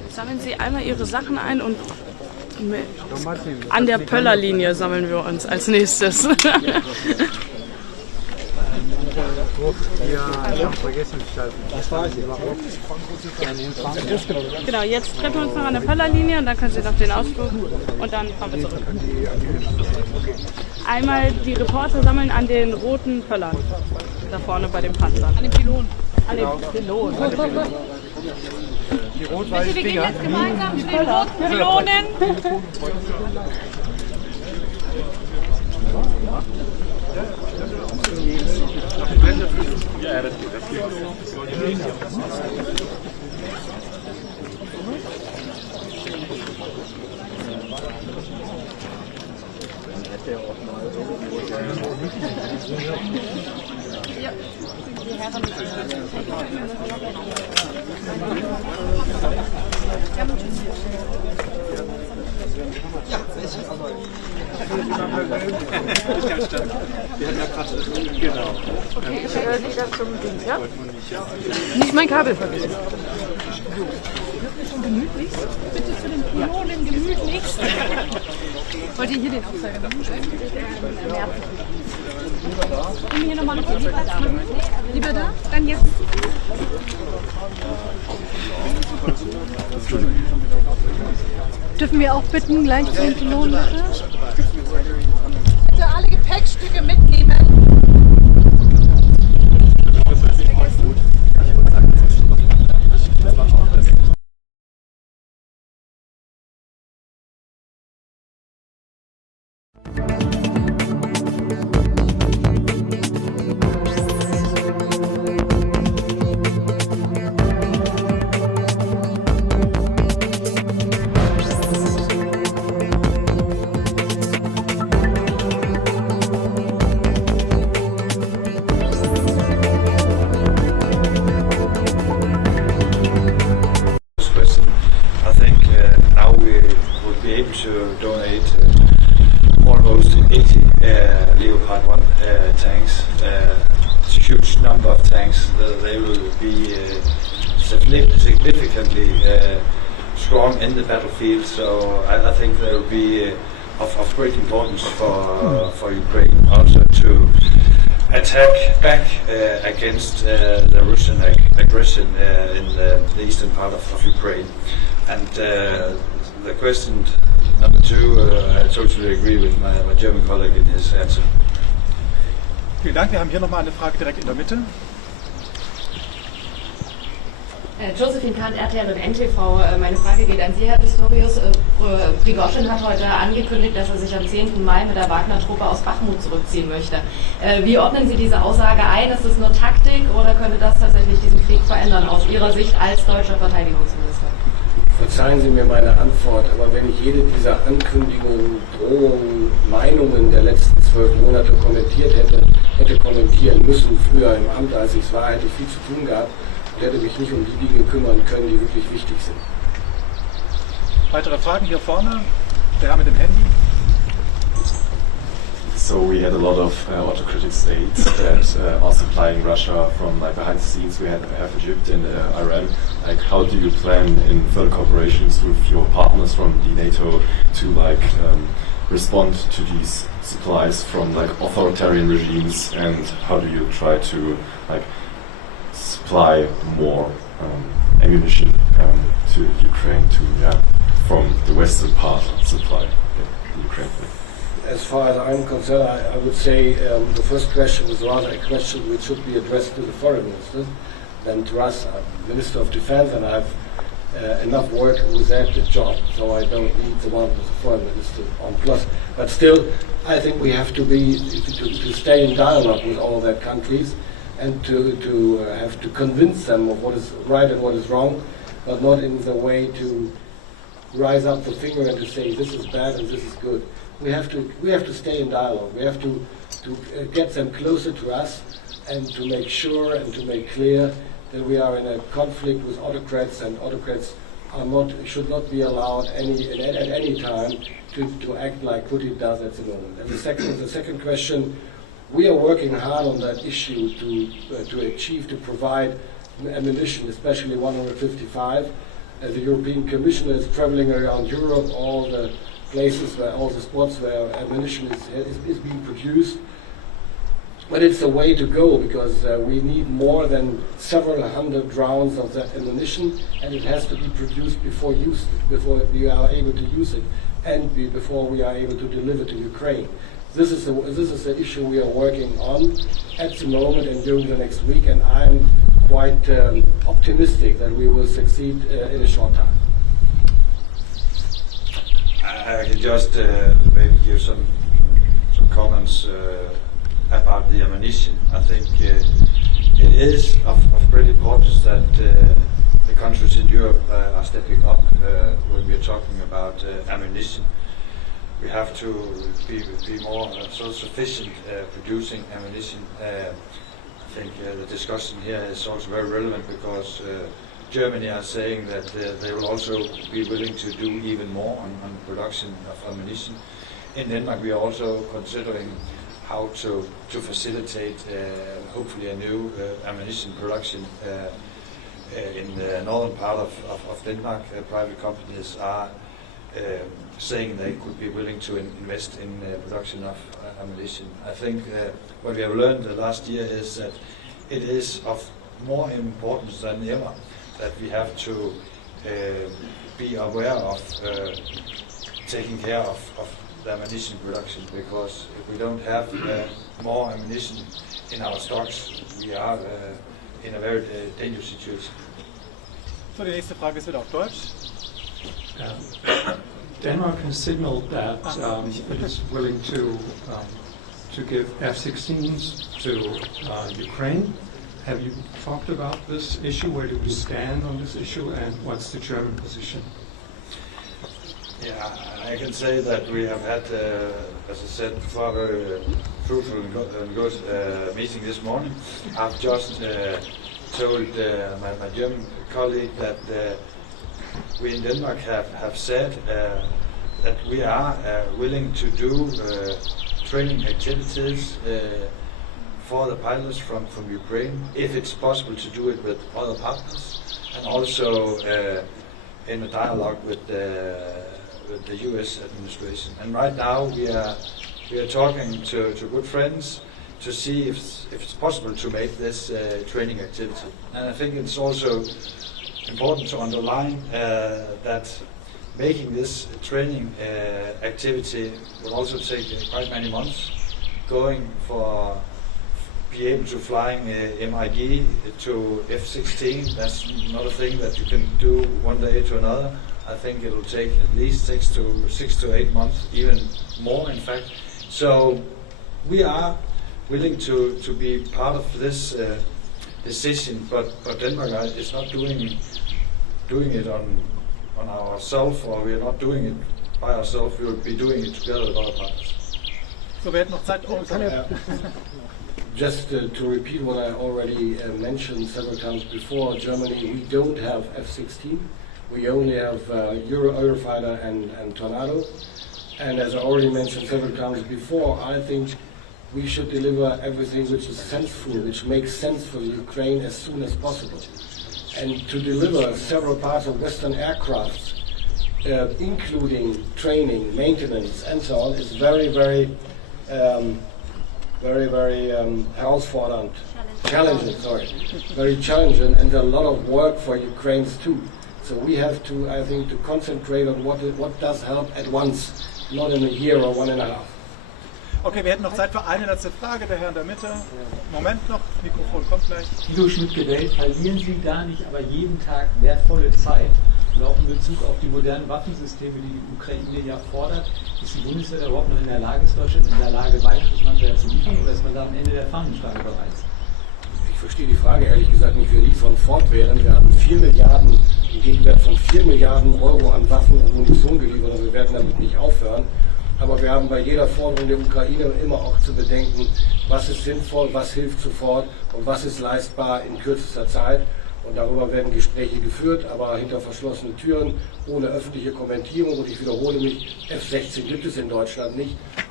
Sammeln Sie einmal Ihre Sachen ein und an der Pöllerlinie sammeln wir uns als nächstes. Ja, ich habe vergessen. Das war ich. Genau, jetzt treffen wir uns noch an der Pöllerlinie und dann können Sie noch den Ausflug und dann fahren wir zurück. Einmal die Reporter sammeln an den roten Pöllern. Da vorne bei dem Panzer. An den Pylonen. An den Pylonen. Die rot-weißen Wir gehen Finger. jetzt gemeinsam zu den roten Pylonen. Ja, das geht. Okay, ich wieder zum Ding, ja? Nicht mein Kabel vergessen. Gemütlichst? Bitte zu den Pylonen gemütlichst. Wollt ihr hier den Aufzeiger machen? Können wir hier nochmal eine Lieber da? Lieber da? Dann jetzt. Dürfen wir auch bitten, gleich zu den Pylonen, bitte? Bitte alle Gepäckstücke mitnehmen. To donate almost 80 Leopard 1 tanks. It's a huge number of tanks. They will be significantly strong in the battlefield, so I think they will be of great importance for Ukraine also to attack back against the Russian aggression in the eastern part of Ukraine. And the question number two, I totally agree with my German colleague in his answer. Vielen Dank. Wir haben hier nochmal eine Frage direkt in der Mitte. Josephine Kahn, RTL und NTV. Meine Frage geht an Sie, Herr Pistorius. Prigoschin hat heute angekündigt, dass er sich am 10. Mai mit der Wagner-Truppe aus Bachmut zurückziehen möchte. Wie ordnen Sie diese Aussage ein? Ist es nur Taktik oder könnte das tatsächlich diesen Krieg verändern, aus Ihrer Sicht als deutscher Verteidigungsminister? Verzeihen Sie mir meine Antwort, aber wenn ich jede dieser Ankündigungen, Drohungen, Meinungen der letzten 12 Monate hätte kommentieren müssen, früher im Amt, als ich es war, hätte ich viel zu tun gehabt und hätte mich nicht um die Dinge kümmern können, die wirklich wichtig sind. Weitere Fragen hier vorne? Der Herr mit dem Handy. So we had a lot of autocratic states that are supplying Russia from like behind the scenes. We have Egypt and Iran. Like, how do you plan in further cooperations with your partners from the NATO to like respond to these supplies from like authoritarian regimes, and how do you try to like supply more ammunition to Ukraine from the western part supply Ukraine? As far as I'm concerned, I would say the first question was rather a question which should be addressed to the foreign minister than to us. I'm Minister of Defence and I have enough work with that job, so I don't need the one with the foreign minister on plus. But still, I think we have to stay in dialogue with all their countries and to have to convince them of what is right and what is wrong, but not in the way to rise up the finger and to say this is bad and this is good. We have to stay in dialogue. We have to get them closer to us and to make sure and to make clear that we are in a conflict with autocrats, and autocrats should not be allowed at any time to act like Putin does at the moment. And the second question, we are working hard on that issue to provide ammunition, especially 155. As the European Commission is traveling around Europe, all the places where, all the spots where ammunition is being produced. But it's a way to go, because we need more than several hundred rounds of that ammunition, and it has to be produced before we are able to use it, and before we are able to deliver to Ukraine. This is the issue we are working on at the moment and during the next week, and I'm quite optimistic that we will succeed in a short time. I can just maybe give some comments about the ammunition. I think it is of great importance that the countries in Europe are stepping up when we are talking about ammunition. We have to be more self-sufficient producing ammunition. I think the discussion here is also very relevant, because Germany are saying that they will also be willing to do even more on production of ammunition. In Denmark, we are also considering how to facilitate hopefully a new ammunition production in the northern part of Denmark. Private companies are saying they could be willing to invest in production of ammunition. I think what we have learned the last year is that it is of more importance than ever that we have to be aware of taking care of the ammunition production, because if we don't have more ammunition in our stocks, we are in a very dangerous situation. So, die nächste Frage ist wieder auf Deutsch. Denmark has signaled that it is willing to give F-16s to Ukraine. Have you talked about this issue? Where do we stand on this issue, and what's the German position? Yeah, I can say that we have had, as I said before, a very fruitful and good meeting this morning. I've just told my German colleague that we in Denmark have said that we are willing to do training activities for the pilots from Ukraine, if it's possible to do it with other partners, and also in a dialogue with the US administration. And right now we are talking to good friends to see if it's possible to make this training activity. And I think it's also important to underline that making this training activity will also take quite many months. Going for be able to flying MID to F-16, that's not a thing that you can do one day to another. I think it will take at least 6 to 8 months, even more in fact. So we are willing to be part of this decision, but Denmark is not doing it on ourselves, or we are not doing it by ourselves. We will be doing it together with other partners. So, wir hätten noch Zeit. Just to repeat what I already mentioned several times before, Germany, we don't have F-16. We only have Eurofighter and Tornado. And as I already mentioned several times before, I think we should deliver everything which is sensible, which makes sense for Ukraine as soon as possible. And to deliver several parts of Western aircraft, including training, maintenance, and so on, is very herausfordernd, very challenging, and a lot of work for Ukrainians too. So we have to, I think, to concentrate on what does help at once, not in a year or 1.5. Okay, wir hätten noch Zeit für eine letzte Frage, der Herr in der Mitte. Moment noch, das Mikrofon kommt gleich. Guido Schmidt-Gewählt, verlieren Sie da nicht aber jeden Tag wertvolle Zeit? Und auch in Bezug auf die modernen Waffensysteme, die die Ukraine ja fordert, ist die Bundeswehr überhaupt noch in der Lage, ist Deutschland in der Lage, weiteres Material zu liefern, oder ist man da am Ende der Fahnenstange bereits? Ich verstehe die Frage ehrlich gesagt nicht. Wir liefern fortwährend. Wir haben 4 Milliarden, im Gegenwert von 4 Milliarden Euro an Waffen und Munition geliefert, und wir werden damit nicht aufhören. Aber wir haben bei jeder Forderung der Ukraine immer auch zu bedenken, was ist sinnvoll, was hilft sofort und was ist leistbar in kürzester Zeit. Und darüber werden Gespräche geführt, aber hinter verschlossenen Türen, ohne öffentliche Kommentierung. Und ich wiederhole mich, F-16 gibt es in Deutschland nicht.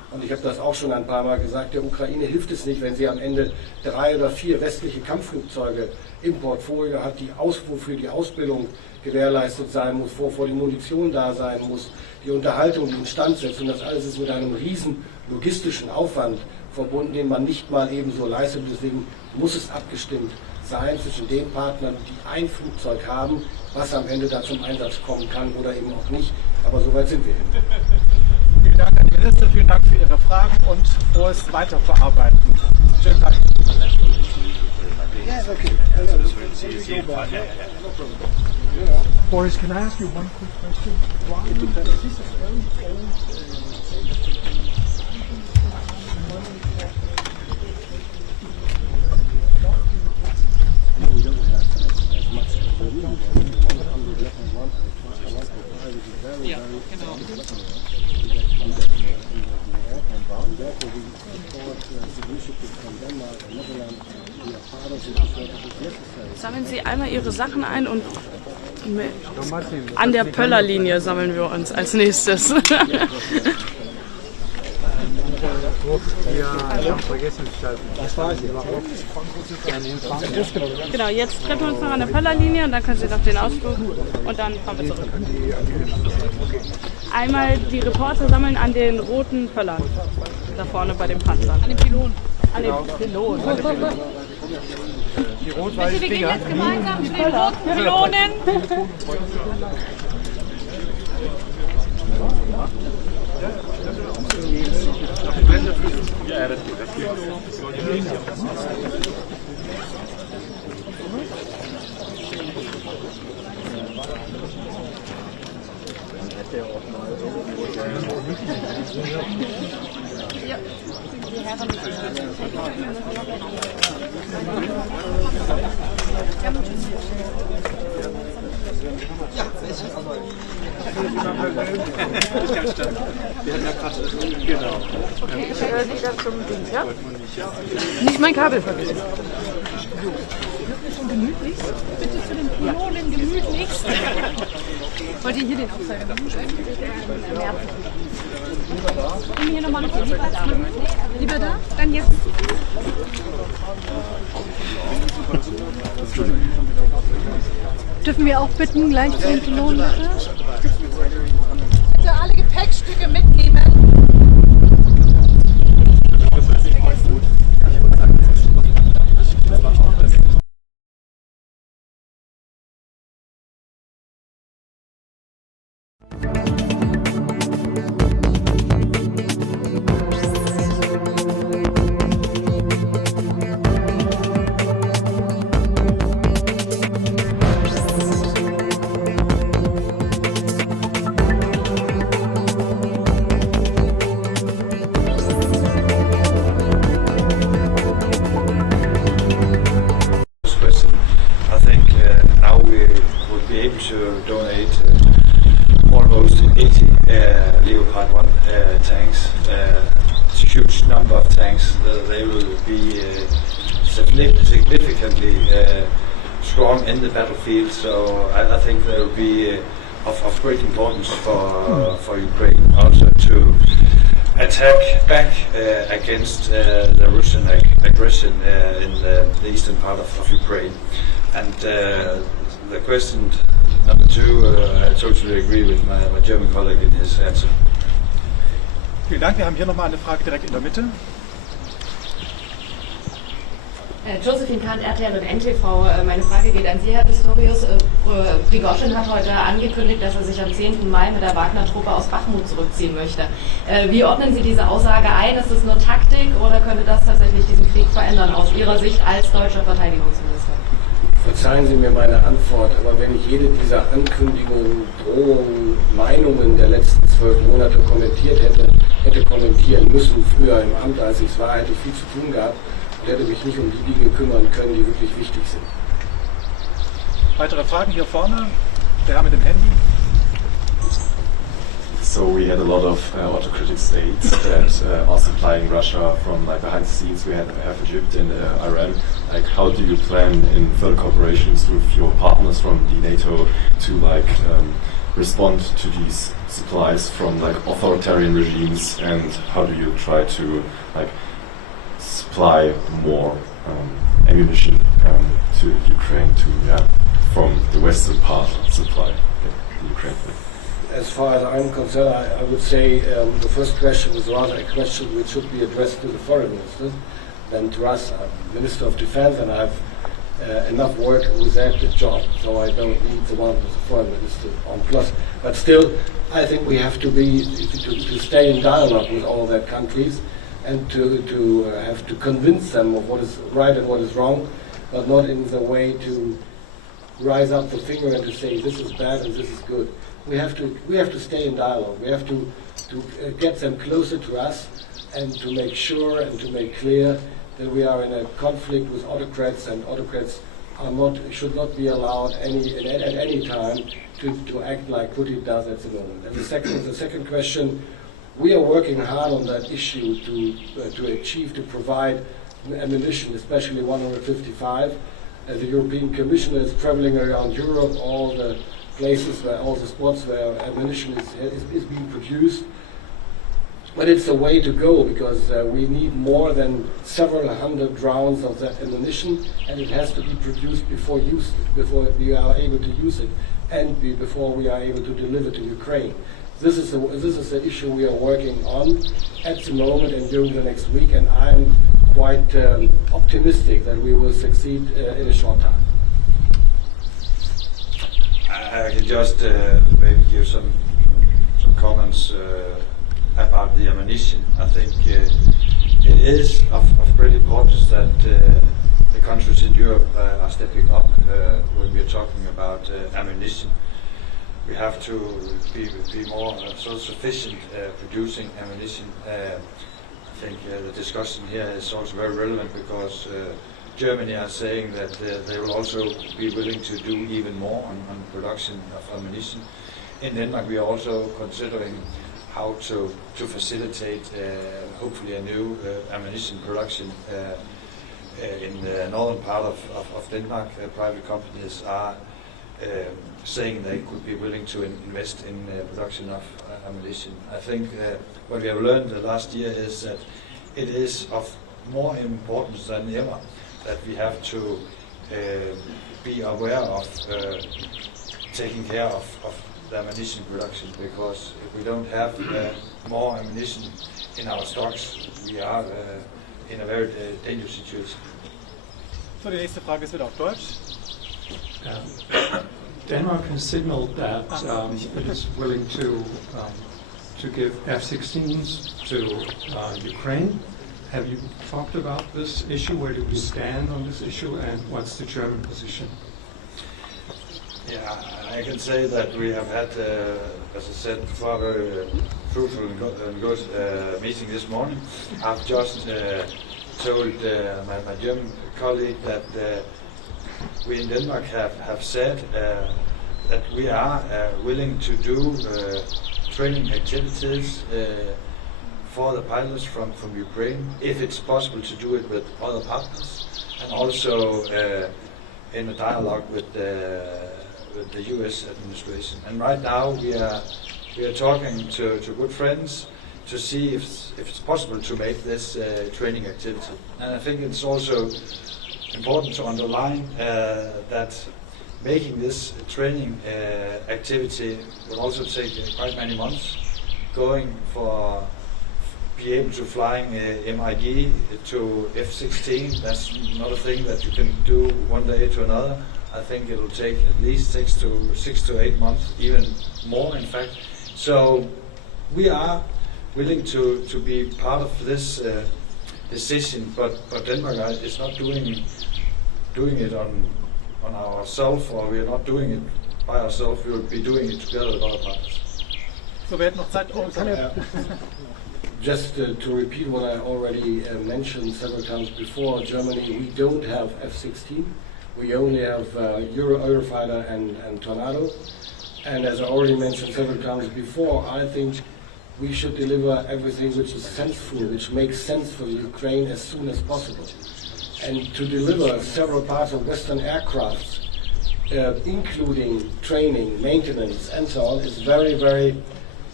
Und ich habe das auch schon ein paar Mal gesagt, der Ukraine hilft es nicht, wenn sie am Ende 3 oder 4 westliche Kampfflugzeuge im Portfolio hat, wofür die Ausbildung gewährleistet sein muss, wovor die Munition da sein muss, die Unterhaltung, die Instandsetzung, das alles ist mit einem riesen logistischen Aufwand verbunden, den man nicht mal ebenso leistet. Deswegen muss es abgestimmt sein zwischen den Partnern, die ein Flugzeug haben, was am Ende da zum Einsatz kommen kann oder eben auch nicht. Aber soweit sind wir hin. Vielen Dank, Herr Minister, vielen Dank für Ihre Fragen und frohes Weiterverarbeiten. Schönen Tag. Boris, can I ask you one quick question? Why is this a very old We don't have as much as we need. 100 Leopard 1, 105 is a very, therefore we support the initiative from Denmark and Netherlands. We are part of it, so it is necessary. Sammeln Sie einmal Ihre Sachen ein und an der Pöllerlinie sammeln wir uns als nächstes. Genau, jetzt treffen wir uns noch an der Pöllerlinie und dann können Sie noch den Ausflug und dann fahren wir zurück. Einmal die Reporter sammeln an den roten Pöllern, da vorne bei dem Panzer. An den Pylonen. An den Pylonen. Die rot-weißen Wir gehen jetzt gemeinsam zu den roten Pylonen. Nicht mein Kabel vergessen. Bitte zu den Pylonen gemütlichst. Wollt ihr hier den Abzeiger machen? Und hier nochmal noch lieber da. Lieber da? Dann jetzt. Dürfen wir auch bitten, gleich zu den Pylonen, bitte? Bitte alle Gepäckstücke mitnehmen. To donate almost 80 Leopard 1 tanks. It's a huge number of tanks. They will be significantly strong in the battlefield, so I think they will be of great importance for Ukraine also to attack back against the Russian aggression in the eastern part of Ukraine. And the question number 2, I totally agree with my German colleague in his answer. Vielen Dank. Wir haben hier nochmal eine Frage direkt in der Mitte. Josephine Kahn, RTL und NTV. Meine Frage geht an Sie, Herr Pistorius. Prigoschin hat heute angekündigt, dass er sich am 10. Mai mit der Wagner-Truppe aus Bachmut zurückziehen möchte. Wie ordnen Sie diese Aussage ein? Ist das nur Taktik oder könnte das tatsächlich diesen Krieg verändern, aus Ihrer Sicht als deutscher Verteidigungsminister? Verzeihen Sie mir meine Antwort, aber wenn ich jede dieser Ankündigungen, Drohungen, Meinungen der letzten 12 Monate hätte kommentieren müssen, früher im Amt, als ich es war, hätte ich viel zu tun gehabt und hätte mich nicht um die Dinge kümmern können, die wirklich wichtig sind. Weitere Fragen hier vorne? Der Herr mit dem Handy. So we had a lot of autocratic states that are supplying Russia from like behind the scenes. We have Egypt and Iran. Like, how do you plan in further cooperations with your partners from the NATO to respond to these supplies from like authoritarian regimes, and how do you try to like supply more ammunition to Ukraine from the western part supply Ukraine? As far as I'm concerned, I would say the first question is rather a question which should be addressed to the foreign minister than to us. I'm Minister of Defence, and I have enough work with that job, so I don't need the one with the foreign minister on plus. But still, I think we have to stay in dialogue with all that countries, and to have to convince them of what is right and what is wrong, but not in the way to rise up the finger and to say this is bad and this is good. We have to stay in dialogue. We have to get them closer to us, and to make sure and to make clear that we are in a conflict with autocrats, and autocrats should not be allowed at any time to act like Putin does at the moment. And the second question, we are working hard on that issue to provide ammunition, especially 155. The European Commission is traveling around Europe, all the places all the spots where ammunition is being produced. But it's a way to go, because we need more than several hundred rounds of that ammunition, and it has to be produced before we are able to use it, and before we are able to deliver to Ukraine. This is the issue we are working on at the moment and during the next week, and I'm quite optimistic that we will succeed in a short time. I can just maybe give some comments about the ammunition. I think it is of great importance that the countries in Europe are stepping up when we are talking about ammunition. We have to be more self-sufficient producing ammunition. I think the discussion here is also very relevant, because Germany are saying that they will also be willing to do even more on production of ammunition. In Denmark, we are also considering how to facilitate hopefully a new ammunition production in the northern part of Denmark. Private companies are saying they could be willing to invest in production of ammunition. I think what we have learned the last year is that it is of more importance than ever that we have to be aware of taking care of the ammunition production, because if we don't have more ammunition in our stocks, we are in a very dangerous situation. So, die nächste Frage ist wieder auf Deutsch. Denmark has signaled that it is willing to give F-16s to Ukraine. Have you talked about this issue? Where do we stand on this issue, and what's the German position? Yeah, I can say that we have had, as I said before, a very fruitful and good meeting this morning. I've just told my German colleague that we in Denmark have said that we are willing to do training activities for the pilots from Ukraine, if it's possible to do it with other partners, and also in a dialogue with the U.S. administration. And right now we are talking to good friends to see if it's possible to make this training activity. And I think it's also important to underline that making this training activity will also take quite many months. Going for be able to flying MIG to F-16, that's not a thing that you can do one day to another. I think it will take at least 6 to 8 months, even more in fact. So we are willing to be part of this decision, but Denmark is not doing it on ourselves, or we are not doing it by ourselves. We will be doing it together with other partners. So, wir hätten noch Zeit. Just to repeat what I already mentioned several times before, Germany, we don't have F-16. We only have Eurofighter and Tornado. And as I already mentioned several times before, I think we should deliver everything which is senseful, which makes sense for Ukraine as soon as possible. And to deliver several parts of Western aircraft, including training, maintenance, and so on, is very, very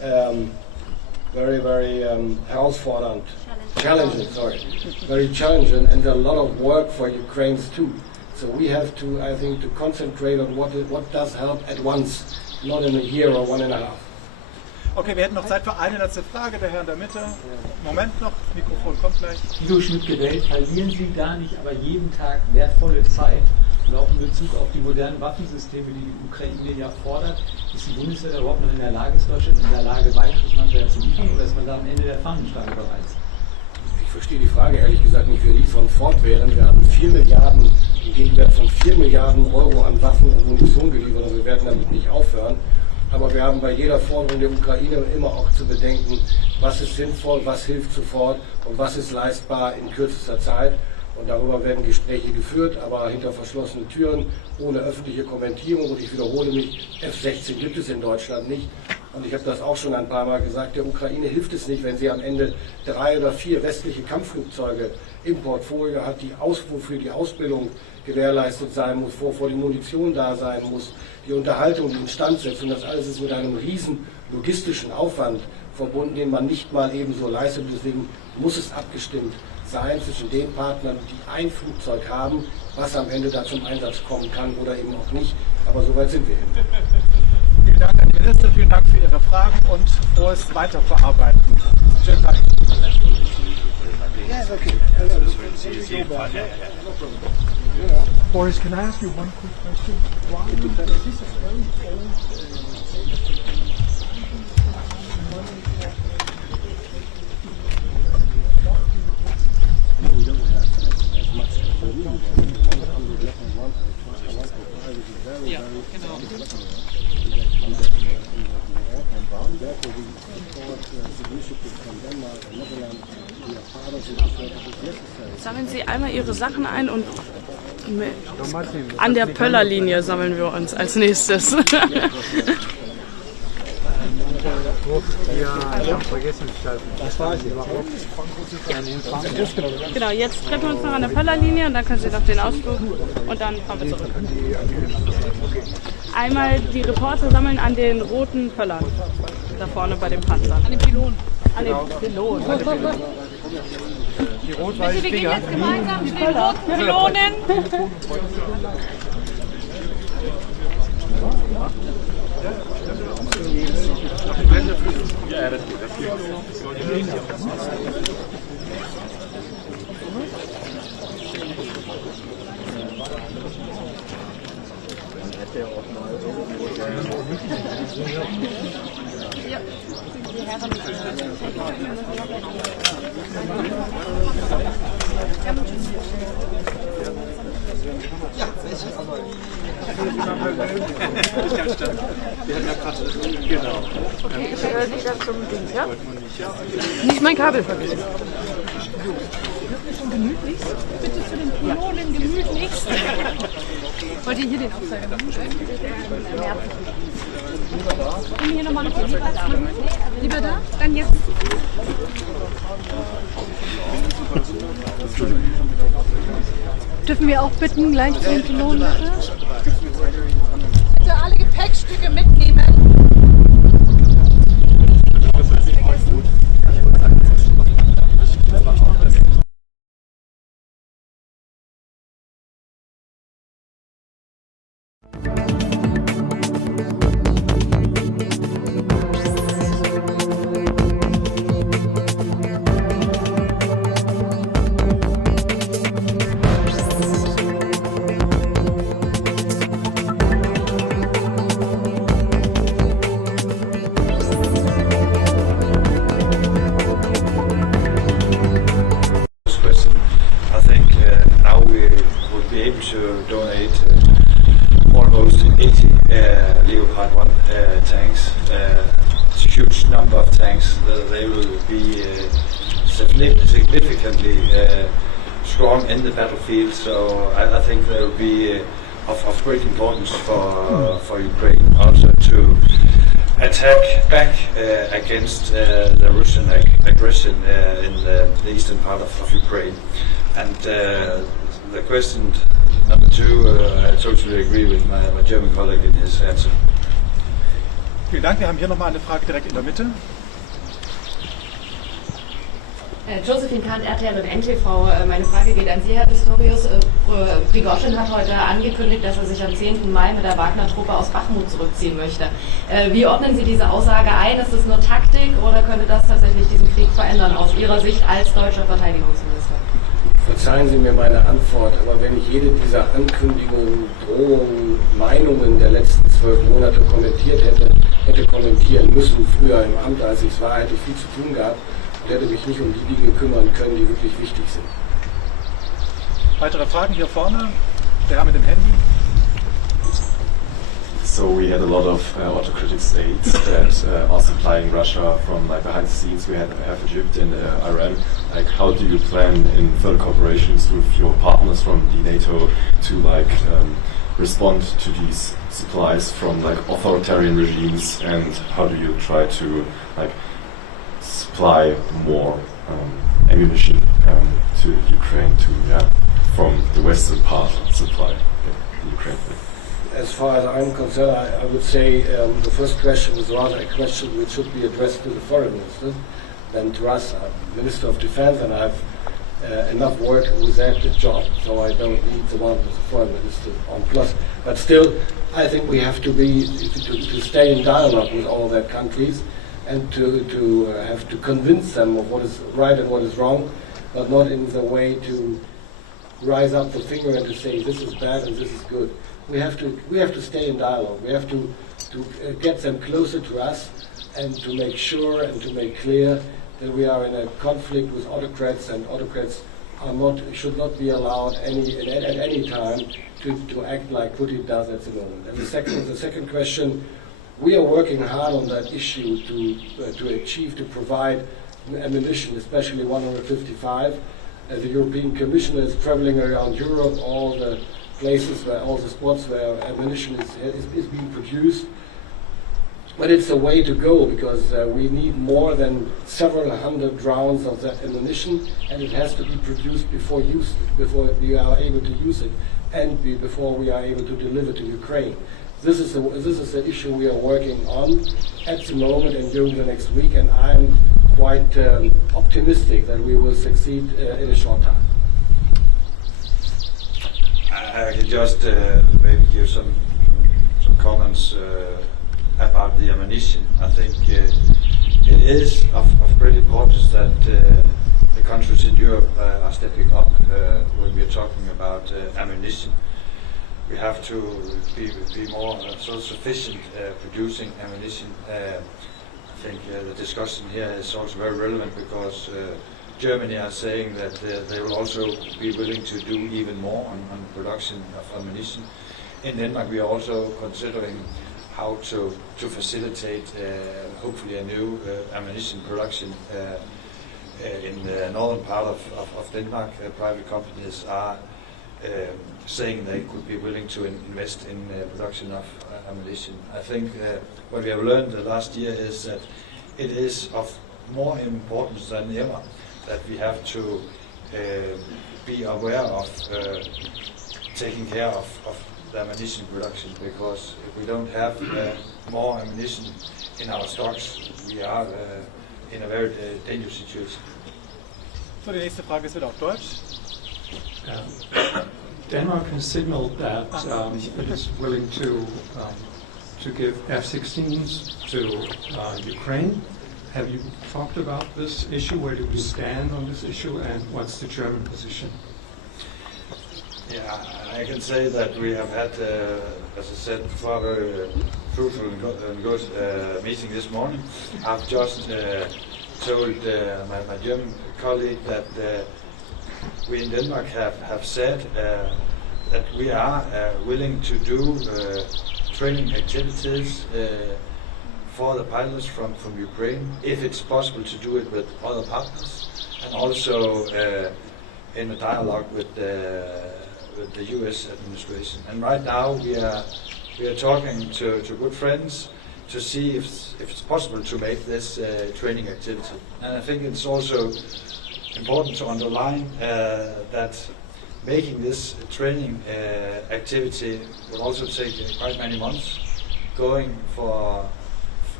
very herausfordernd, challenging, very challenging, and a lot of work for Ukrainians too. So we have to, I think, to concentrate on what does help at once, not in a year or 1.5. Okay, wir hätten noch Zeit für eine letzte Frage, der Herr in der Mitte. Moment noch, das Mikrofon kommt gleich. Im Durchschnitt gewählt, verlieren Sie gar nicht, aber jeden Tag wertvolle Zeit. Und auch in Bezug auf die modernen Waffensysteme, die die Ukraine ja fordert, ist die Bundeswehr überhaupt noch in der Lage, ist Deutschland in der Lage, weiteres Material zu liefern, oder ist man da am Ende der Fahnenstange bereits? Ich verstehe die Frage ehrlich gesagt nicht. Wir liefern fortwährend. Wir haben 4 Milliarden, im Gegenwert von 4 Milliarden Euro an Waffen und Munition geliefert, und wir werden damit nicht aufhören. Aber wir haben bei jeder Forderung der Ukraine immer auch zu bedenken, was ist sinnvoll, was hilft sofort und was ist leistbar in kürzester Zeit. Und darüber werden Gespräche geführt, aber hinter verschlossenen Türen, ohne öffentliche Kommentierung. Und ich wiederhole mich, F-16 gibt es in Deutschland nicht. Und ich habe das auch schon ein paar Mal gesagt, der Ukraine hilft es nicht, wenn sie am Ende 3 oder 4 westliche Kampfflugzeuge im Portfolio hat, wofür die Ausbildung gewährleistet sein muss, wovor die Munition da sein muss, die Unterhaltung, die Instandsetzung. Das alles ist mit einem riesen logistischen Aufwand verbunden, den man nicht mal eben so leistet. Deswegen muss es abgestimmt sein zwischen den Partnern, die ein Flugzeug haben, was am Ende da zum Einsatz kommen kann oder eben auch nicht. Aber soweit sind wir hin. Vielen Dank an die Minister, vielen Dank für Ihre Fragen und frohes Weiterverarbeiten. Schönen Tag. Yes, okay. Boris, can I ask you one quick question? Why is this a very We don't have as much as we need. Therefore, we support the initiative from Denmark and Netherlands. We are part of it because it is necessary. Sammeln Sie einmal Ihre Sachen ein und an der Pöllerlinie sammeln wir uns als nächstes. Genau, jetzt treffen wir uns noch an der Pöllerlinie und dann können Sie noch den Ausflug und dann fahren wir zurück. Einmal die Reporter sammeln an den roten Pöllern, da vorne bei dem Panzer. An den Pylonen. An den Pylonen. Die rot-weißen Wir gehen jetzt gemeinsam zu den roten Pylonen. Nicht mein Kabel vergessen. Gemütlichst? Bitte zu den Pylonen gemütlichst. Wollt ihr hier den Aufzeiger machen? Können wir hier nochmal noch lieber da? Dann jetzt. Dürfen wir auch bitten, gleich zu den Pylonen, bitte? Bitte alle Gepäckstücke mitnehmen. To donate almost 80 Leopard 1 tanks. It's a huge number of tanks. They will be significantly strong in the battlefield, so I think they will be of great importance for Ukraine also to attack back against the Russian aggression in the eastern part of Ukraine. And the question number 2, I totally agree with my German colleague in his answer. Vielen Dank. Wir haben hier nochmal eine Frage direkt in der Mitte. Josephine Kahnt, RTL und NTV. Meine Frage geht an Sie, Herr Pistorius. Prigoschin hat heute angekündigt, dass er sich am 10. Mai mit der Wagner-Truppe aus Bachmut zurückziehen möchte. Wie ordnen Sie diese Aussage ein? Ist das nur Taktik oder könnte das tatsächlich diesen Krieg verändern aus Ihrer Sicht als deutscher Verteidigungsminister? Verzeihen Sie mir meine Antwort, aber wenn ich jede dieser Ankündigungen, Drohungen, Meinungen der letzten 12 Monate hätte kommentieren müssen, früher im Amt, als ich es war, hätte ich viel zu tun gehabt und hätte mich nicht um die Dinge kümmern können, die wirklich wichtig sind. Weitere Fragen hier vorne? Der Herr mit dem Handy. So we had a lot of autocratic states that are supplying Russia from like behind the scenes. We have Egypt and Iran. Like, how do you plan in further cooperations with your partners from the NATO to like respond to these supplies from like authoritarian regimes, and how do you try to like supply more ammunition to Ukraine from the western part supply Ukraine? As far as I'm concerned, I would say the first question is rather a question which should be addressed to the foreign minister than to us. I'm Minister of Defence and I have enough work with that job, so I don't need the one with the foreign minister on plus. But still, I think we have to stay in dialogue with all their countries and to have to convince them of what is right and what is wrong, but not in the way to rise up the finger and to say this is bad and this is good. We have to stay in dialogue. We have to get them closer to us and to make sure and to make clear that we are in a conflict with autocrats, and autocrats should not be allowed at any time to act like Putin does at the moment. And the second question, we are working hard on that issue to provide ammunition, especially 155. The European Commission is traveling around Europe, all the spots where ammunition is being produced. But it's a way to go, because we need more than several hundred rounds of that ammunition, and it has to be produced before we are able to use it, and before we are able to deliver to Ukraine. This is the issue we are working on at the moment and during the next week, and I'm quite optimistic that we will succeed in a short time. I can just maybe give some comments about the ammunition. I think it is of great importance that the countries in Europe are stepping up when we are talking about ammunition. We have to be more self-sufficient producing ammunition. I think the discussion here is also very relevant, because Germany are saying that they will also be willing to do even more on production of ammunition. In Denmark, we are also considering how to facilitate hopefully a new ammunition production in the northern part of Denmark. Private companies are saying they could be willing to invest in production of ammunition. I think what we have learned the last year is that it is of more importance than ever that we have to be aware of taking care of the ammunition production, because if we don't have more ammunition in our stocks, we are in a very dangerous situation. So, die nächste Frage ist wieder auf Deutsch. Denmark has signaled that it is willing to give F-16s to Ukraine. Have you talked about this issue? Where do we stand on this issue, and what's the German position? Yeah, I can say that we have had, as I said before, a very fruitful and good meeting this morning. I've just told my German colleague that we in Denmark have said that we are willing to do training activities for the pilots from Ukraine, if it's possible to do it with other partners, and also in a dialogue with the U.S. administration. And right now we are talking to good friends to see if it's possible to make this training activity. And I think it's also important to underline that making this training activity will also take quite many months, going for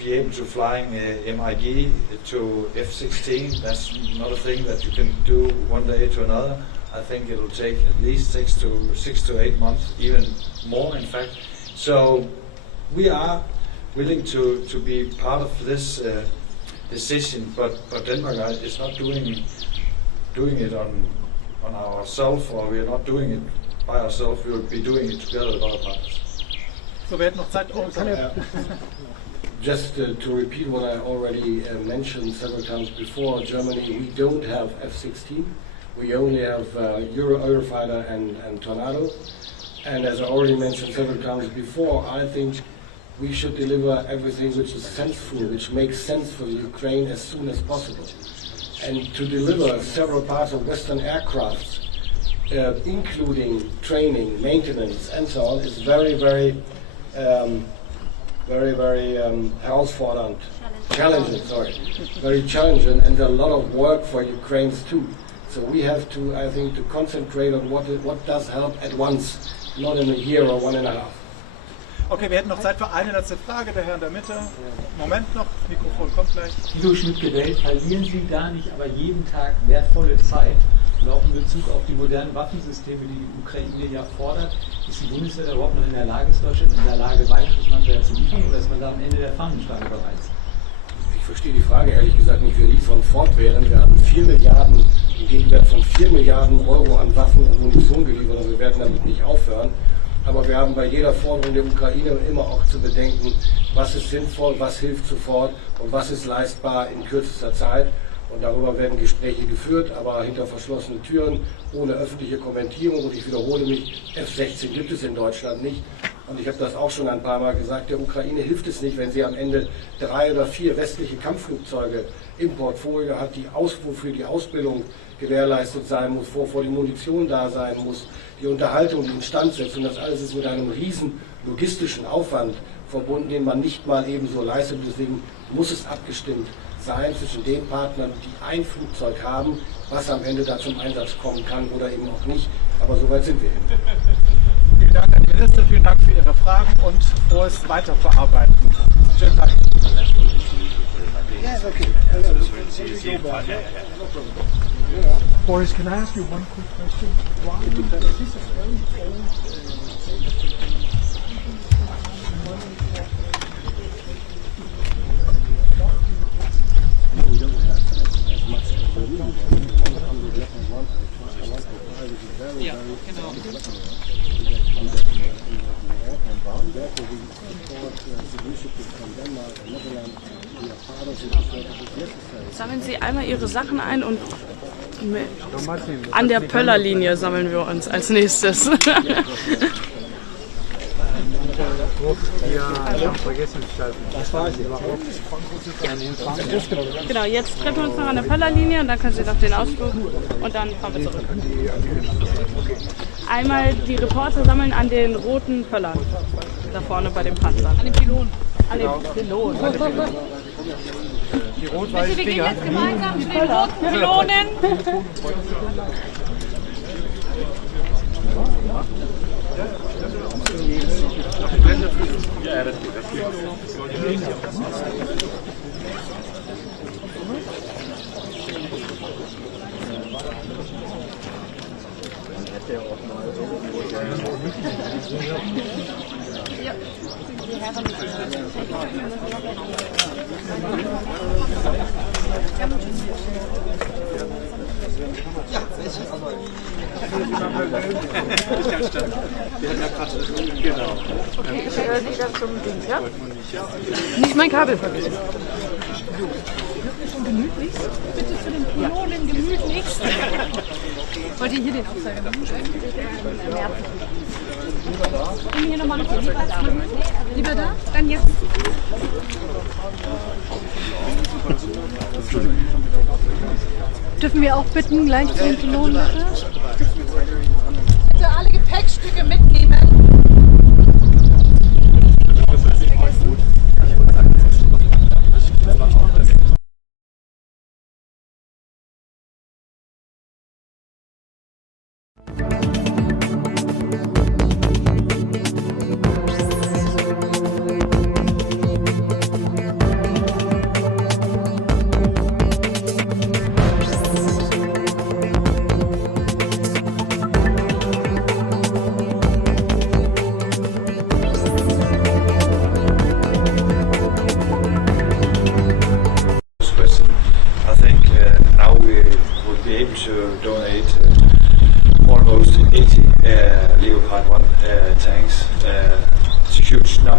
be able to flying MIG to F-16. That's not a thing that you can do one day to another. I think it'll take at least 6 to 8 months, even more in fact. So we are willing to be part of this decision, but Denmark is not doing it on ourselves, or we are not doing it by ourselves. We will be doing it together with other partners. So, wer hat noch Zeit? Oh, Just to repeat what I already mentioned several times before, Germany, we don't have F-16. We only have Eurofighter and Tornado. And as I already mentioned several times before, I think we should deliver everything which is sensible, which makes sense for Ukraine as soon as possible. And to deliver several parts of Western aircraft, including training, maintenance, and so on, is very herausfordernd, challenging, very challenging, and a lot of work for Ukrainians too. So we have to, I think, to concentrate on what does help at once, not in a year or 1.5. Okay, wir hätten noch Zeit für eine letzte Frage, der Herr in der Mitte. Moment noch, Mikrofon kommt gleich. Guido Schmidt-Gewählt, verlieren Sie da nicht aber jeden Tag wertvolle Zeit? Und auch in Bezug auf die modernen Waffensysteme, die die Ukraine ja fordert, ist die Bundeswehr da überhaupt noch in der Lage, ist Deutschland in der Lage, weiteres Material zu liefern, oder ist man da am Ende der Fahnenstange bereits? Ich verstehe die Frage ehrlich gesagt nicht. Wir liefern fortwährend. Wir haben 4 Milliarden, im Gegenwert von 4 Milliarden Euro an Waffen und Munition geliefert, und wir werden damit nicht aufhören. Aber wir haben bei jeder Forderung der Ukraine immer auch zu bedenken, was ist sinnvoll, was hilft sofort und was ist leistbar in kürzester Zeit. Und darüber werden Gespräche geführt, aber hinter verschlossenen Türen, ohne öffentliche Kommentierung. Und ich wiederhole mich, F-16 gibt es in Deutschland nicht. Und ich habe das auch schon ein paar Mal gesagt, der Ukraine hilft es nicht, wenn sie am Ende 3 oder 4 westliche Kampfflugzeuge im Portfolio hat, wofür die Ausbildung gewährleistet sein muss, wovor die Munition da sein muss, die Unterhaltung, die Instandsetzung. Das alles ist mit einem riesen logistischen Aufwand verbunden, den man nicht mal ebenso leistet. Deswegen muss es abgestimmt sein zwischen den Partnern, die ein Flugzeug haben, was am Ende da zum Einsatz kommen kann oder eben auch nicht. Aber soweit sind wir eben. Vielen Dank an die Minister, vielen Dank für Ihre Fragen und frohes Weiterverarbeiten. Schönen Tag. Yes, okay. Boris, can I ask you one quick question? Why is this a very old We don't have as much as we need. On the Leopard 1.5 is very, therefore we support the initiative from Denmark and Netherlands. We are part of it, so it is necessary. Sammeln Sie einmal Ihre Sachen ein und an der Pöllerlinie sammeln wir uns als nächstes. Genau, jetzt treffen wir uns noch an der Pöllerlinie und dann können Sie noch den Ausflug und dann fahren wir zurück. Einmal die Reporter sammeln an den roten Pöllern, da vorne bei dem Panzer. An den Pylonen. An den Pylonen. Die rot-weißen Wir gehen Dinger. jetzt gemeinsam zu den roten Pylonen. Ja, das ist gut. Ja. Genau. Okay, ich höre wieder zum Ding, ja? Nicht mein Kabel vergessen. Gemütlichst? Bitte zu den Pylonen gemütlichst. Wollt ihr hier den Aufzeiger machen? Können wir hier nochmal noch lieber da? Lieber da? Dann jetzt. Dürfen wir auch bitten, gleich zu den Pylonen, bitte? Bitte alle Gepäckstücke mitnehmen.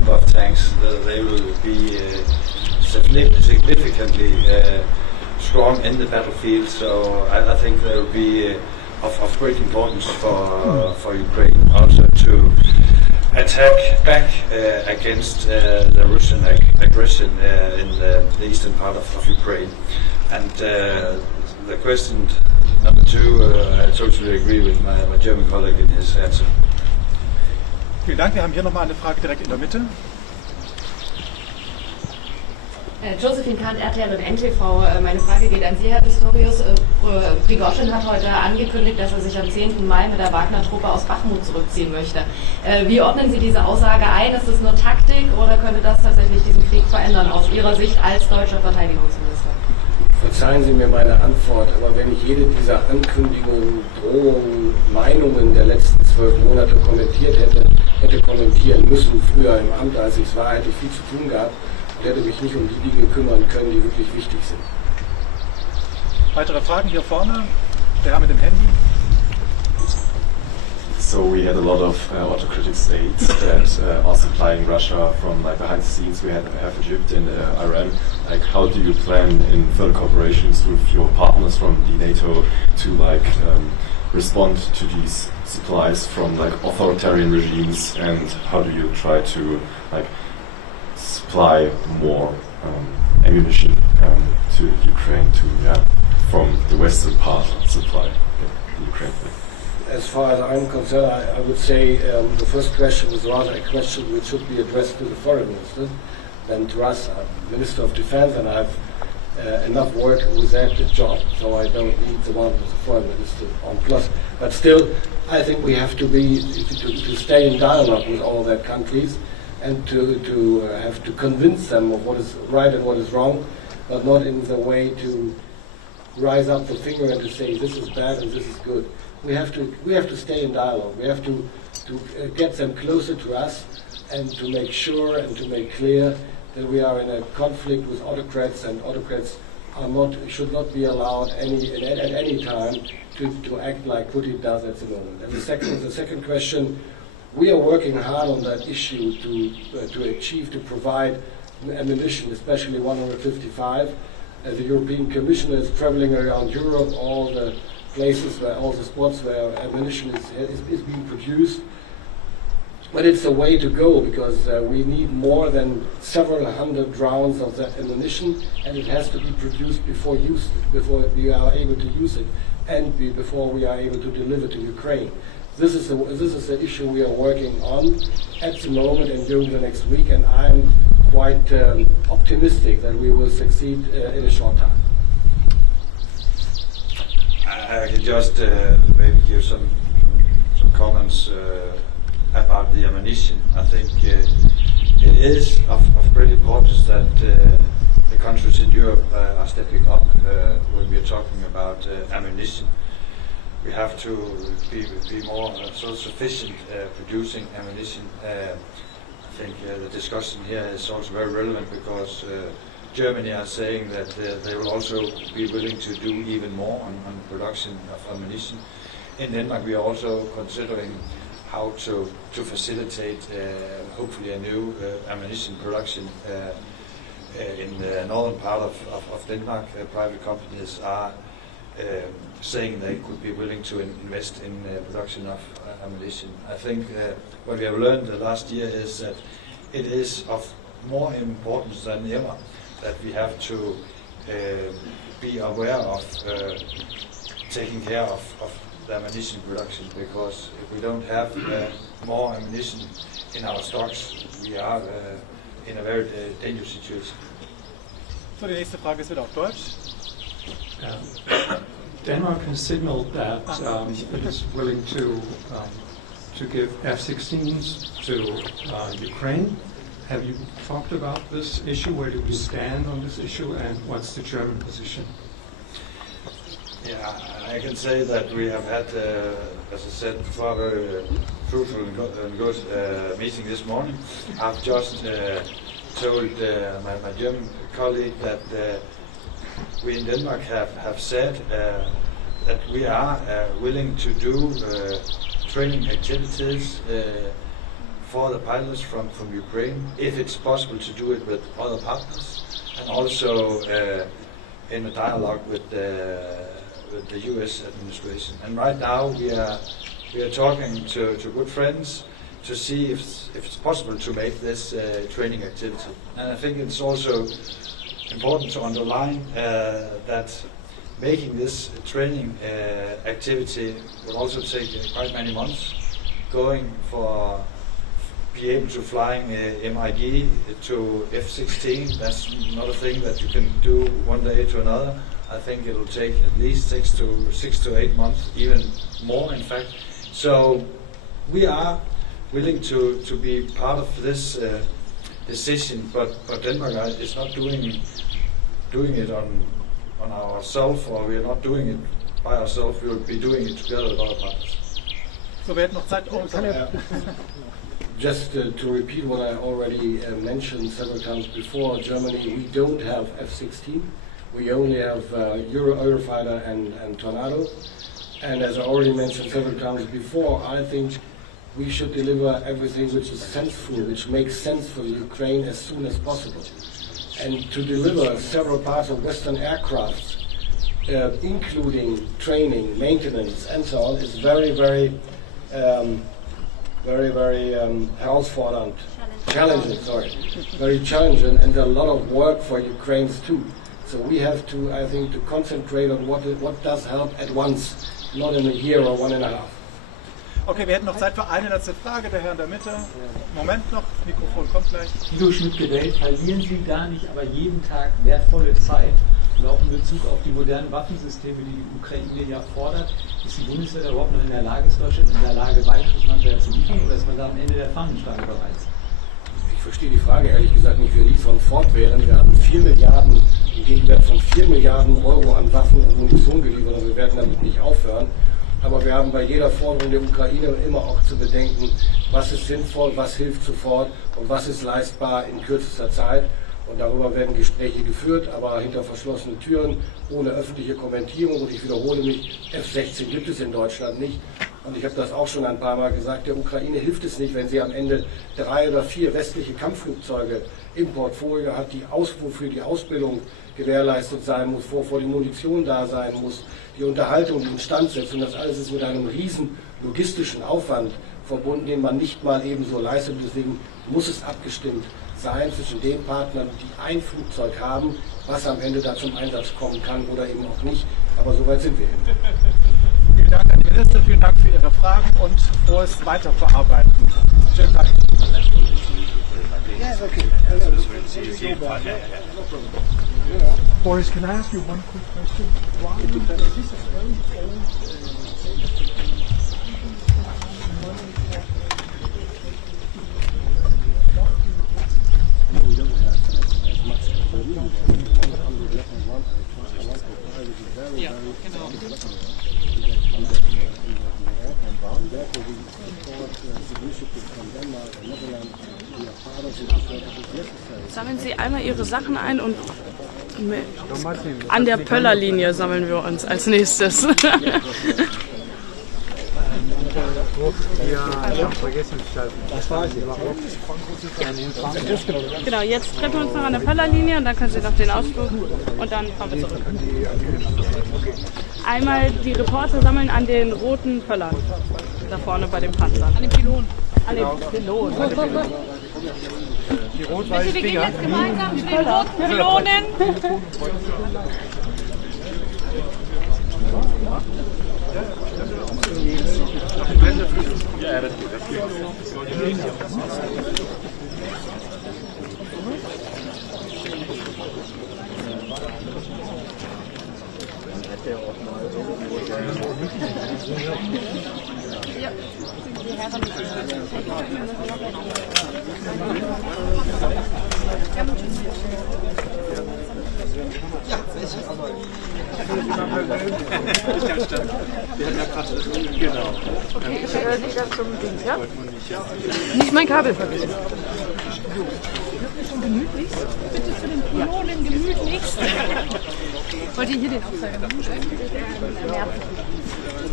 number of tanks, they will be significantly strong in the battlefield. So I think they will be of great importance for Ukraine also to attack back against the Russian aggression in the eastern part of Ukraine. And the question number two, I totally agree with my German colleague in his answer. Vielen Dank. Wir haben hier nochmal eine Frage direkt in der Mitte. Josephine Kahn, RTL und NTV. Meine Frage geht an Sie, Herr Pistorius. Prigoschin hat heute angekündigt, dass er sich am 10. Mai mit der Wagner-Truppe aus Bachmut zurückziehen möchte. Wie ordnen Sie diese Aussage ein? Ist das nur Taktik oder könnte das tatsächlich diesen Krieg verändern, aus Ihrer Sicht als deutscher Verteidigungsminister? Verzeihen Sie mir meine Antwort, aber wenn ich jede dieser Ankündigungen, Drohungen, Meinungen der letzten 12 Monate hätte kommentieren müssen, früher im Amt, als ich es war, hätte ich viel zu tun gehabt und hätte mich nicht um die Dinge kümmern können, die wirklich wichtig sind. Weitere Fragen hier vorne? Der Herr mit dem Handy. So we had a lot of autocratic states that are supplying Russia from like behind the scenes. We have Egypt and Iran. Like, how do you plan in further cooperations with your partners from the NATO to like respond to these supplies from like authoritarian regimes, and how do you try to like supply more ammunition to Ukraine from the western part supply Ukraine? As far as I'm concerned, I would say the first question is rather a question which should be addressed to the foreign minister than to us. I'm Minister of Defence and I have enough work with that job, so I don't need the one with the foreign minister on plus. But still, I think we have to stay in dialogue with all their countries and to have to convince them of what is right and what is wrong, but not in the way to rise up the finger and to say this is bad and this is good. We have to stay in dialogue. We have to get them closer to us and to make sure and to make clear that we are in a conflict with autocrats, and autocrats should not be allowed at any time to act like Putin does at the moment. And the second question, we are working hard on that issue to provide ammunition, especially 155. The European Commission is traveling around Europe, all the spots where ammunition is being produced. But it's a way to go, because we need more than several hundred rounds of that ammunition, and it has to be produced before we are able to use it, and before we are able to deliver to Ukraine. This is the issue we are working on at the moment and during the next week, and I'm quite optimistic that we will succeed in a short time. I can just maybe give some comments about the ammunition. I think it is of great importance that the countries in Europe are stepping up when we are talking about ammunition. We have to be more self-sufficient producing ammunition. I think the discussion here is also very relevant, because Germany are saying that they will also be willing to do even more on production of ammunition. In Denmark, we are also considering how to facilitate hopefully a new ammunition production in the northern part of Denmark. Private companies are saying they could be willing to invest in production of ammunition. I think what we have learned the last year is that it is of more importance than ever that we have to be aware of taking care of the ammunition production, because if we don't have more ammunition in our stocks, we are in a very dangerous situation. So, die nächste Frage ist wieder auf Deutsch. Denmark has signaled that it is willing to give F-16s to Ukraine. Have you talked about this issue? Where do we stand on this issue, and what's the German position? Yeah, I can say that we have had, as I said before, a very fruitful and good meeting this morning. I've just told my German colleague that we in Denmark have said that we are willing to do training activities for the pilots from Ukraine, if it's possible to do it with other partners, and also in a dialogue with the U.S. administration. And right now we are talking to good friends to see if it's possible to make this training activity. And I think it's also important to underline that making this training activity will also take quite many months. Going for be able to flying MIG to F-16, that's not a thing that you can do one day to another. I think it will take at least 6 to 8 months, even more in fact. So we are willing to be part of this decision, but Denmark is not doing it on ourselves, or we are not doing it by ourselves. We will be doing it together with other partners. So wir hätten noch Zeit. Just to repeat what I already mentioned several times before, Germany, we don't have F-16. We only have Eurofighter and Tornado. And as I already mentioned several times before, I think we should deliver everything which is sensible, which makes sense for Ukraine as soon as possible. And to deliver several parts of Western aircraft, including training, maintenance, and so on, is very herausfordernd, challenging, very challenging, and a lot of work for Ukrainians too. So we have to, I think, to concentrate on what does help at once, not in a year or 1.5. Okay, wir hätten noch Zeit für eine letzte Frage, der Herr in der Mitte. Moment noch, das Mikrofon kommt gleich. Guido Schmidt-Gewell, verlieren Sie gar nicht, aber jeden Tag wertvolle Zeit, und auch in Bezug auf die modernen Waffensysteme, die die Ukraine ja fordert, ist die Bundeswehr überhaupt noch in der Lage, ist Deutschland in der Lage, weiteres Material zu liefern, oder ist man da am Ende der Fahnenstange bereits? Ich verstehe die Frage ehrlich gesagt nicht. Wir liefern fortwährend. Wir haben 4 Milliarden, im Gegenwert von 4 Milliarden Euro an Waffen und Munition geliefert, und wir werden damit nicht aufhören. Aber wir haben bei jeder Forderung der Ukraine immer auch zu bedenken, was ist sinnvoll, was hilft sofort und was ist leistbar in kürzester Zeit. Und darüber werden Gespräche geführt, aber hinter verschlossenen Türen, ohne öffentliche Kommentierung. Und ich wiederhole mich, F-16 gibt es in Deutschland nicht. Und ich habe das auch schon ein paar Mal gesagt, der Ukraine hilft es nicht, wenn sie am Ende 3 oder 4 westliche Kampfflugzeuge im Portfolio hat, wofür die Ausbildung gewährleistet sein muss, wovor die Munition da sein muss, die Unterhaltung, die Instandsetzung. Das alles ist mit einem riesen logistischen Aufwand verbunden, den man nicht mal ebenso leistet. Deswegen muss es abgestimmt sein zwischen den Partnern, die ein Flugzeug haben, was am Ende da zum Einsatz kommen kann oder eben auch nicht. Aber soweit sind wir eben. Vielen Dank, Herr Minister, vielen Dank für Ihre Fragen und frohes Weiterverarbeiten. Schönen Tag. Boris, can I ask you one quick question? Why is this a very We don't have as much as we need. On the Leopard 1, very therefore we support the initiative from Denmark and Netherlands. We are part of it because it is necessary. Sammeln Sie einmal Ihre Sachen ein und an der Pöllerlinie sammeln wir uns als nächstes. Genau, jetzt treffen wir uns noch an der Pöllerlinie und dann können Sie noch den Ausflug und dann fahren wir zurück. Einmal die Reporter sammeln an den roten Pöllern, da vorne bei den Panzern. An den Pylonen. An den Pylonen. Die rot-weißen Wir gehen jetzt gemeinsam zu den roten Pylonen. Ja, das geht. Nicht mein Kabel vergessen. Bitte zu den Pylonen gemütlichst. Wollt ihr hier den Aufzeiger machen?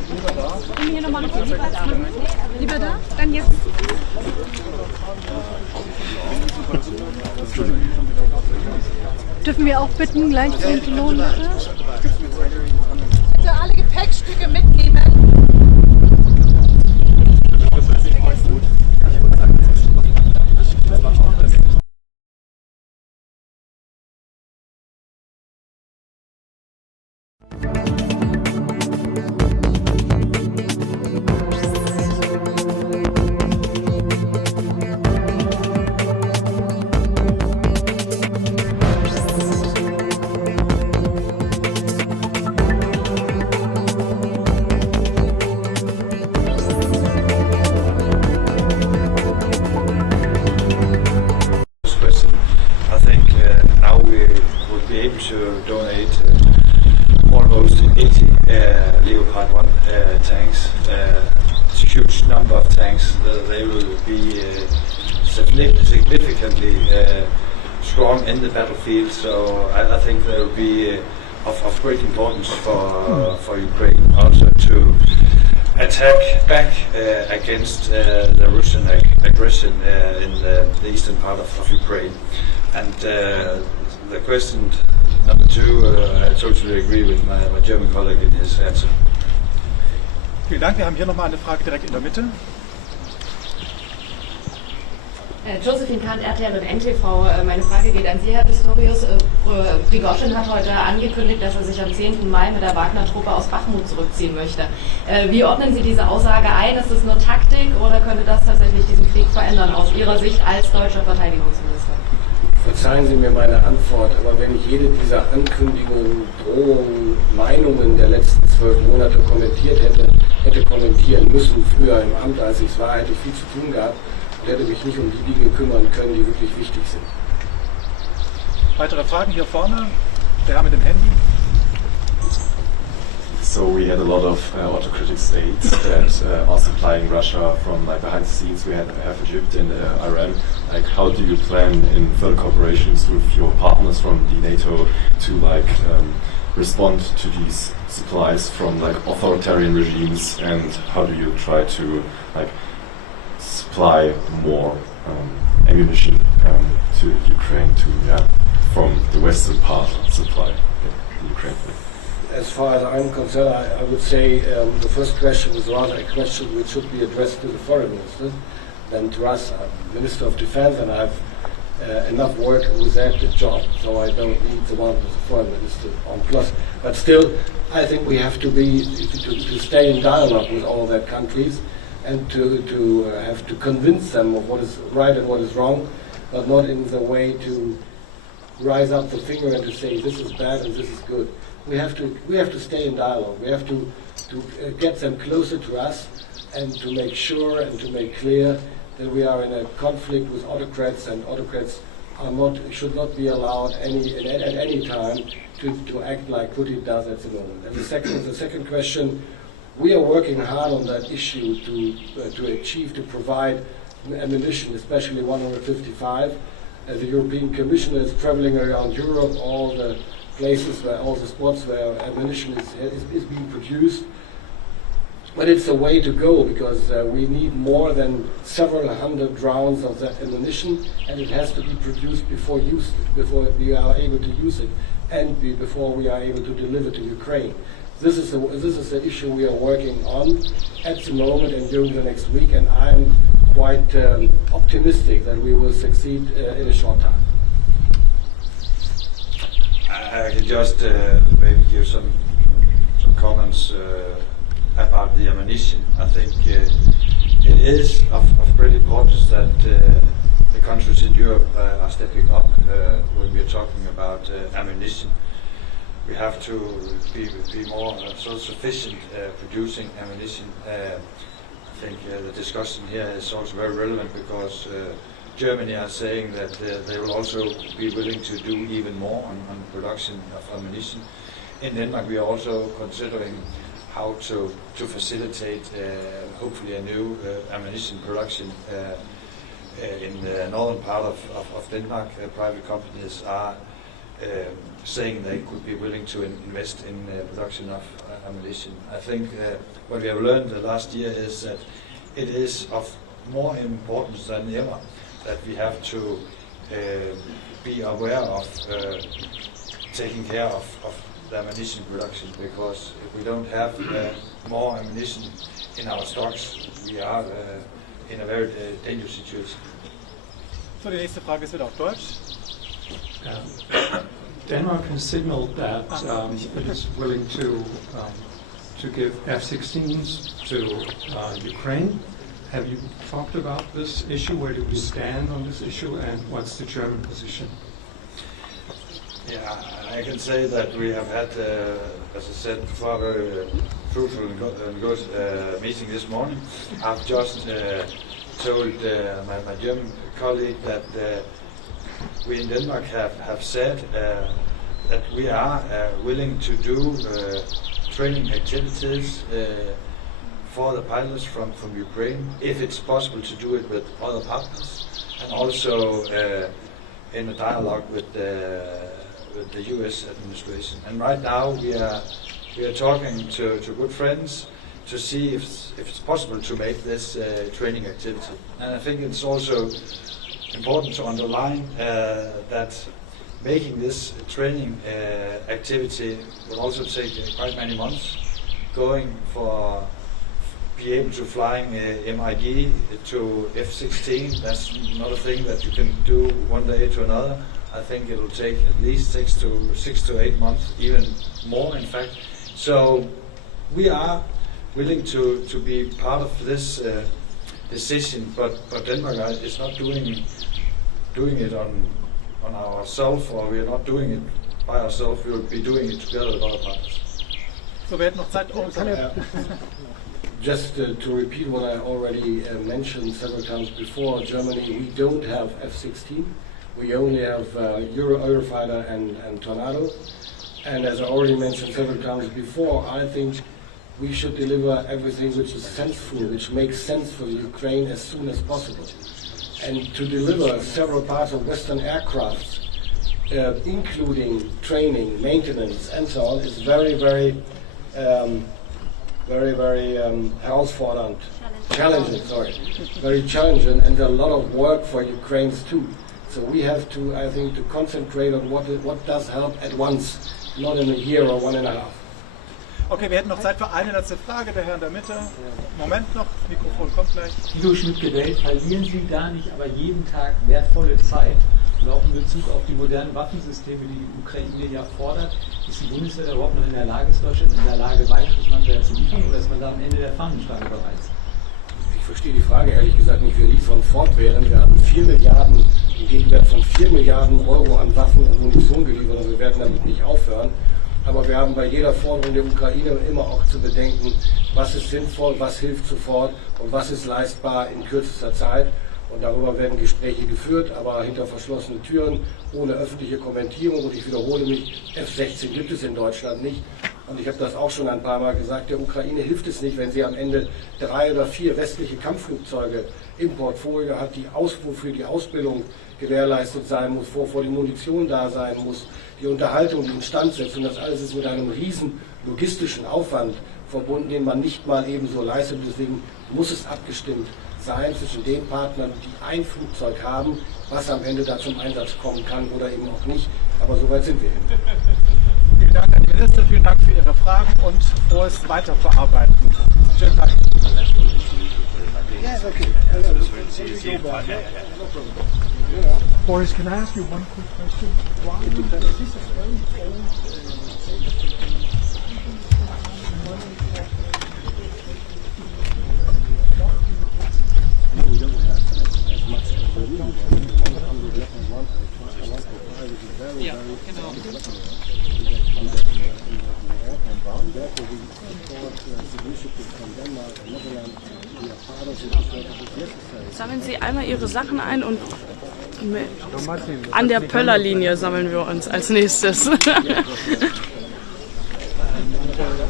Hier nochmal noch lieber da. Lieber da? Dann jetzt. Dürfen wir auch bitten, gleich zum Pylon bitte? Bitte alle Gepäckstücke mitnehmen. To donate almost 80 Leopard 1 tanks. It's a huge number of tanks. They will be significantly strong in the battlefield, so I think they will be of great importance for Ukraine also to attack back against the Russian aggression in the eastern part of Ukraine. And the question number two, I totally agree with my German colleague in his answer. Vielen Dank. Wir haben hier nochmal eine Frage direkt in der Mitte. Josephine Kahn, RTL und NTV. Meine Frage geht an Sie, Herr Pistorius. Prigoschin hat heute angekündigt, dass er sich am 10. Mai mit der Wagner-Truppe aus Bachmut zurückziehen möchte. Wie ordnen Sie diese Aussage ein? Ist das nur Taktik oder könnte das tatsächlich diesen Krieg verändern, aus Ihrer Sicht als deutscher Verteidigungsminister? Verzeihen Sie mir meine Antwort, aber wenn ich jede dieser Ankündigungen, Drohungen, Meinungen der letzten 12 Monate hätte kommentieren müssen, früher im Amt, als ich es war, hätte ich viel zu tun gehabt und hätte mich nicht um die Dinge kümmern können, die wirklich wichtig sind. Weitere Fragen hier vorne? Der Herr mit dem Handy. So we had a lot of autocratic states that are supplying Russia from behind the scenes. We have Egypt and Iran. How do you plan in further cooperations with your partners from the NATO to respond to these supplies from authoritarian regimes, and how do you try to supply more ammunition to Ukraine from the western part supply Ukraine? As far as I'm concerned, I would say the first question is rather a question which should be addressed to the foreign minister than to us. I'm Minister of Defence and I have enough work with that job, so I don't need the one with the foreign minister on plus. But still, I think we have to stay in dialogue with all that countries and to have to convince them of what is right and what is wrong, but not in the way to rise up the finger and to say this is bad and this is good. We have to stay in dialogue. We have to get them closer to us and to make sure and to make clear that we are in a conflict with autocrats, and autocrats should not be allowed at any time to act like Putin does at the moment. And the second question, we are working hard on that issue to provide ammunition, especially 155. The European Commission is traveling around Europe, all the places all the spots where ammunition is being produced. But it's a way to go, because we need more than several hundred rounds of that ammunition, and it has to be produced before we are able to use it, and before we are able to deliver to Ukraine. This is the issue we are working on at the moment and during the next week, and I'm quite optimistic that we will succeed in a short time. I can just maybe give some comments about the ammunition. I think it is of great importance that the countries in Europe are stepping up when we are talking about ammunition. We have to be more self-sufficient producing ammunition. I think the discussion here is also very relevant, because Germany are saying that they will also be willing to do even more on production of ammunition. In Denmark, we are also considering how to facilitate hopefully a new ammunition production in the northern part of Denmark. Private companies are saying they could be willing to invest in production of ammunition. I think what we have learned the last year is that it is of more importance than ever that we have to be aware of taking care of the ammunition production, because if we don't have more ammunition in our stocks, we are in a very dangerous situation. So, die nächste Frage ist wieder auf Deutsch. Denmark has signaled that it is willing to give F-16s to Ukraine. Have you talked about this issue? Where do we stand on this issue, and what's the German position? Yeah, I can say that we have had, as I said before, a very fruitful and good meeting this morning. I've just told my German colleague that we in Denmark have said that we are willing to do training activities for the pilots from Ukraine, if it's possible to do it with other partners, and also in a dialogue with the U.S. administration. And right now we are talking to good friends to see if it's possible to make this training activity. And I think it's also important to underline that making this training activity will also take quite many months. Going for be able to flying MIG to F-16, that's not a thing that you can do one day to another. I think it will take at least 6 to 8 months, even more in fact. So we are willing to be part of this decision, but Denmark is not doing it on ourselves, or we are not doing it by ourselves. We will be doing it together with other partners. So, wir hätten noch Zeit. Just to repeat what I already mentioned several times before, Germany, we don't have F-16. We only have Eurofighter and Tornado. And as I already mentioned several times before, I think we should deliver everything which is senseful, which makes sense for Ukraine as soon as possible. And to deliver several parts of Western aircraft, including training, maintenance, and so on, is very herausfordernd, challenging, very challenging, and a lot of work for Ukrainians too. So we have to, I think, to concentrate on what does help at once, not in a year or 1.5. Okay, wir hätten noch Zeit für eine letzte Frage, der Herr in der Mitte. Moment noch, das Mikrofon kommt gleich. Guido Schmidt-Gewählt, verlieren Sie da nicht aber jeden Tag wertvolle Zeit? Und auch in Bezug auf die modernen Waffensysteme, die die Ukraine ja fordert, ist die Bundeswehr da überhaupt noch in der Lage, ist Deutschland in der Lage, weiteres Material zu liefern, oder ist man da am Ende der Fahnenstange bereits? Ich verstehe die Frage ehrlich gesagt nicht. Wir liefern fortwährend. Wir haben 4 Milliarden, im Gegenwert von 4 Milliarden Euro an Waffen und Munition geliefert, und wir werden damit nicht aufhören. Aber wir haben bei jeder Forderung der Ukraine immer auch zu bedenken, was ist sinnvoll, was hilft sofort und was ist leistbar in kürzester Zeit. Und darüber werden Gespräche geführt, aber hinter verschlossenen Türen, ohne öffentliche Kommentierung. Und ich wiederhole mich, F-16 gibt es in Deutschland nicht. Und ich habe das auch schon ein paar Mal gesagt, der Ukraine hilft es nicht, wenn sie am Ende 3 oder 4 westliche Kampfflugzeuge im Portfolio hat, wofür die Ausbildung gewährleistet sein muss, wovor die Munition da sein muss, die Unterhaltung, die Instandsetzung. Das alles ist mit einem riesen logistischen Aufwand verbunden, den man nicht mal ebenso leistet. Deswegen muss es abgestimmt sein zwischen den Partnern, die ein Flugzeug haben, was am Ende da zum Einsatz kommen kann oder eben auch nicht. Aber soweit sind wir hin. Vielen Dank an die Minister, vielen Dank für Ihre Fragen und frohes Weiterverarbeiten. Schönen Tag. Yes, okay. Boris, can I ask you one quick question? Why is this a very Sammeln Sie einmal Ihre Sachen ein und an der Pöllerlinie sammeln wir uns als nächstes.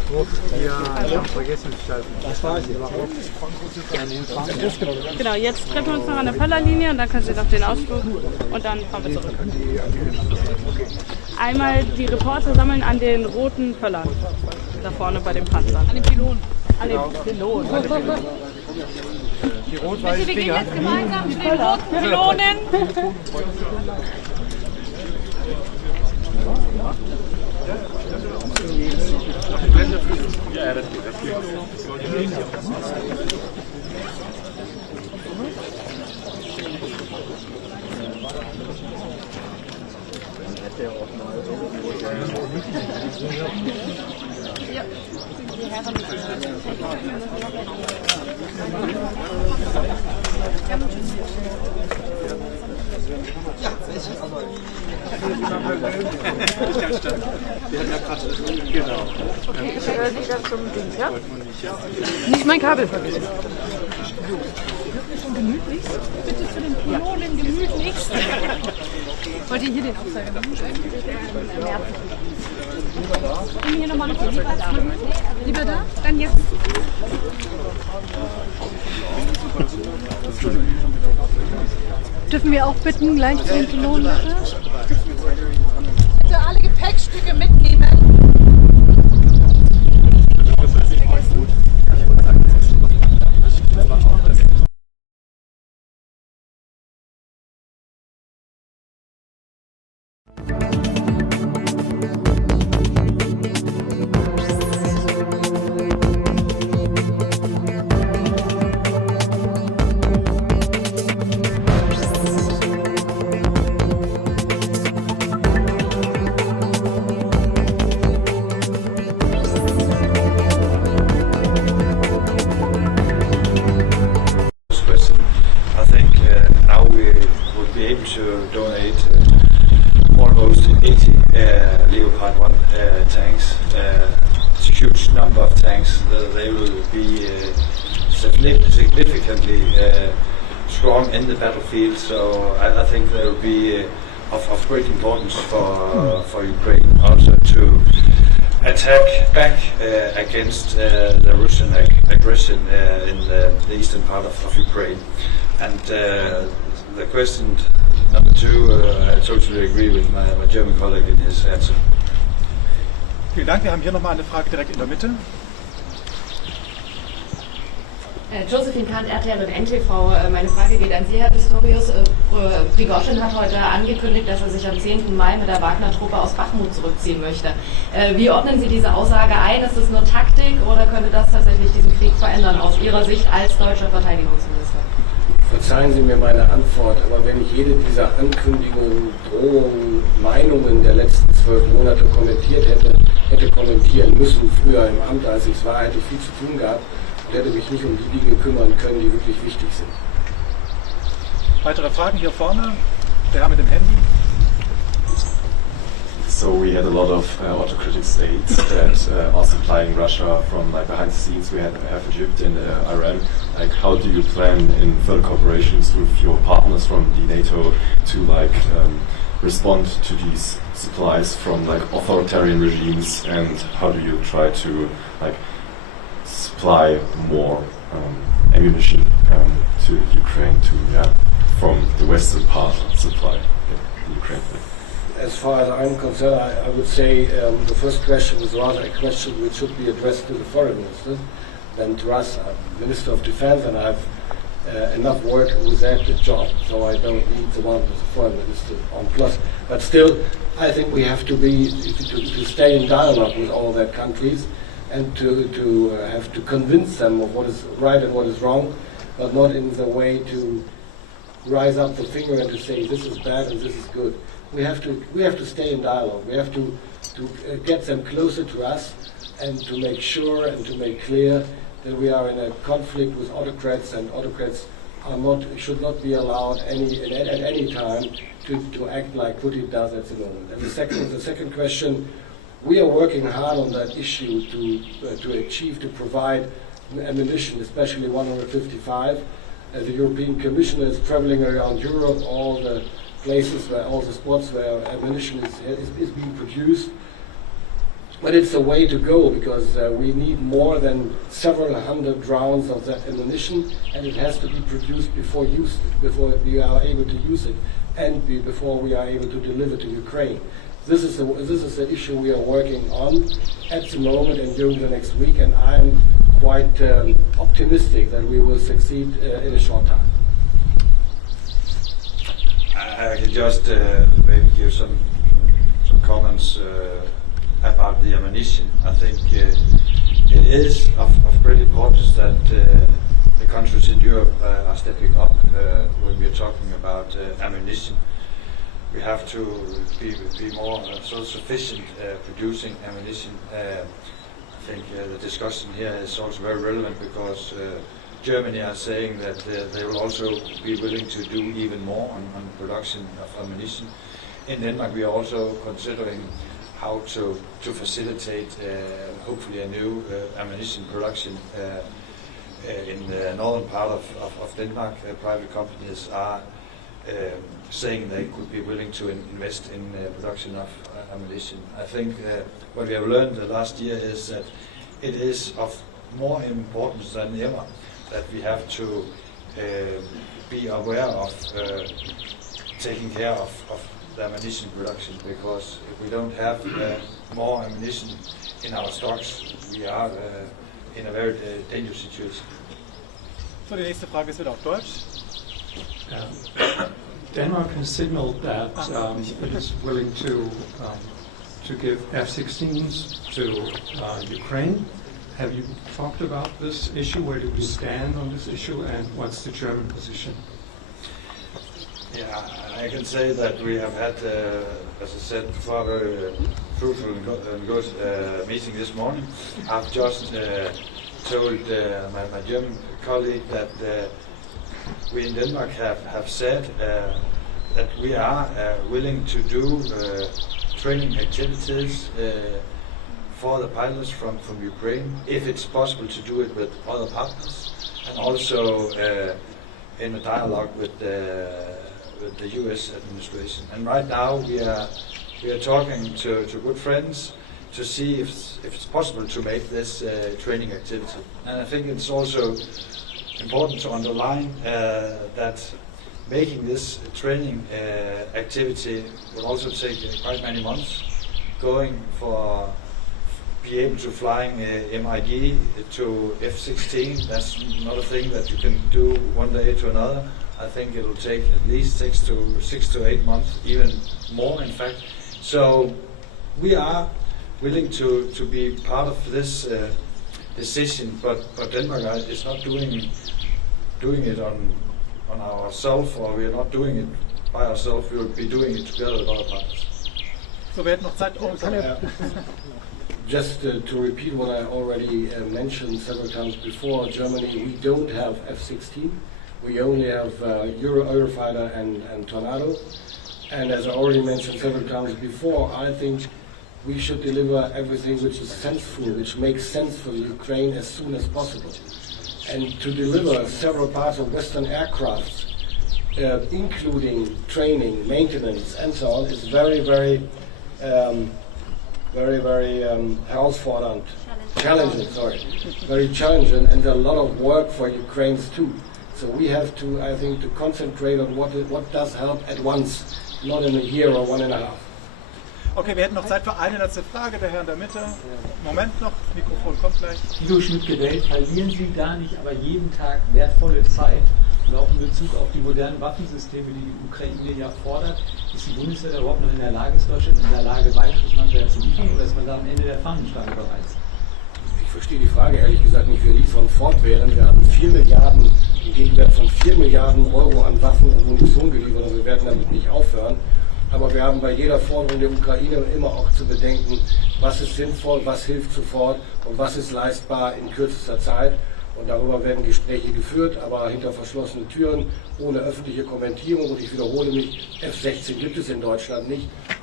Genau, jetzt treffen wir uns noch an der Pöllerlinie und dann können Sie noch den Ausflug und dann fahren wir zurück. Einmal die Reporter sammeln an den roten Pöllern. Da vorne bei den Panzern. An den Pylonen. An den Pylonen. Die rot-weißen Wir gehen Finger. jetzt gemeinsam zu den roten Pylonen. Nicht mein Kabel vergessen. Gemütlichst? Bitte zu den Pylonen gemütlichst. Wollt ihr hier den Aufzeiger machen? Können wir hier nochmal noch lieber da? Lieber da? Dann jetzt. Dürfen wir auch bitten, gleich zu den Pylonen bitte? Bitte alle Gepäckstücke mitnehmen. To donate almost 80 Leopard 1 tanks. It's a huge number of tanks. They will be significantly strong in the battlefield, so I think they will be of great importance for Ukraine also to attack back against the Russian aggression in the eastern part of Ukraine. And the question number two, I totally agree with my German colleague in his answer. Vielen Dank. Wir haben hier nochmal eine Frage direkt in der Mitte. Josephine Kahnt, RTL und NTV. Meine Frage geht an Sie, Herr Pistorius. Prigoschin hat heute angekündigt, dass er sich am 10. Mai mit der Wagner-Truppe aus Bachmut zurückziehen möchte. Wie ordnen Sie diese Aussage ein? Ist das nur Taktik oder könnte das tatsächlich diesen Krieg verändern aus Ihrer Sicht als deutscher Verteidigungsminister? Verzeihen Sie mir meine Antwort, aber wenn ich jede dieser Ankündigungen, Drohungen, Meinungen der letzten 12 Monate kommentiert hätte kommentieren müssen, früher im Amt, als ich es war, hätte ich viel zu tun gehabt und hätte mich nicht um die Dinge kümmern können, die wirklich wichtig sind. Weitere Fragen hier vorne? Der Herr mit dem Handy. So we had a lot of autocratic states that are supplying Russia from like behind the scenes. We have Egypt and Iran. Like, how do you plan in further cooperations with your partners from the NATO to like respond to these supplies from like authoritarian regimes, and how do you try to like supply more ammunition to Ukraine from the western part supply Ukraine? As far as I'm concerned, I would say the first question is rather a question which should be addressed to the foreign minister than to us. I'm Minister of Defence and I have enough work with that job, so I don't need the one with the foreign minister on plus. But still, I think we have to stay in dialogue with all their countries and to have to convince them of what is right and what is wrong, but not in the way to rise up the finger and to say this is bad and this is good. We have to stay in dialogue. We have to get them closer to us and to make sure and to make clear that we are in a conflict with autocrats, and autocrats should not be allowed at any time to act like Putin does at the moment. And the second question, we are working hard on that issue to provide ammunition, especially 155. The European Commission is traveling around Europe, all the places all the spots where ammunition is being produced. But it's a way to go, because we need more than several hundred rounds of that ammunition, and it has to be produced before we are able to use it, and before we are able to deliver to Ukraine. This is the issue we are working on at the moment and during the next week, and I'm quite optimistic that we will succeed in a short time. I can just maybe give some comments about the ammunition. I think it is of great importance that the countries in Europe are stepping up when we are talking about ammunition. We have to be more self-sufficient producing ammunition. I think the discussion here is also very relevant, because Germany are saying that they will also be willing to do even more on production of ammunition. In Denmark, we are also considering how to facilitate hopefully a new ammunition production in the northern part of Denmark. Private companies are saying they could be willing to invest in production of ammunition. I think what we have learned the last year is that it is of more importance than ever that we have to be aware of taking care of the ammunition production, because if we don't have more ammunition in our stocks, we are in a very dangerous situation. So, die nächste Frage ist wieder auf Deutsch. Denmark has signaled that it is willing to give F-16s to Ukraine. Have you talked about this issue? Where do we stand on this issue, and what's the German position? Yeah, I can say that we have had, as I said before, a very fruitful and good meeting this morning. I've just told my German colleague that we in Denmark have said that we are willing to do training activities for the pilots from Ukraine, if it's possible to do it with other partners, and also in a dialogue with the US administration. And right now we are talking to good friends to see if it's possible to make this training activity. And I think it's also important to underline that making this training activity will also take quite many months. Going for be able to flying MID to F-16, that's not a thing that you can do one day to another. I think it will take at least 6 to 8 months, even more in fact. So we are willing to be part of this decision, but Denmark is not doing it on ourselves, or we are not doing it by ourselves. We will be doing it together with other partners. So, wir hätten noch Zeit. Just to repeat what I already mentioned several times before, Germany, we don't have F-16. We only have Eurofighter and Tornado. And as I already mentioned several times before, I think we should deliver everything which is sensible, which makes sense for Ukraine as soon as possible. And to deliver several parts of Western aircraft, including training, maintenance, and so on, is very herausfordernd, very challenging, and a lot of work for Ukrainians too. So we have to, I think, to concentrate on what does help at once, not in a year or 1.5. Okay, wir hätten noch Zeit für eine letzte Frage, der Herr in der Mitte. Moment noch, das Mikrofon kommt gleich. Guido Schmidt-Gewählt, verlieren Sie da nicht aber jeden Tag wertvolle Zeit? Und auch in Bezug auf die modernen Waffensysteme, die die Ukraine ja fordert, ist die Bundeswehr überhaupt noch in der Lage, ist Deutschland in der Lage, weiteres Material zu liefern, oder ist man da am Ende der Fahnenstange bereits? Ich verstehe die Frage ehrlich gesagt nicht. Wir liefern fortwährend. Wir haben 4 Milliarden, im Gegenwert von 4 Milliarden Euro an Waffen und Munition geliefert, und wir werden damit nicht aufhören. Aber wir haben bei jeder Forderung der Ukraine immer auch zu bedenken, was ist sinnvoll, was hilft sofort und was ist leistbar in kürzester Zeit. Und darüber werden Gespräche geführt, aber hinter verschlossenen Türen, ohne öffentliche Kommentierung. Und ich wiederhole mich, F-16 gibt es in Deutschland nicht.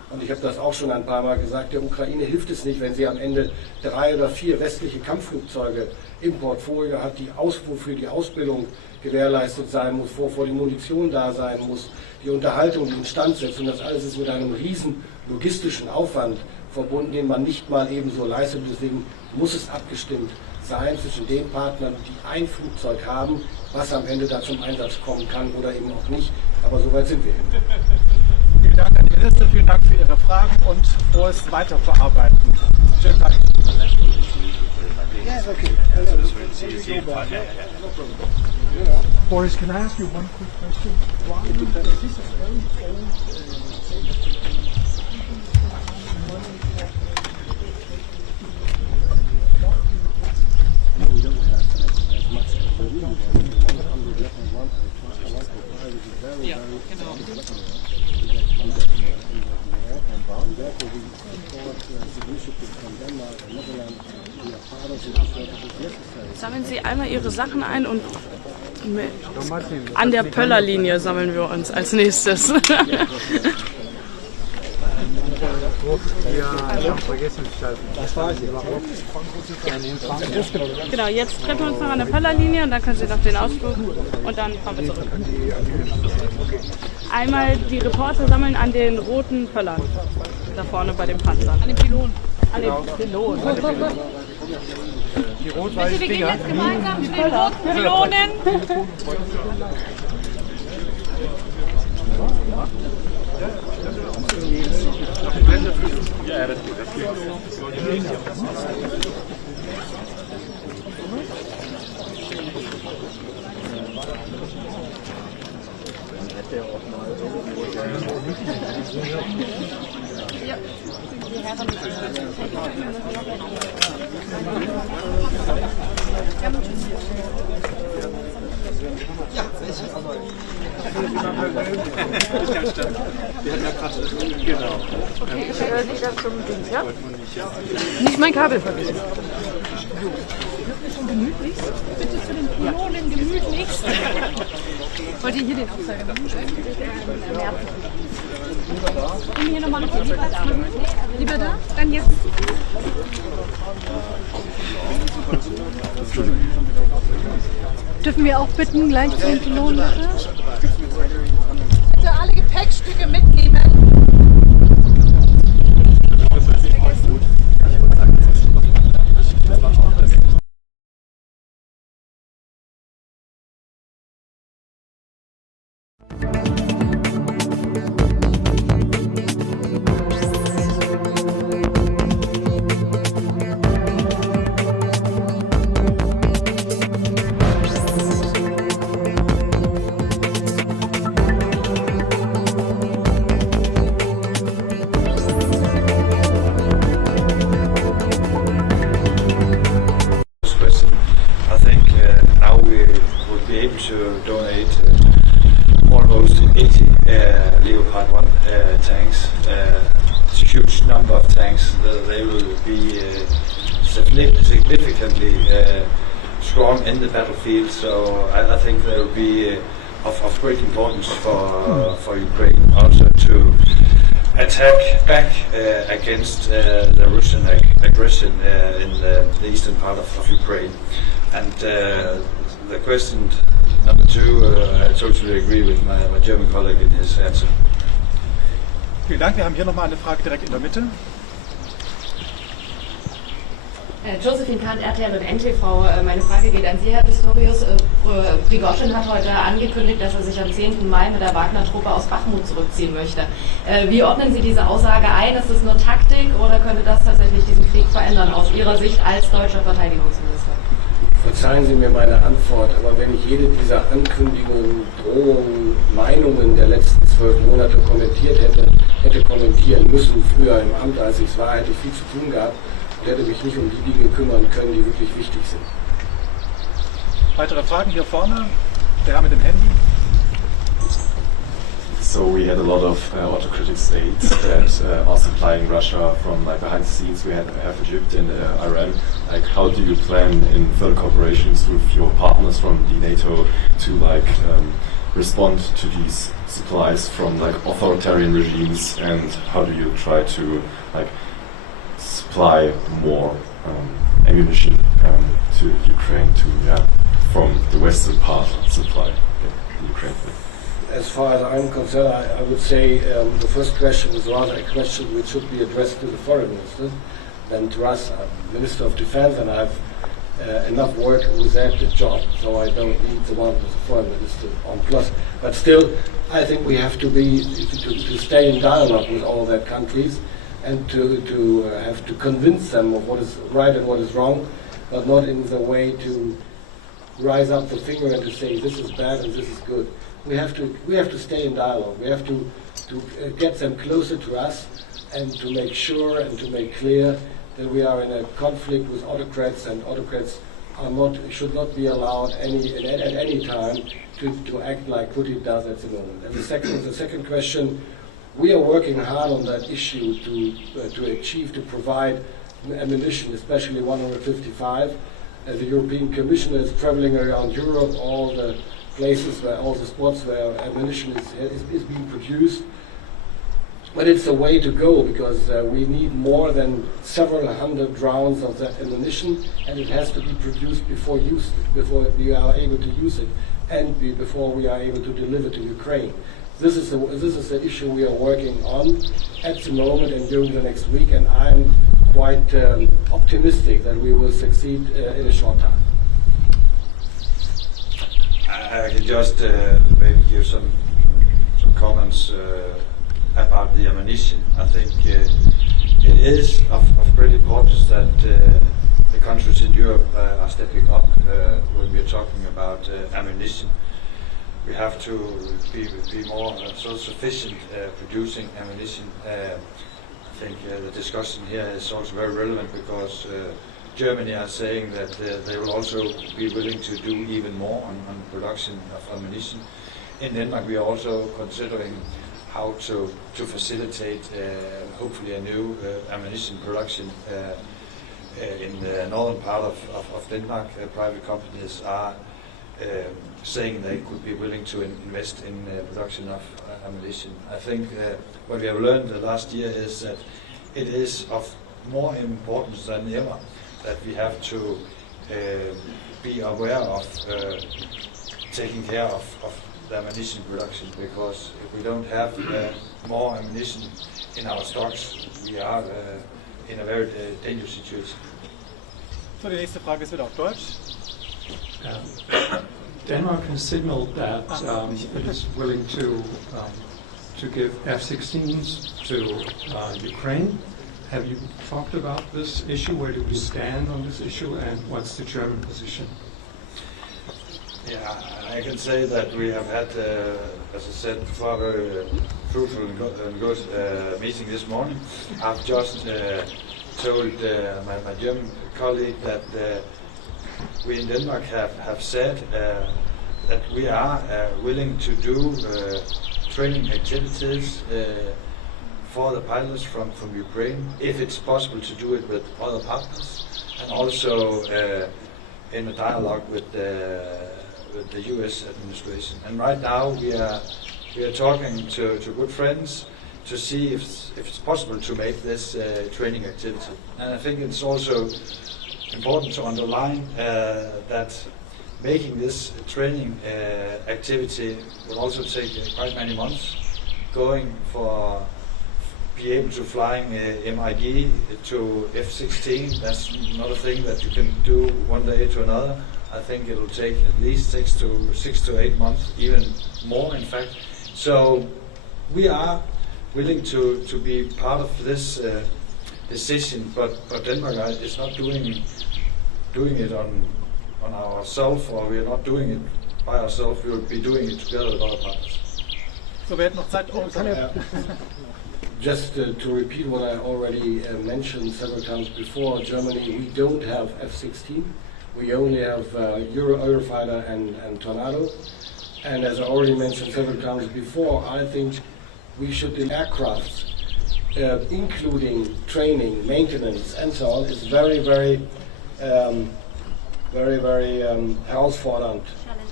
Und ich habe das auch schon ein paar Mal gesagt, der Ukraine hilft es nicht, wenn sie am Ende 3 oder 4 westliche Kampfflugzeuge im Portfolio hat, wofür die Ausbildung gewährleistet sein muss, wovor die Munition da sein muss, die Unterhaltung, die Instandsetzung, das alles ist mit einem riesen logistischen Aufwand verbunden, den man nicht mal ebenso leistet. Deswegen muss es abgestimmt sein zwischen den Partnern, die ein Flugzeug haben, was am Ende da zum Einsatz kommen kann oder eben auch nicht. Aber soweit sind wir eben. Vielen Dank an die Minister, vielen Dank für Ihre Fragen und frohes Weiterverarbeiten. Schönen Tag. Boris, can I ask you one quick question? Why is this a very old We don't have as much as we need. 100 Leopard 1, 1.5 is a very, and therefore we support the initiative from Denmark and Netherlands. We are part of it, so it is necessary. Sammeln Sie einmal Ihre Sachen ein und an der Pöllerlinie sammeln wir uns als nächstes. Genau, jetzt treffen wir uns noch an der Pöllerlinie und dann können Sie noch den Ausflug und dann fahren wir zurück. Einmal die Reporter sammeln an den roten Pöllern, da vorne bei dem Panzer. An den Pylonen. An den Pylonen. Die rot-weißen Wir gehen jetzt gemeinsam zu den roten Pylonen. Okay, ich höre Sie dann zum Ding, ja? Nicht mein Kabel vergessen. Gemütlichst? Bitte zu den Pylonen gemütlichst. Wollt ihr hier den Abzeiger machen? Können wir hier nochmal noch lieber da? Lieber da? Dann jetzt. Dürfen wir auch bitten, gleich zu den Pylonen, bitte? Bitte alle Gepäckstücke mitnehmen. To donate almost 80 Leopard 1 tanks. It's a huge number of tanks. They will be significantly strong in the battlefield, so I think they will be of great importance for Ukraine also to attack back against the Russian aggression in the eastern part of Ukraine. And the question number 2, I totally agree with my German colleague in his answer. Vielen Dank. Wir haben hier nochmal eine Frage direkt in der Mitte. Josephine Kahn, RTL und NTV. Meine Frage geht an Sie, Herr Pistorius. Prigoschin hat heute angekündigt, dass er sich am 10. Mai mit der Wagner-Truppe aus Bachmut zurückziehen möchte. Wie ordnen Sie diese Aussage ein? Ist das nur Taktik oder könnte das tatsächlich diesen Krieg verändern, aus Ihrer Sicht als deutscher Verteidigungsminister? Verzeihen Sie mir meine Antwort, aber wenn ich jede dieser Ankündigungen, Drohungen, Meinungen der letzten 12 Monate hätte kommentieren müssen, früher im Amt, als ich es war, hätte ich viel zu tun gehabt und hätte mich nicht um die Dinge kümmern können, die wirklich wichtig sind. Weitere Fragen hier vorne? Der Herr mit dem Handy. So we had a lot of autocratic states that are supplying Russia from like behind the scenes. We have Egypt and Iran. Like, how do you plan in further cooperations with your partners from the NATO to respond to these supplies from like authoritarian regimes, and how do you try to like supply more ammunition to Ukraine from the western part supply Ukraine? As far as I'm concerned, I would say the first question is rather a question which should be addressed to the foreign minister than to us. I'm Minister of Defence, and I have enough work with that job, so I don't need the one with the foreign minister on plus. But still, I think we have to stay in dialogue with all that countries, and to have to convince them of what is right and what is wrong, but not in the way to rise up the finger and to say this is bad and this is good. We have to stay in dialogue. We have to get them closer to us, and to make sure and to make clear that we are in a conflict with autocrats, and autocrats should not be allowed at any time to act like Putin does at the moment. And the second question, we are working hard on that issue to provide ammunition, especially 155. The European Commission is traveling around Europe, all the places all the spots where ammunition is being produced. But it's a way to go, because we need more than several hundred rounds of that ammunition, and it has to be produced before we are able to use it, and before we are able to deliver to Ukraine. This is the issue we are working on at the moment and during the next week, and I'm quite optimistic that we will succeed in a short time. I can just maybe give some comments about the ammunition. I think it is of great importance that the countries in Europe are stepping up when we are talking about ammunition. We have to be more self-sufficient producing ammunition. I think the discussion here is also very relevant, because Germany are saying that they will also be willing to do even more on production of ammunition. In Denmark, we are also considering how to facilitate hopefully a new ammunition production in the northern part of Denmark. Private companies are saying they could be willing to invest in production of ammunition. I think what we have learned the last year is that it is of more importance than ever that we have to be aware of taking care of the ammunition production, because if we don't have more ammunition in our stocks, we are in a very dangerous situation. So, die nächste Frage ist wieder auf Deutsch. Denmark has signaled that it is willing to give F-16s to Ukraine. Have you talked about this issue? Where do we stand on this issue, and what's the German position? Yeah, I can say that we have had, as I said before, a very fruitful and good meeting this morning. I've just told my German colleague that we in Denmark have said that we are willing to do training activities for the pilots from Ukraine, if it's possible to do it with other partners, and also in a dialogue with the U.S. administration. And right now we are talking to good friends to see if it's possible to make this training activity. And I think it's also important to underline that making this training activity will also take quite many months. Going for be able to flying MIG to F-16, that's not a thing that you can do one day to another. I think it will take at least 6 to 8 months, even more in fact. So we are willing to be part of this decision, but Denmark is not doing it on ourselves, or we are not doing it by ourselves. We will be doing it together with other partners. So, wir hätten noch Zeit. Just to repeat what I already mentioned several times before, Germany, we don't have F-16. We only have Eurofighter and Tornado. And as I already mentioned several times before, I think we should do aircraft, including training, maintenance, and so on, is very herausfordernd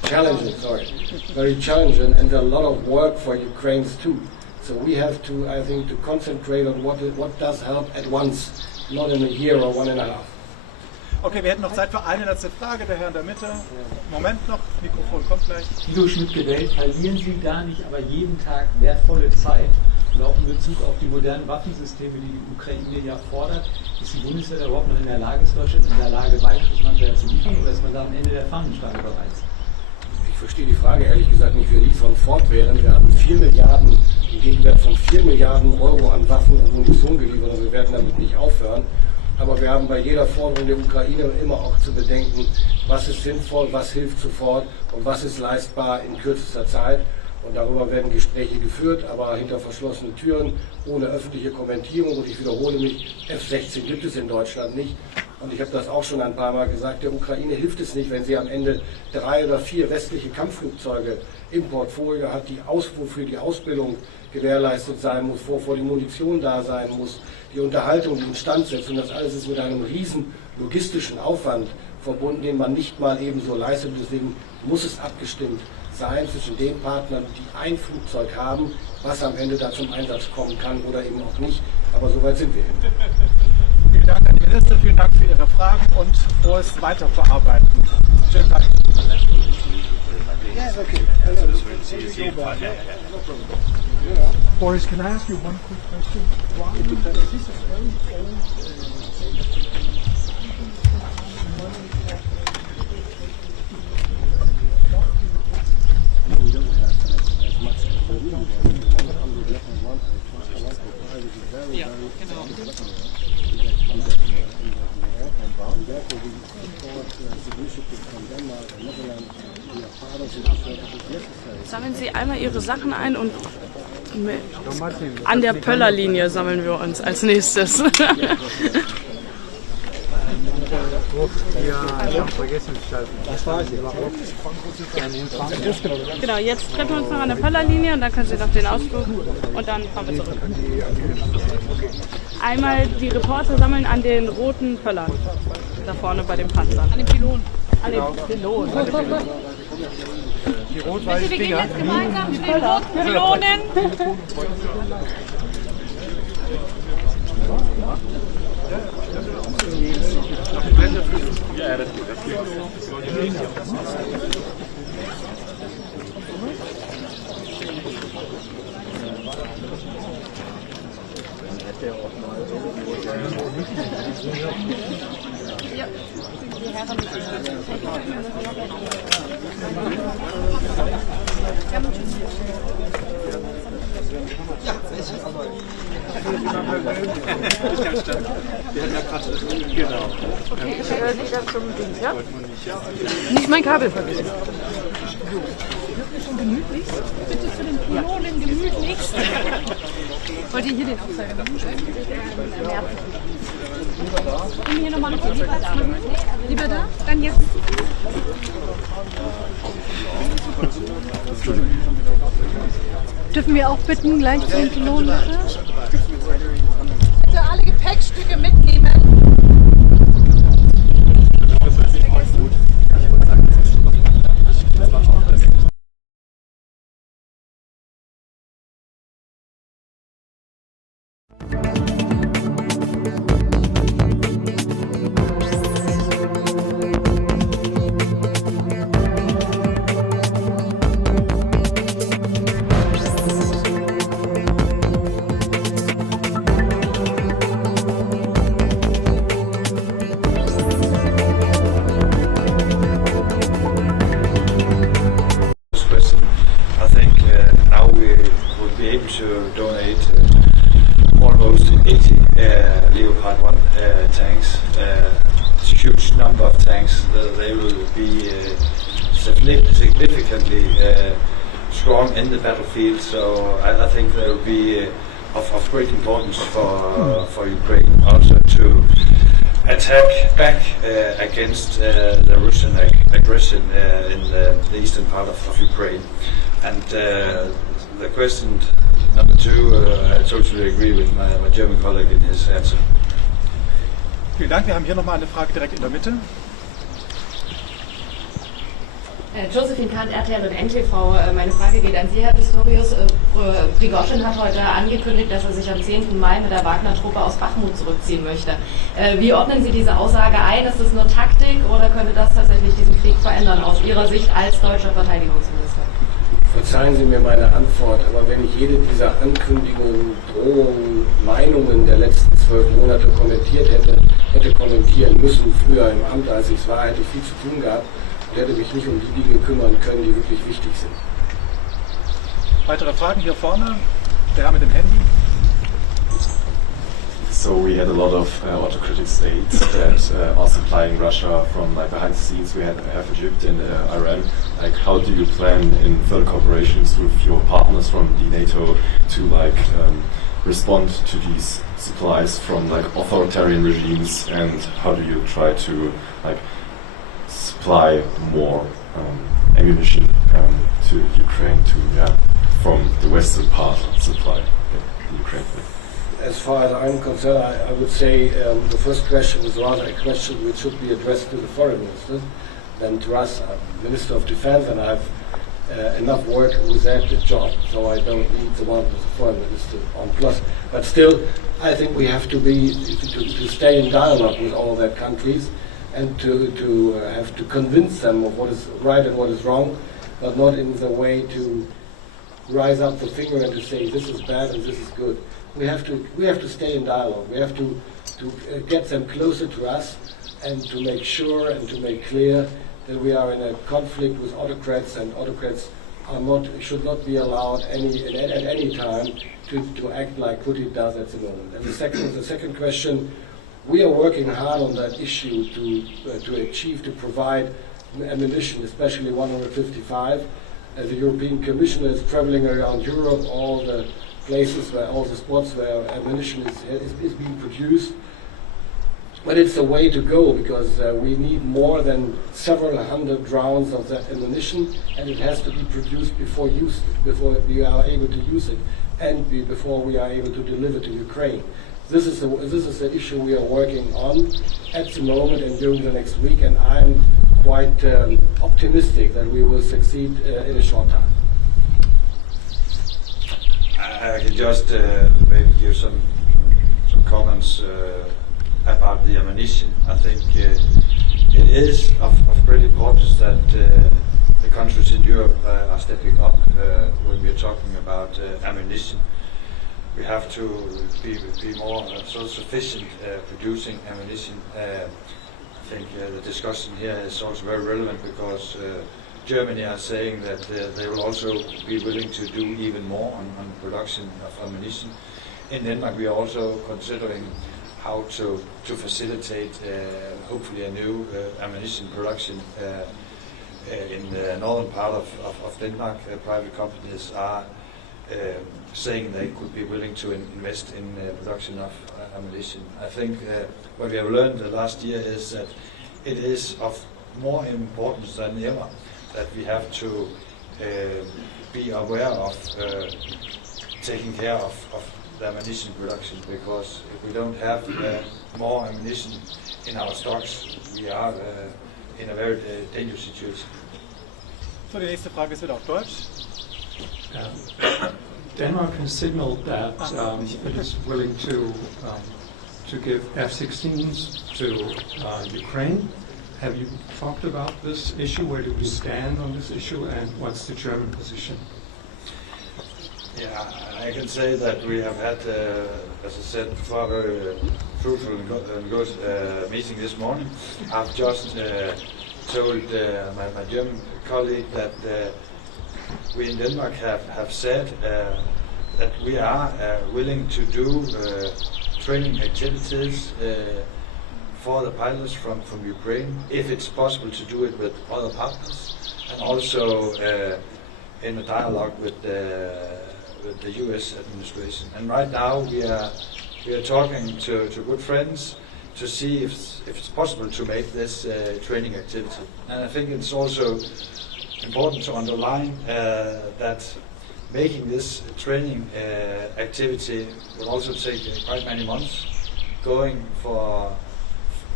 very challenging, and a lot of work for Ukrainians too. So we have to, I think, to concentrate on what does help at once, not in a year or 1.5. Okay, wir hätten noch Zeit für eine letzte Frage, der Herr in der Mitte. Moment noch, Mikrofon kommt gleich. Guido Schmidt-Gewählt, verlieren Sie da nicht aber jeden Tag wertvolle Zeit? Und auch in Bezug auf die modernen Waffensysteme, die die Ukraine ja fordert, ist die Bundeswehr da überhaupt noch in der Lage, ist Deutschland in der Lage, weiteres Material zu liefern, oder ist man da am Ende der Fahnenstange bereits? Ich verstehe die Frage ehrlich gesagt nicht. Wir liefern fortwährend. Wir haben 4 Milliarden, im Gegenwert von 4 Milliarden Euro an Waffen und Munition geliefert, und wir werden damit nicht aufhören. Aber wir haben bei jeder Forderung der Ukraine immer auch zu bedenken, was ist sinnvoll, was hilft sofort und was ist leistbar in kürzester Zeit. Und darüber werden Gespräche geführt, aber hinter verschlossenen Türen, ohne öffentliche Kommentierung. Und ich wiederhole mich, F-16 gibt es in Deutschland nicht. Und ich habe das auch schon ein paar Mal gesagt, der Ukraine hilft es nicht, wenn sie am Ende 3 oder 4 westliche Kampfflugzeuge im Portfolio hat, wofür die Ausbildung gewährleistet sein muss, wovor die Munition da sein muss, die Unterhaltung, die Instandsetzung. Das alles ist mit einem riesen logistischen Aufwand verbunden, den man nicht mal ebenso leistet. Deswegen muss es abgestimmt sein zwischen den Partnern, die ein Flugzeug haben, was am Ende da zum Einsatz kommen kann oder eben auch nicht. Aber soweit sind wir eben. Vielen Dank, Herr Minister, vielen Dank für Ihre Fragen und frohes Weiterverarbeiten. Schönen Dank. Boris, can I ask you one quick question? Why is this a very We don't have as much as we need. On the Leopard 1.5 is very, therefore we support initiatives from Denmark and Netherlands. We are part of it, so it is necessary. Sammeln Sie einmal Ihre Sachen ein und an der Pöllerlinie sammeln wir uns als nächstes. Genau, jetzt treffen wir uns noch an der Pöllerlinie und dann können Sie noch den Ausflug und dann fahren wir zurück. Einmal die Reporter sammeln an den roten Pöllern, da vorne bei den Panzern. An den Pylonen. An den Pylonen. Die rot-weißen Wir gehen Dinger. jetzt gemeinsam zu den roten Pylonen. Ja, das ist gut. Ja, die Herren. Ja, genau. Okay, ich wieder zum Ding, ja? Nicht mein Kabel vergessen. Schon gemütlich? Bitte zu den Pylonen gemütlichst. Wollt ihr hier den Aufzeiger machen? Können wir hier nochmal noch lieber da? Lieber da? Dann jetzt. Dürfen wir auch bitten, gleich zu den Pylonen, bitte? Bitte alle Gepäckstücke mitnehmen. To donate almost 80 Leopard 1 tanks. It's a huge number of tanks. They will be significantly strong in the battlefield, so I think they will be of great importance for Ukraine also to attack back against the Russian aggression in the eastern part of Ukraine. And the question number 2, I totally agree with my German colleague in his answer. Vielen Dank. Wir haben hier nochmal eine Frage direkt in der Mitte. Josephine Kahnt, RTL und NTV. Meine Frage geht an Sie, Herr Pistorius. Prigoschin hat heute angekündigt, dass er sich am 10. Mai mit der Wagner-Truppe aus Bachmut zurückziehen möchte. Wie ordnen Sie diese Aussage ein? Ist das nur Taktik oder könnte das tatsächlich diesen Krieg verändern aus Ihrer Sicht als deutscher Verteidigungsminister? Verzeihen Sie mir meine Antwort, aber wenn ich jede dieser Ankündigungen, Drohungen, Meinungen der letzten 12 Monate hätte kommentieren müssen, früher im Amt, als ich es war, hätte ich viel zu tun gehabt und hätte mich nicht um die Dinge kümmern können, die wirklich wichtig sind. Weitere Fragen hier vorne? Der Herr mit dem Handy. So we had a lot of autocratic states that are supplying Russia from like behind the scenes. We have Egypt and Iran. Like, how do you plan in further cooperations with your partners from the NATO to like respond to these supplies from like authoritarian regimes, and how do you try to like supply more ammunition to Ukraine from the western part supply Ukraine? As far as I'm concerned, I would say the first question is rather a question which should be addressed to the foreign minister than to us. I'm Minister of Defence and I have enough work with that job, so I don't need the one with the foreign minister on plus. But still, I think we have to stay in dialogue with all their countries and to have to convince them of what is right and what is wrong, but not in the way to rise up the finger and to say this is bad and this is good. We have to stay in dialogue. We have to get them closer to us and to make sure and to make clear that we are in a conflict with autocrats, and autocrats should not be allowed at any time to act like Putin does at the moment. And the second question, we are working hard on that issue to provide ammunition, especially 155. The European Commission is traveling around Europe, all the spots where ammunition is being produced. But it's a way to go, because we need more than several hundred rounds of that ammunition, and it has to be produced before we are able to use it, and before we are able to deliver to Ukraine. This is the issue we are working on at the moment and during the next week, and I'm quite optimistic that we will succeed in a short time. I can just maybe give some comments about the ammunition. I think it is of great importance that the countries in Europe are stepping up when we are talking about ammunition. We have to be more self-sufficient producing ammunition. I think the discussion here is also very relevant, because Germany are saying that they will also be willing to do even more on production of ammunition. In Denmark, we are also considering how to facilitate hopefully a new ammunition production in the northern part of Denmark. Private companies are saying they could be willing to invest in production of ammunition. I think what we have learned the last year is that it is of more importance than ever that we have to be aware of taking care of the ammunition production, because if we don't have more ammunition in our stocks, we are in a very dangerous situation. So, die nächste Frage ist wieder auf Deutsch. Denmark has signaled that it is willing to give F-16s to Ukraine. Have you talked about this issue? Where do we stand on this issue, and what's the German position? Yeah, I can say that we have had, as I said before, a very fruitful and good meeting this morning. I've just told my German colleague that we in Denmark have said that we are willing to do training activities for the pilots from Ukraine, if it's possible to do it with other partners, and also in a dialogue with the U.S. administration. And right now we are talking to good friends to see if it's possible to make this training activity. And I think it's also important to underline that making this training activity will also take quite many months, going for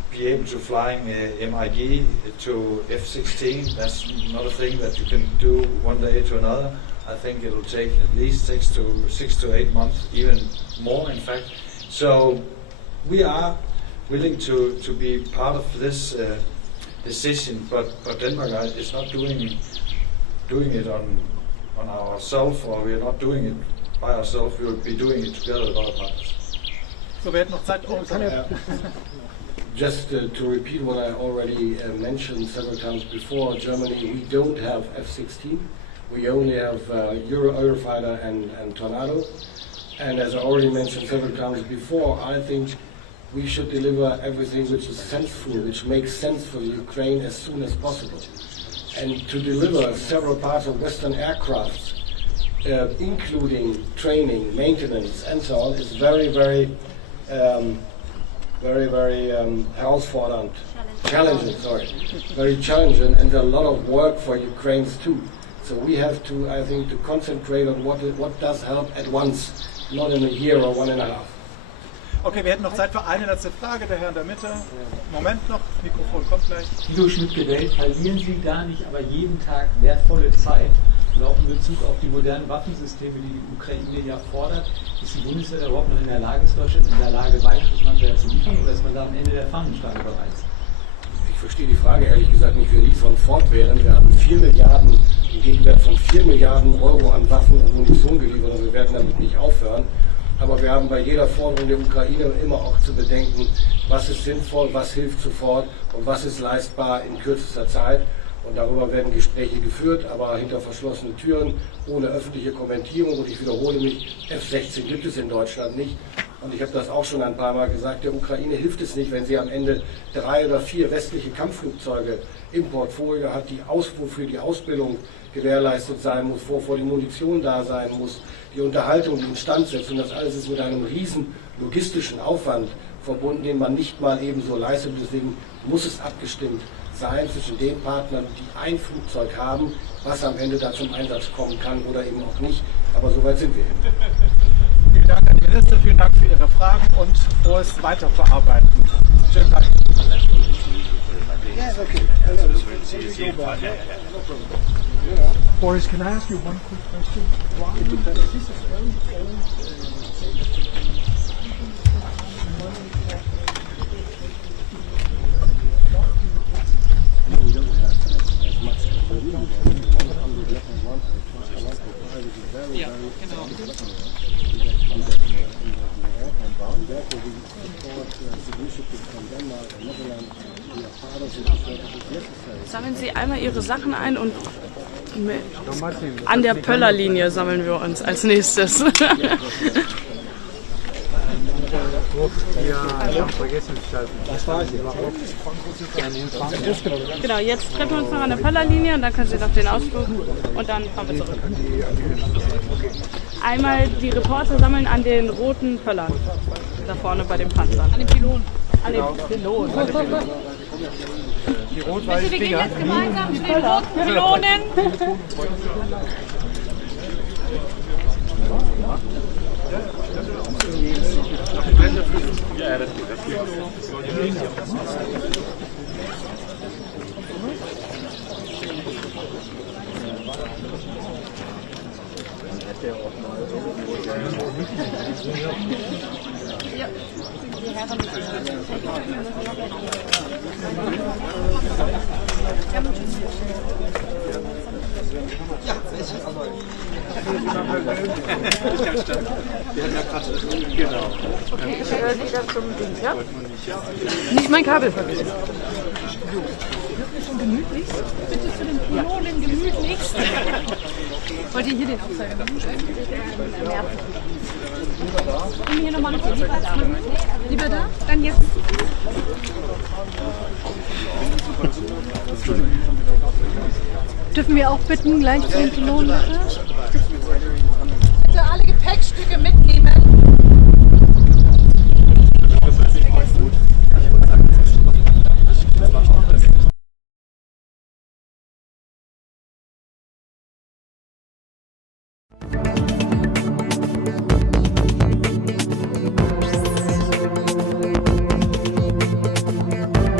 be able to flying MIG to F-16. That's not a thing that you can do one day to another. I think it will take at least 6 to 8 months, even more in fact. So we are willing to be part of this decision, but Denmark is not doing it on ourselves, or we are not doing it by ourselves. We will be doing it together with other partners. So, wir hätten noch Zeit. Just to repeat what I already mentioned several times before, Germany, we don't have F-16. We only have Eurofighter and Tornado. And as I already mentioned several times before, I think we should deliver everything which is sensible, which makes sense for Ukraine as soon as possible. And to deliver several parts of Western aircraft, including training, maintenance, and so on, is very herausfordernd, challenging, very challenging, and a lot of work for Ukrainians too. So we have to, I think, to concentrate on what does help at once, not in a year or 1.5. Okay, wir hätten noch Zeit für eine letzte Frage, der Herr in der Mitte. Moment noch, Mikrofon kommt gleich. Guido Schmidt-Gewell, verlieren Sie gar nicht, aber jeden Tag wertvolle Zeit, und auch in Bezug auf die modernen Waffensysteme, die die Ukraine ja fordert, ist die Bundeswehr überhaupt noch in der Lage, ist Deutschland in der Lage, weiteres Material zu liefern, oder ist man da am Ende der Fahnenstange bereits? Ich verstehe die Frage ehrlich gesagt nicht. Wir liefern fortwährend. Wir haben 4 Milliarden, im Gegenwert von 4 Milliarden Euro an Waffen und Munition geliefert, und wir werden damit nicht aufhören. Aber wir haben bei jeder Forderung der Ukraine immer auch zu bedenken, was ist sinnvoll, was hilft sofort und was ist leistbar in kürzester Zeit. Und darüber werden Gespräche geführt, aber hinter verschlossenen Türen, ohne öffentliche Kommentierung. Und ich wiederhole mich, F-16 gibt es in Deutschland nicht. Und ich habe das auch schon ein paar Mal gesagt, der Ukraine hilft es nicht, wenn sie am Ende 3 oder 4 westliche Kampfflugzeuge im Portfolio hat, wofür die Ausbildung gewährleistet sein muss, wovor die Munition da sein muss, die Unterhaltung, die Instandsetzung. Das alles ist mit einem riesen logistischen Aufwand verbunden, den man nicht mal ebenso leistet. Deswegen muss es abgestimmt sein zwischen den Partnern, die ein Flugzeug haben, was am Ende da zum Einsatz kommen kann oder eben auch nicht. Aber soweit sind wir eben. Vielen Dank an die Minister, vielen Dank für Ihre Fragen und frohes Weiterverarbeiten. Schönen Dank. Boris, can I ask you one quick question? Why this is very old We don't have as much as we need. On the Leopard 1, very therefore we support initiatives from Denmark and Netherlands. We are part of it if necessary. Sammeln Sie einmal Ihre Sachen ein und an der Pöllerlinie sammeln wir uns als nächstes. Genau, jetzt treffen wir uns noch an der Pöllerlinie und dann können Sie noch den Ausflug und dann fahren wir zurück. Einmal die Reporter sammeln an den roten Pöllern, da vorne bei den Panzern. An den Pylonen. An den Pylonen. Die rot-weißen wir gehen jetzt gemeinsam zu den roten Pylonen. Ja, das geht. Genau. Okay, ich höre wieder zum Ding, ja? Nicht mein Kabel vergessen. Schon gemütlichst? Bitte zu den Pylonen gemütlichst. Wollt ihr hier den Aufzeiger machen? Und hier nochmal lieber da. Lieber da? Dann jetzt. Dürfen wir auch bitten, gleich zu den Pylonen bitte? Bitte alle Gepäckstücke mitnehmen.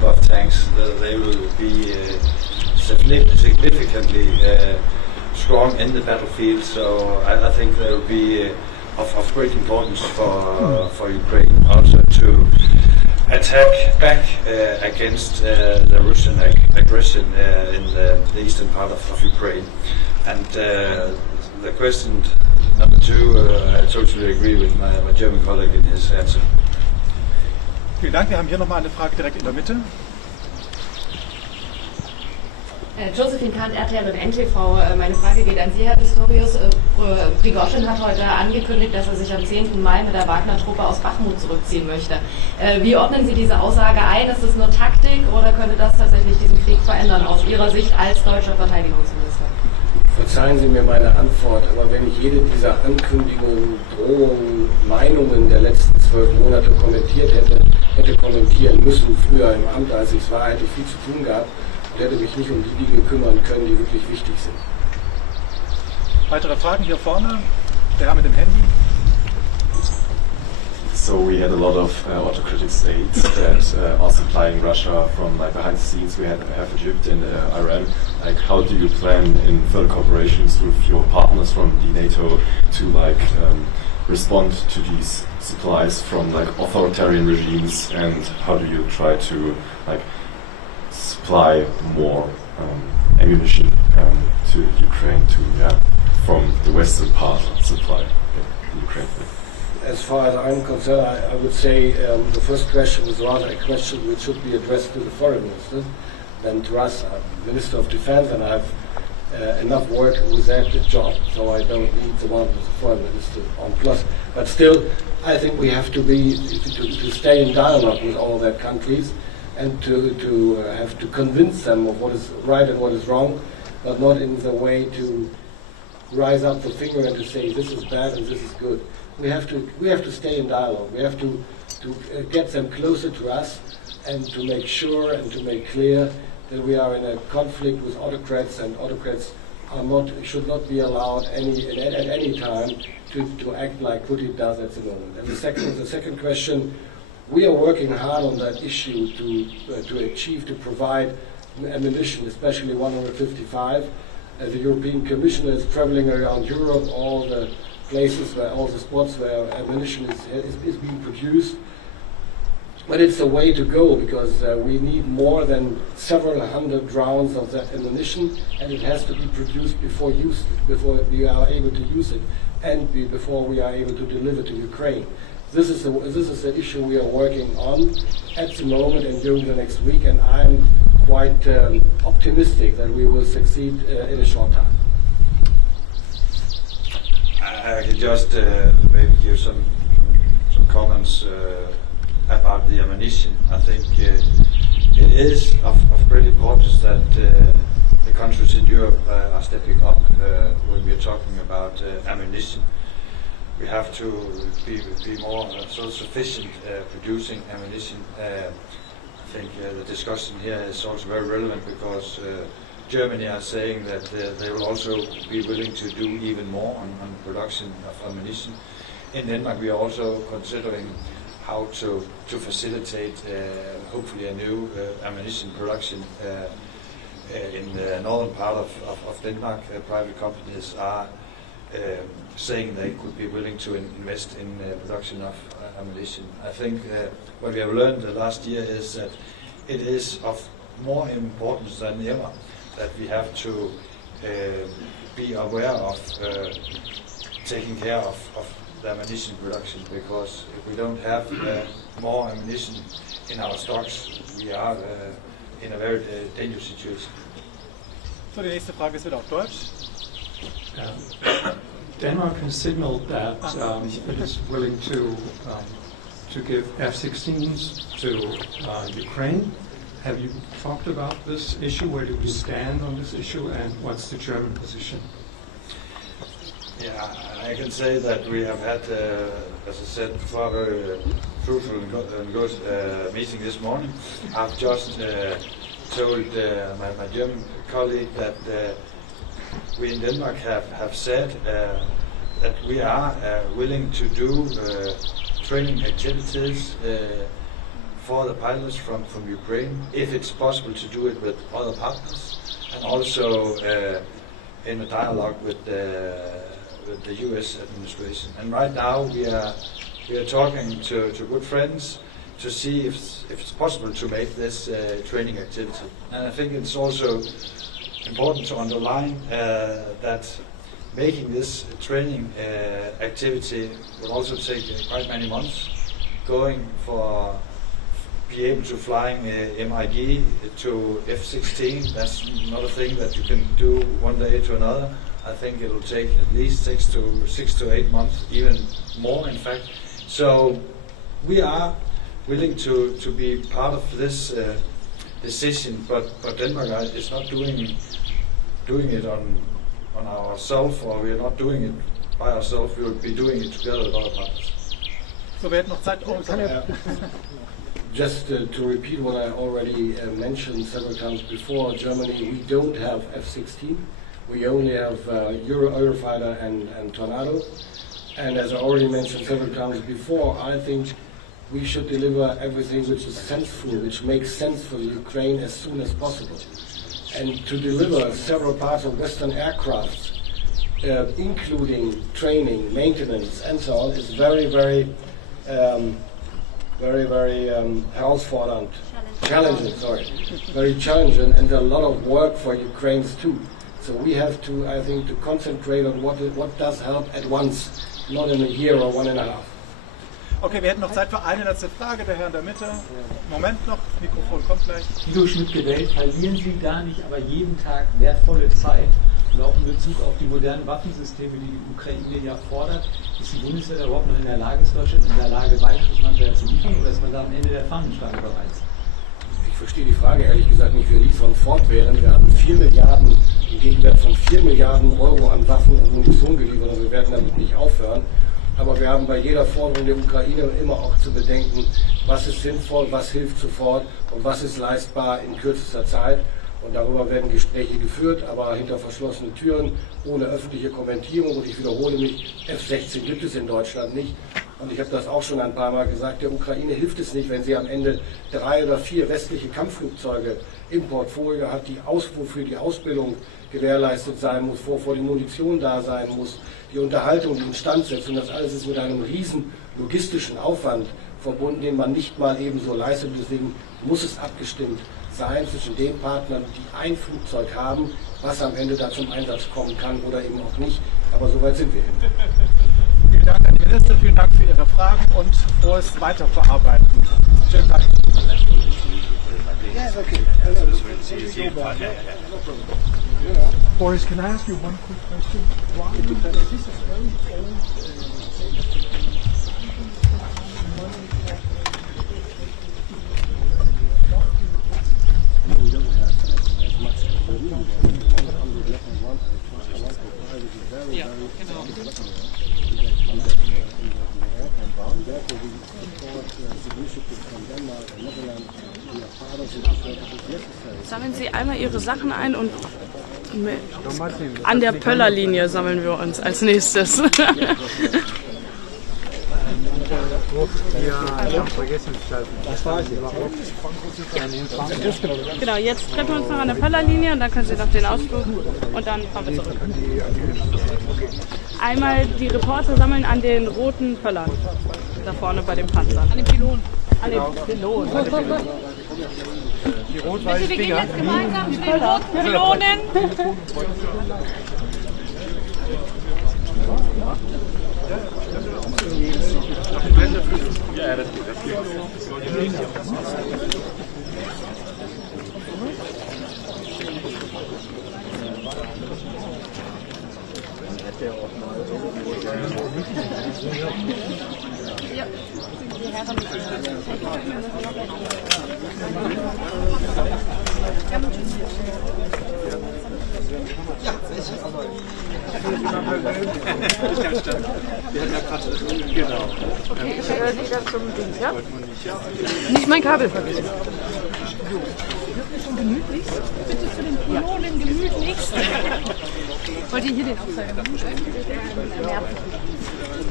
number of tanks. They will be significantly strong in the battlefield. So I think they will be of great importance for Ukraine also to attack back against the Russian aggression in the eastern part of Ukraine. And the question number two, I totally agree with my German colleague in his answer. Vielen Dank. Wir haben hier nochmal eine Frage direkt in der Mitte. Josephine Kahn, RTL und NTV. Meine Frage geht an Sie, Herr Pistorius. Prigoschin hat heute angekündigt, dass er sich am 10. Mai mit der Wagner-Truppe aus Bachmut zurückziehen möchte. Wie ordnen Sie diese Aussage ein? Ist das nur Taktik oder könnte das tatsächlich diesen Krieg verändern, aus Ihrer Sicht als deutscher Verteidigungsminister? Verzeihen Sie mir meine Antwort, aber wenn ich jede dieser Ankündigungen, Drohungen, Meinungen der letzten 12 Monate hätte kommentieren müssen, früher im Amt, als ich es war, hätte ich viel zu tun gehabt und hätte mich nicht um die Dinge kümmern können, die wirklich wichtig sind. Weitere Fragen hier vorne? Der Herr mit dem Handy. So we had a lot of autocratic states that are supplying Russia from behind the scenes. We have Egypt and Iran. How do you plan in further cooperations with your partners from the NATO to respond to these supplies from authoritarian regimes, and how do you try to supply more ammunition to Ukraine from the western part supply Ukraine? As far as I'm concerned, I would say the first question is rather a question which should be addressed to the foreign minister than to us. I'm Minister of Defence and I have enough work with that job, so I don't need the one with the foreign minister on plus. But still, I think we have to stay in dialogue with all that countries and to have to convince them of what is right and what is wrong, but not in the way to rise up the finger and to say this is bad and this is good. We have to stay in dialogue. We have to get them closer to us and to make sure and to make clear that we are in a conflict with autocrats, and autocrats should not be allowed at any time to act like Putin does at the moment. And the second question, we are working hard on that issue to provide ammunition, especially 155. The European Commission is traveling around Europe, all the places all the spots where ammunition is being produced. But it's a way to go, because we need more than several hundred rounds of that ammunition, and it has to be produced before we are able to use it, and before we are able to deliver to Ukraine. This is the issue we are working on at the moment and during the next week, and I'm quite optimistic that we will succeed in a short time. I can just maybe give some comments about the ammunition. I think it is of great importance that the countries in Europe are stepping up when we are talking about ammunition. We have to be more self-sufficient producing ammunition. I think the discussion here is also very relevant because Germany are saying that they will also be willing to do even more on production of ammunition. In Denmark, we are also considering how to facilitate hopefully a new ammunition production in the northern part of Denmark. Private companies are saying they could be willing to invest in production of ammunition. I think what we have learned the last year is that it is of more importance than ever that we have to be aware of taking care of the ammunition production, because if we don't have more ammunition in our stocks, we are in a very dangerous situation. So, die nächste Frage ist wieder auf Deutsch. Denmark has signaled that it is willing to give F-16s to Ukraine. Have you talked about this issue? Where do we stand on this issue, and what's the German position? Yeah, I can say that we have had, as I said before, a very fruitful and good meeting this morning. I've just told my German colleague that we in Denmark have said that we are willing to do training activities for the pilots from Ukraine, if it's possible to do it with other partners, and also in a dialogue with the U.S. administration. And right now we are talking to good friends to see if it's possible to make this training activity. And I think it's also important to underline that making this training activity will also take quite many months. Going for be able to flying MIG to F-16, that's not a thing that you can do one day to another. I think it will take at least 6 to 8 months, even more in fact. So we are willing to be part of this decision, but Denmark is not doing it on ourselves, or we are not doing it by ourselves. We will be doing it together with other partners. So wir hätten noch Zeit. Just to repeat what I already mentioned several times before, Germany, we don't have F-16. We only have Eurofighter and Tornado. And as I already mentioned several times before, I think we should deliver everything which is sensible, which makes sense for Ukraine as soon as possible. And to deliver several parts of Western aircraft, including training, maintenance, and so on, is very herausfordernd, challenging, very challenging, and a lot of work for Ukrainians too. So we have to, I think, to concentrate on what does help at once, not in a year or 1.5. Okay, wir hätten noch Zeit für eine letzte Frage, der Herr in der Mitte. Moment noch, Mikrofon kommt gleich. Guido Schmidt-Gewählt, verlieren Sie da nicht aber jeden Tag wertvolle Zeit? Und auch in Bezug auf die modernen Waffensysteme, die die Ukraine ja fordert, ist die Bundeswehr da überhaupt noch in der Lage, ist Deutschland in der Lage, weiteres Material zu liefern, oder ist man da am Ende der Fahnenstange bereits? Ich verstehe die Frage ehrlich gesagt nicht. Wir liefern fortwährend. Wir haben 4 Milliarden, im Gegenwert von 4 Milliarden Euro an Waffen und Munition geliefert, und wir werden damit nicht aufhören. Aber wir haben bei jeder Forderung der Ukraine immer auch zu bedenken, was ist sinnvoll, was hilft sofort und was ist leistbar in kürzester Zeit. Und darüber werden Gespräche geführt, aber hinter verschlossenen Türen, ohne öffentliche Kommentierung. Und ich wiederhole mich, F-16 gibt es in Deutschland nicht. Und ich habe das auch schon ein paar Mal gesagt, der Ukraine hilft es nicht, wenn sie am Ende 3 oder 4 westliche Kampfflugzeuge im Portfolio hat, wofür die Ausbildung gewährleistet sein muss, wovor die Munition da sein muss, die Unterhaltung, die Instandsetzung. Das alles ist mit einem riesen logistischen Aufwand verbunden, den man nicht mal ebenso leistet. Deswegen muss es abgestimmt sein zwischen den Partnern, die ein Flugzeug haben, was am Ende da zum Einsatz kommen kann oder eben auch nicht. Aber soweit sind wir hin. Vielen Dank an die Minister, vielen Dank für Ihre Fragen und frohes Weiterverarbeiten. Schönen Tag. Yes, okay. Boris, can I ask you one quick question? Why is this a very We don't have as much as we on the Leopard 1 which is very therefore we support initiatives from Denmark and Netherlands. We are part of it if necessary. Sammeln Sie einmal Ihre Sachen ein und an der Pöllerlinie sammeln wir uns als nächstes. Das war ich. Genau, jetzt treffen wir uns noch an der Pöllerlinie und dann können Sie noch den Ausflug und dann fahren wir zurück. Einmal die Reporter sammeln an den roten Pöllern. Da vorne bei dem Panzer. An den Pylonen. An den Pylonen. Die rot-weißen Wir gehen jetzt gemeinsam zu den roten Pylonen. Ja, das geht, das geht. Ja, die Herren. Ja, wir hatten ja gerade, genau. Okay, ich wieder zum Ding, ja? Nicht mein Kabel vergessen. Schon gemütlich? Bitte zu den Pylonen gemütlichst. Wollt ihr hier den Aufzeiger machen?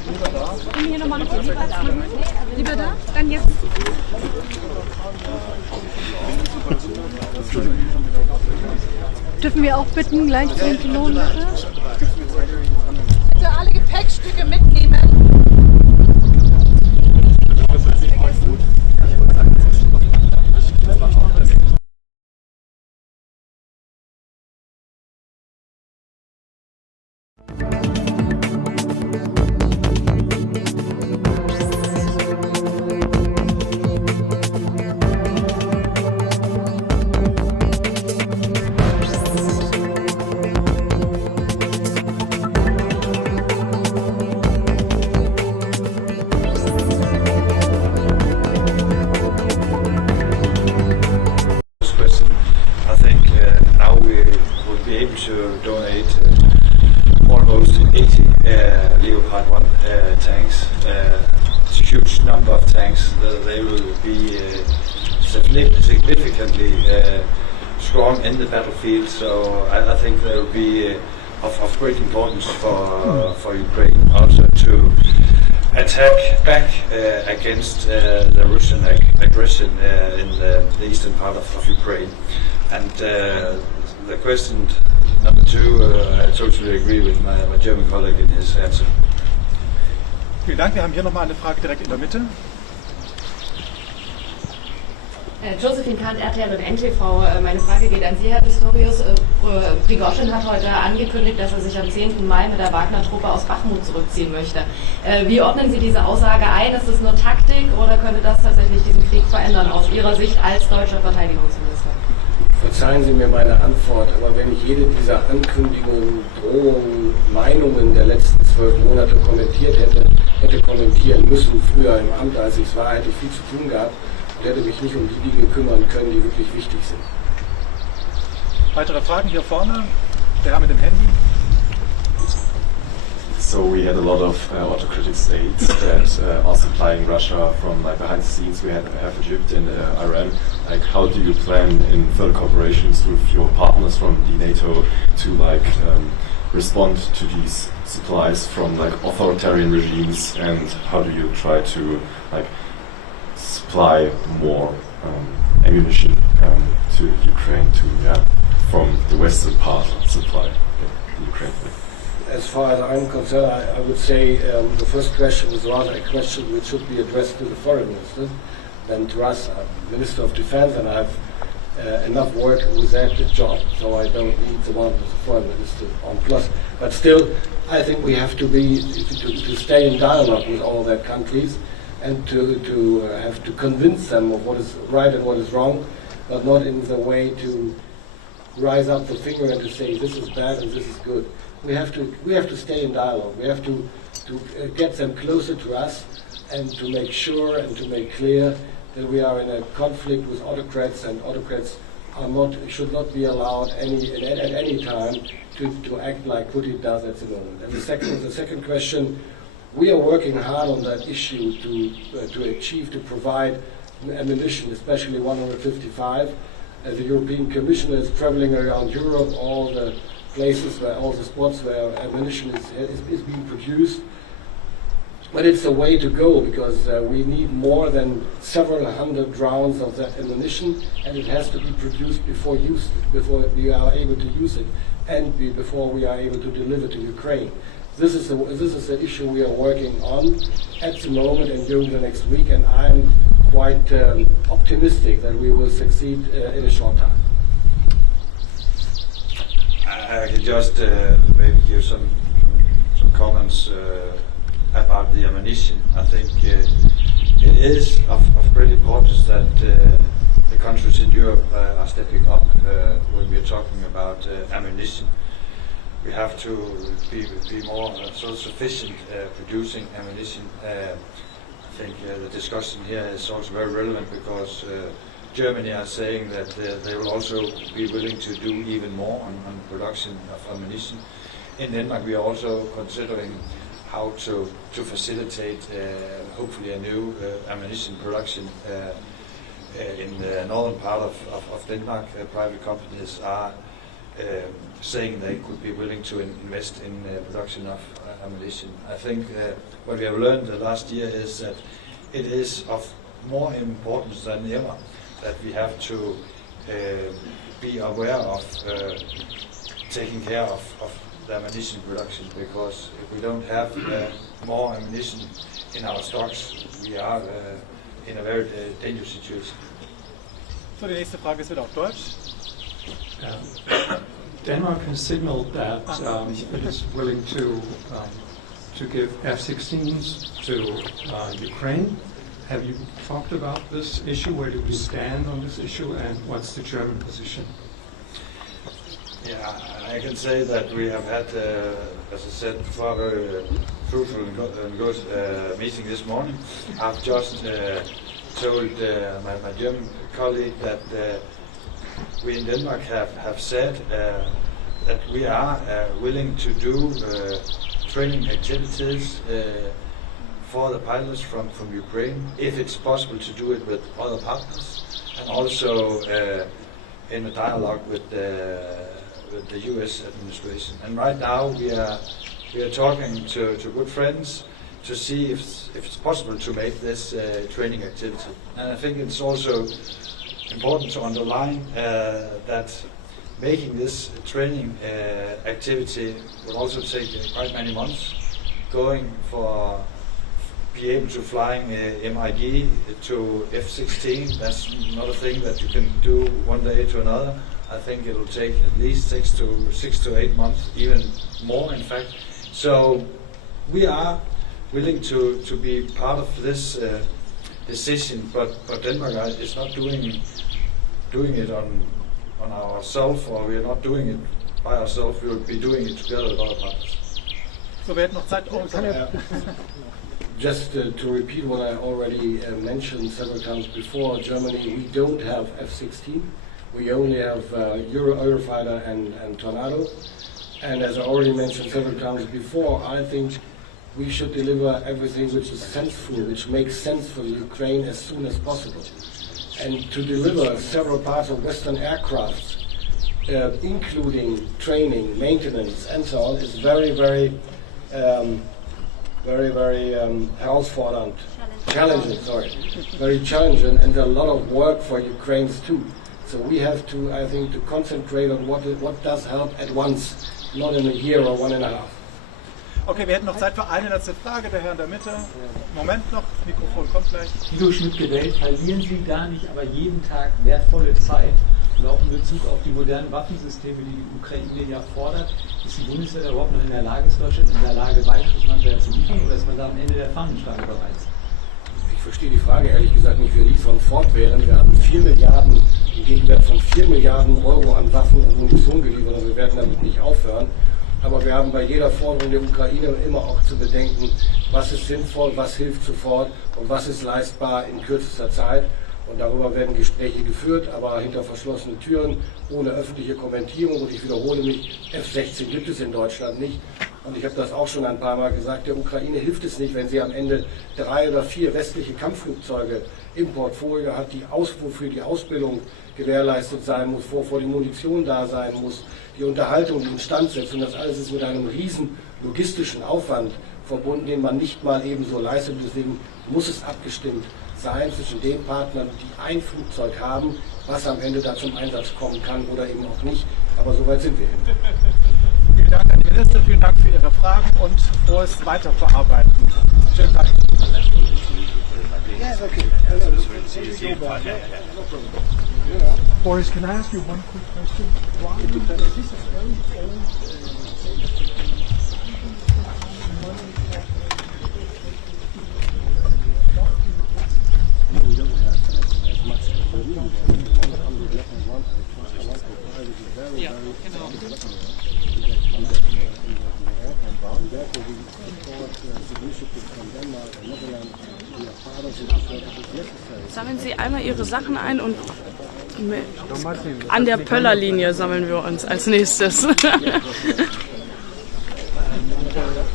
Können wir hier nochmal lieber da? Lieber da? Dann jetzt. Dürfen wir auch bitten, gleich zu den Pylonen, bitte? Bitte alle Gepäckstücke mitnehmen. To donate almost 80 Leopard 1 tanks. It's a huge number of tanks. They will be significantly strong in the battlefield, so I think they will be of great importance for Ukraine also to attack back against the Russian aggression in the eastern part of Ukraine. And the question number two, I totally agree with my German colleague in his answer. Vielen Dank. Wir haben hier nochmal eine Frage direkt in der Mitte. Josephine Kahnt, RTL und NTV. Meine Frage geht an Sie, Herr Pistorius. Prigoschin hat heute angekündigt, dass er sich am 10. Mai mit der Wagner-Truppe aus Bachmut zurückziehen möchte. Wie ordnen Sie diese Aussage ein? Ist das nur Taktik oder könnte das tatsächlich diesen Krieg verändern aus Ihrer Sicht als deutscher Verteidigungsminister? Verzeihen Sie mir meine Antwort, aber wenn ich jede dieser Ankündigungen, Drohungen, Meinungen der letzten 12 Monate hätte kommentieren müssen, früher im Amt, als ich es war, hätte ich viel zu tun gehabt und hätte mich nicht um die Dinge kümmern können, die wirklich wichtig sind. Weitere Fragen hier vorne? Der Herr mit dem Handy. So we had a lot of autocratic states that are supplying Russia from behind the scenes. We have Egypt and Iran. Like, how do you plan in further cooperations with your partners from the NATO to respond to these supplies from authoritarian regimes, and how do you try to supply more ammunition to Ukraine from the western part supply Ukraine? As far as I'm concerned, I would say the first question is rather a question which should be addressed to the foreign minister than to us. I'm Minister of Defence and I have enough work with that job, so I don't need the one with the foreign minister on plus. But still, I think we have to stay in dialogue with all their countries and to have to convince them of what is right and what is wrong, but not in the way to rise up the finger and to say this is bad and this is good. We have to stay in dialogue. We have to get them closer to us and to make sure and to make clear that we are in a conflict with autocrats, and autocrats should not be allowed at any time to act like Putin does at the moment. And the second question, we are working hard on that issue to provide ammunition, especially 155. The European Commission is traveling around Europe, all the spots where ammunition is being produced. But it's a way to go, because we need more than several hundred rounds of that ammunition, and it has to be produced before we are able to use it, and before we are able to deliver to Ukraine. This is the issue we are working on at the moment and during the next week, and I'm quite optimistic that we will succeed in a short time. I can just maybe give some comments about the ammunition. I think it is of great importance that the countries in Europe are stepping up when we are talking about ammunition. We have to be more self-sufficient producing ammunition. I think the discussion here is also very relevant, because Germany are saying that they will also be willing to do even more on production of ammunition. In Denmark, we are also considering how to facilitate hopefully a new ammunition production in the northern part of Denmark. Private companies are saying they could be willing to invest in production of ammunition. I think what we have learned the last year is that it is of more importance than ever that we have to be aware of taking care of the ammunition production, because if we don't have more ammunition in our stocks, we are in a very dangerous situation. So, die nächste Frage ist wieder auf Deutsch. Denmark has signaled that it is willing to give F-16s to Ukraine. Have you talked about this issue? Where do we stand on this issue, and what's the German position? Yeah, I can say that we have had, as I said before, a very fruitful and good meeting this morning. I've just told my German colleague that we in Denmark have said that we are willing to do training activities for the pilots from Ukraine, if it's possible to do it with other partners, and also in a dialogue with the US administration. And right now we are talking to good friends to see if it's possible to make this training activity. And I think it's also important to underline that making this training activity will also take quite many months. Going for be able to flying MID to F-16, that's not a thing that you can do one day to another. I think it will take at least 6 to 8 months, even more in fact. So we are willing to be part of this decision, but Denmark is not doing it on ourselves, or we are not doing it by ourselves. We will be doing it together with other partners. So, wir hätten noch Zeit. Just to repeat what I already mentioned several times before, Germany, we don't have F-16. We only have Eurofighter and Tornado. And as I already mentioned several times before, I think we should deliver everything which is sensible, which makes sense for Ukraine as soon as possible. And to deliver several parts of Western aircraft, including training, maintenance, and so on, is very, very herausfordernd, challenging, very challenging, and a lot of work for Ukrainians too. So we have to, I think, to concentrate on what does help at once, not in a year or 1.5. Okay, wir hätten noch Zeit für eine letzte Frage, der Herr in der Mitte. Moment noch, das Mikrofon kommt gleich. Guido Schmidt-Gewählt, verlieren Sie gar nicht, aber jeden Tag wertvolle Zeit, und auch in Bezug auf die modernen Waffensysteme, die die Ukraine ja fordert. Ist die Bundeswehr überhaupt noch in der Lage, ist Deutschland in der Lage, weiteres Material zu liefern, oder ist man da am Ende der Fahnenstange bereits? Ich verstehe die Frage ehrlich gesagt nicht. Wir liefern fortwährend. Wir haben 4 Milliarden, im Gegenwert von 4 Milliarden Euro an Waffen und Munition geliefert, und wir werden damit nicht aufhören. Aber wir haben bei jeder Forderung der Ukraine immer auch zu bedenken, was ist sinnvoll, was hilft sofort und was ist leistbar in kürzester Zeit. Und darüber werden Gespräche geführt, aber hinter verschlossenen Türen, ohne öffentliche Kommentierung. Und ich wiederhole mich, F-16 gibt es in Deutschland nicht. Und ich habe das auch schon ein paar Mal gesagt, der Ukraine hilft es nicht, wenn sie am Ende 3 oder 4 westliche Kampfflugzeuge im Portfolio hat, wofür die Ausbildung gewährleistet sein muss, wovor die Munition da sein muss, die Unterhaltung, die Instandsetzung. Das alles ist mit einem riesen logistischen Aufwand verbunden, den man nicht mal ebenso leistet. Deswegen muss es abgestimmt sein zwischen den Partnern, die ein Flugzeug haben, was am Ende da zum Einsatz kommen kann oder eben auch nicht. Aber soweit sind wir hin. Vielen Dank an die Minister, vielen Dank für Ihre Fragen und frohes Weiterverarbeiten. Schönen Tag. Yes, okay. Boris, can I ask you one quick question? Why is this a very old We don't have as much as we need. 100 Leopard 1 is very, therefore we support the initiative from Denmark and Netherlands. We are part of it, if necessary. Sammeln Sie einmal Ihre Sachen ein und an der Pöllerlinie sammeln wir uns als nächstes.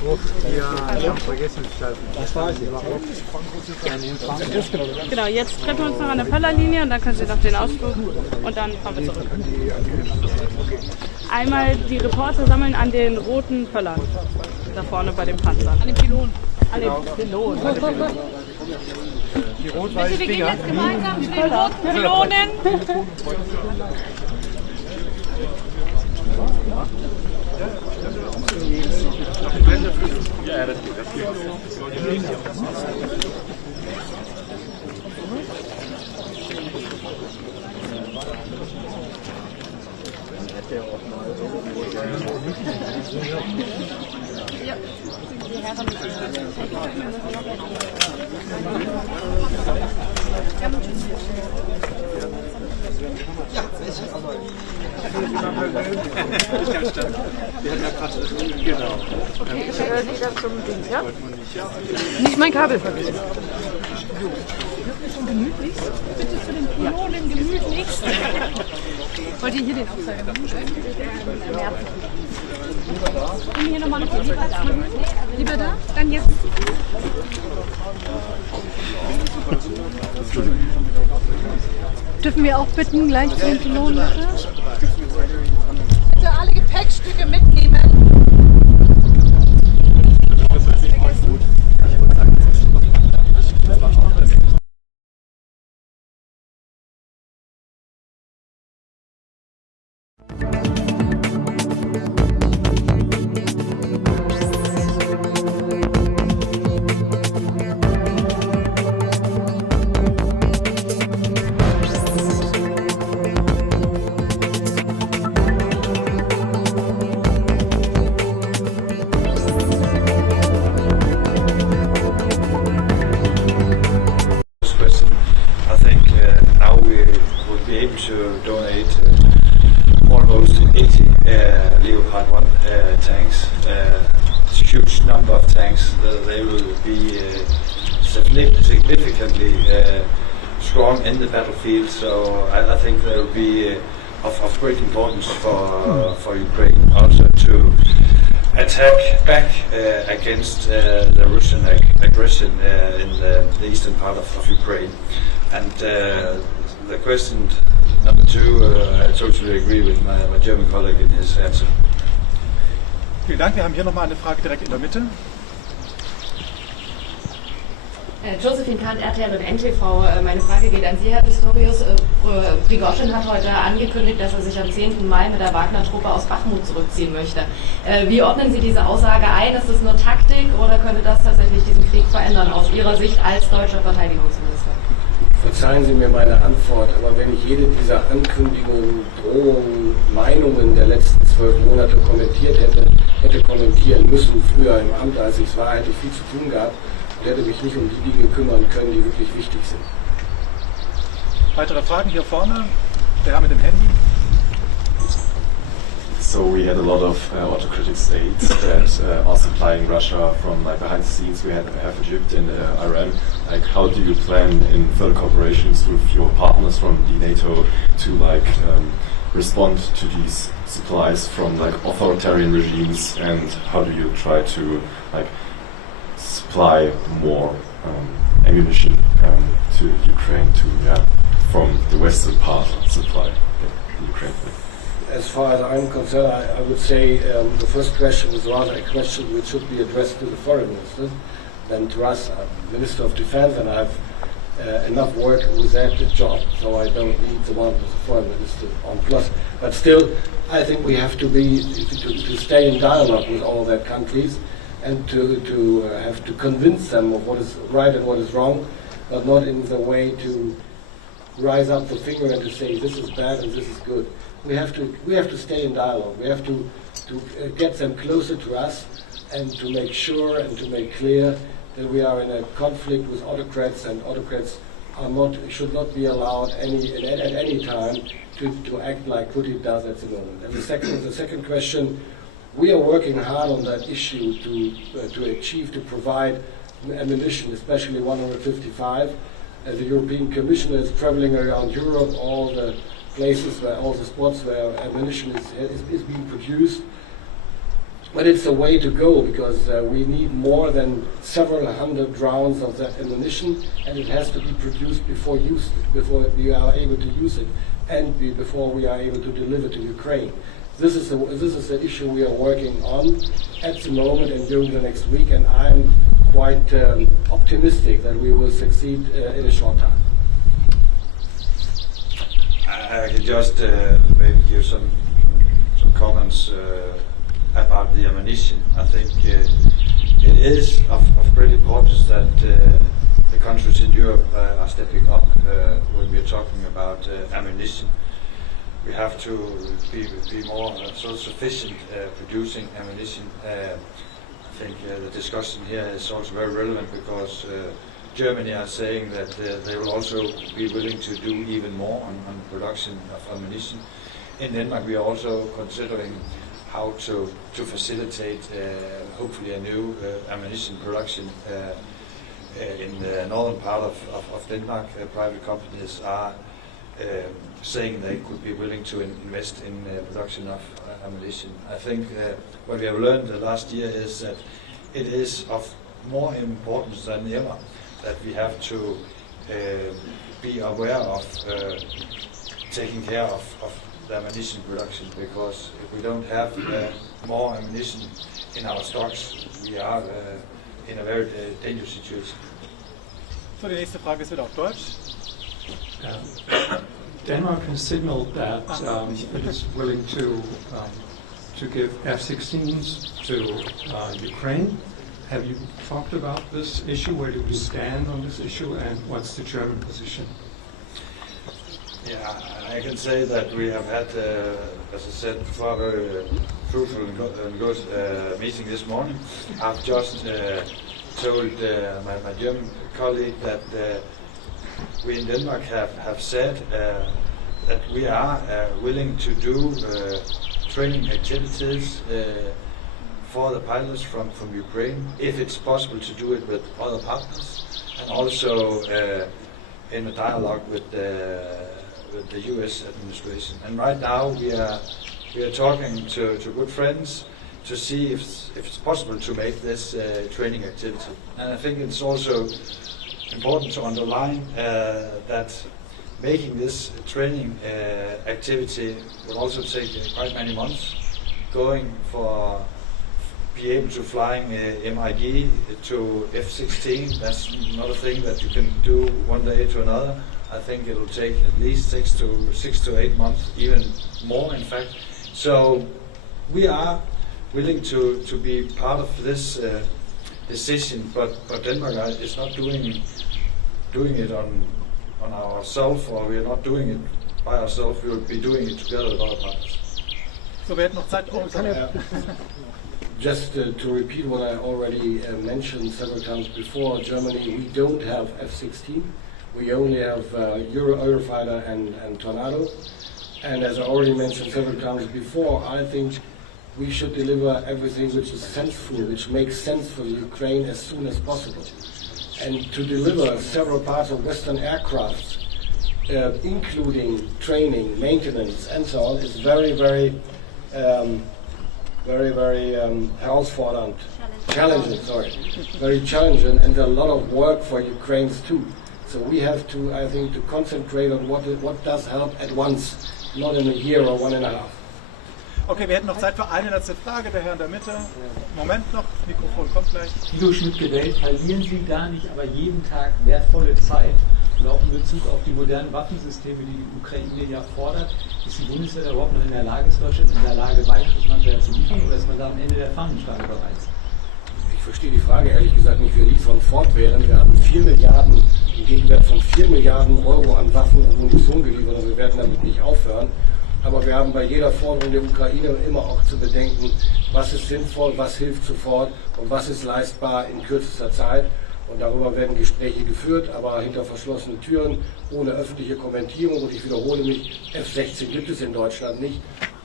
Ja, ich habe vergessen zu schalten. Das war ich. Genau, jetzt treffen wir uns noch an der Völlerlinie und dann können Sie noch den Ausflug und dann fahren wir zurück. Einmal die Reporter sammeln an den roten Völlern. Da vorne bei den Panzern. An den Pylonen. An den Pylonen. Die rot-weißen Wir gehen Dinger. jetzt gemeinsam zu den roten Pylonen. Ja, das geht. Ja, die Herren. Ja, wir hatten ja gerade, genau. Okay, ich höre wieder zum Ding, ja? Nicht mein Kabel vergessen. Gemütlich? Bitte zu den Pylonen gemütlich. Wollt ihr hier den Aufzeiger machen? Nehmen hier nochmal noch lieber da. Lieber da? Dann jetzt. Dürfen wir auch bitten, gleich zu den Pylonen, bitte? Bitte alle Gepäckstücke mitnehmen. To donate almost 80 Leopard 1 tanks. It's a huge number of tanks. They will be significantly strong in the battlefield, so I think they will be of great importance for Ukraine also to attack back against the Russian aggression in the eastern part of Ukraine. And the question number two, I totally agree with my German colleague in his answer. Vielen Dank. Wir haben hier nochmal eine Frage direkt in der Mitte. Josephine Kahn, RTL und NTV. Meine Frage geht an Sie, Herr Pistorius. Prigoschin hat heute angekündigt, dass er sich am 10. Mai mit der Wagner-Truppe aus Bachmut zurückziehen möchte. Wie ordnen Sie diese Aussage ein? Ist das nur Taktik oder könnte das tatsächlich diesen Krieg verändern, aus Ihrer Sicht als deutscher Verteidigungsminister? Verzeihen Sie mir meine Antwort, aber wenn ich jede dieser Ankündigungen, Drohungen, Meinungen der letzten 12 Monate hätte kommentieren müssen, früher im Amt, als ich es war, hätte ich viel zu tun gehabt und hätte mich nicht um die Dinge kümmern können, die wirklich wichtig sind. Weitere Fragen hier vorne? Der Herr mit dem Handy. So we had a lot of autocratic states that are supplying Russia from like behind the scenes. We have Egypt and Iran. Like, how do you plan in further cooperations with your partners from the NATO to like respond to these supplies from like authoritarian regimes, and how do you try to like supply more ammunition to Ukraine from the western part supply Ukraine? As far as I'm concerned, I would say the first question is rather a question which should be addressed to the foreign minister than to us. I'm Minister of Defence and I have enough work with that job, so I don't need the one with the foreign minister on plus. But still, I think we have to stay in dialogue with all that countries and to have to convince them of what is right and what is wrong, but not in the way to rise up the finger and to say this is bad and this is good. We have to stay in dialogue. We have to get them closer to us and to make sure and to make clear that we are in a conflict with autocrats, and autocrats should not be allowed at any time to act like Putin does at the moment. And the second question, we are working hard on that issue to provide ammunition, especially 155. The European Commission is traveling around Europe, all the places all the spots where ammunition is being produced. But it's a way to go, because we need more than several hundred rounds of that ammunition, and it has to be produced before we are able to use it, and before we are able to deliver to Ukraine. This is the issue we are working on at the moment and during the next week, and I'm quite optimistic that we will succeed in a short time. I can just maybe give some comments about the ammunition. I think it is of great importance that the countries in Europe are stepping up when we are talking about ammunition. We have to be more self-sufficient producing ammunition. I think the discussion here is also very relevant because Germany are saying that they will also be willing to do even more on production of ammunition. In Denmark, we are also considering how to facilitate hopefully a new ammunition production in the northern part of Denmark. Private companies are saying they could be willing to invest in production of ammunition. I think what we have learned the last year is that it is of more importance than ever that we have to be aware of taking care of the ammunition production, because if we don't have more ammunition in our stocks, we are in a very dangerous situation. So, die nächste Frage ist wieder auf Deutsch. Denmark has signaled that it is willing to give F-16s to Ukraine. Have you talked about this issue? Where do we stand on this issue, and what's the German position? Yeah, I can say that we have had, as I said before, a very fruitful and good meeting this morning. I've just told my German colleague that we in Denmark have said that we are willing to do training activities for the pilots from Ukraine, if it's possible to do it with other partners, and also in a dialogue with the U.S. administration. And right now we are talking to good friends to see if it's possible to make this training activity. And I think it's also important to underline that making this training activity will also take quite many months. Going for be able to flying MIG to F-16, that's not a thing that you can do one day to another. I think it will take at least 6 to 8 months, even more in fact. So we are willing to be part of this decision, but Denmark is not doing it on ourselves, or we are not doing it by ourselves. We will be doing it together with other partners. So, wir hätten noch Zeit. Just to repeat what I already mentioned several times before, Germany, we don't have F-16. We only have Eurofighter and Tornado. And as I already mentioned several times before, I think we should deliver everything which is senseful, which makes sense for Ukraine as soon as possible. And to deliver several parts of Western aircraft, including training, maintenance, and so on, is very herausfordernd, challenging, very challenging, and a lot of work for Ukrainians too. So we have to, I think, to concentrate on what does help at once, not in a year or 1.5. Okay, wir hätten noch Zeit für eine letzte Frage, der Herr in der Mitte. Moment noch, das Mikrofon kommt gleich. Guido Schmidt-Gewählt, verlieren Sie gar nicht, aber jeden Tag wertvolle Zeit. Und auch in Bezug auf die modernen Waffensysteme, die die Ukraine ja fordert, ist die Bundeswehr überhaupt noch in der Lage, ist Deutschland in der Lage, weiteres Material zu liefern, oder ist man da am Ende der Fahnenstange bereits? Ich verstehe die Frage ehrlich gesagt nicht. Wir liefern fortwährend. Wir haben 4 Milliarden, im Gegenwert von 4 Milliarden Euro an Waffen und Munition geliefert, und wir werden damit nicht aufhören. Aber wir haben bei jeder Forderung der Ukraine immer auch zu bedenken, was ist sinnvoll, was hilft sofort und was ist leistbar in kürzester Zeit. Und darüber werden Gespräche geführt, aber hinter verschlossenen Türen, ohne öffentliche Kommentierung. Und ich wiederhole mich, F-16 gibt es in Deutschland nicht.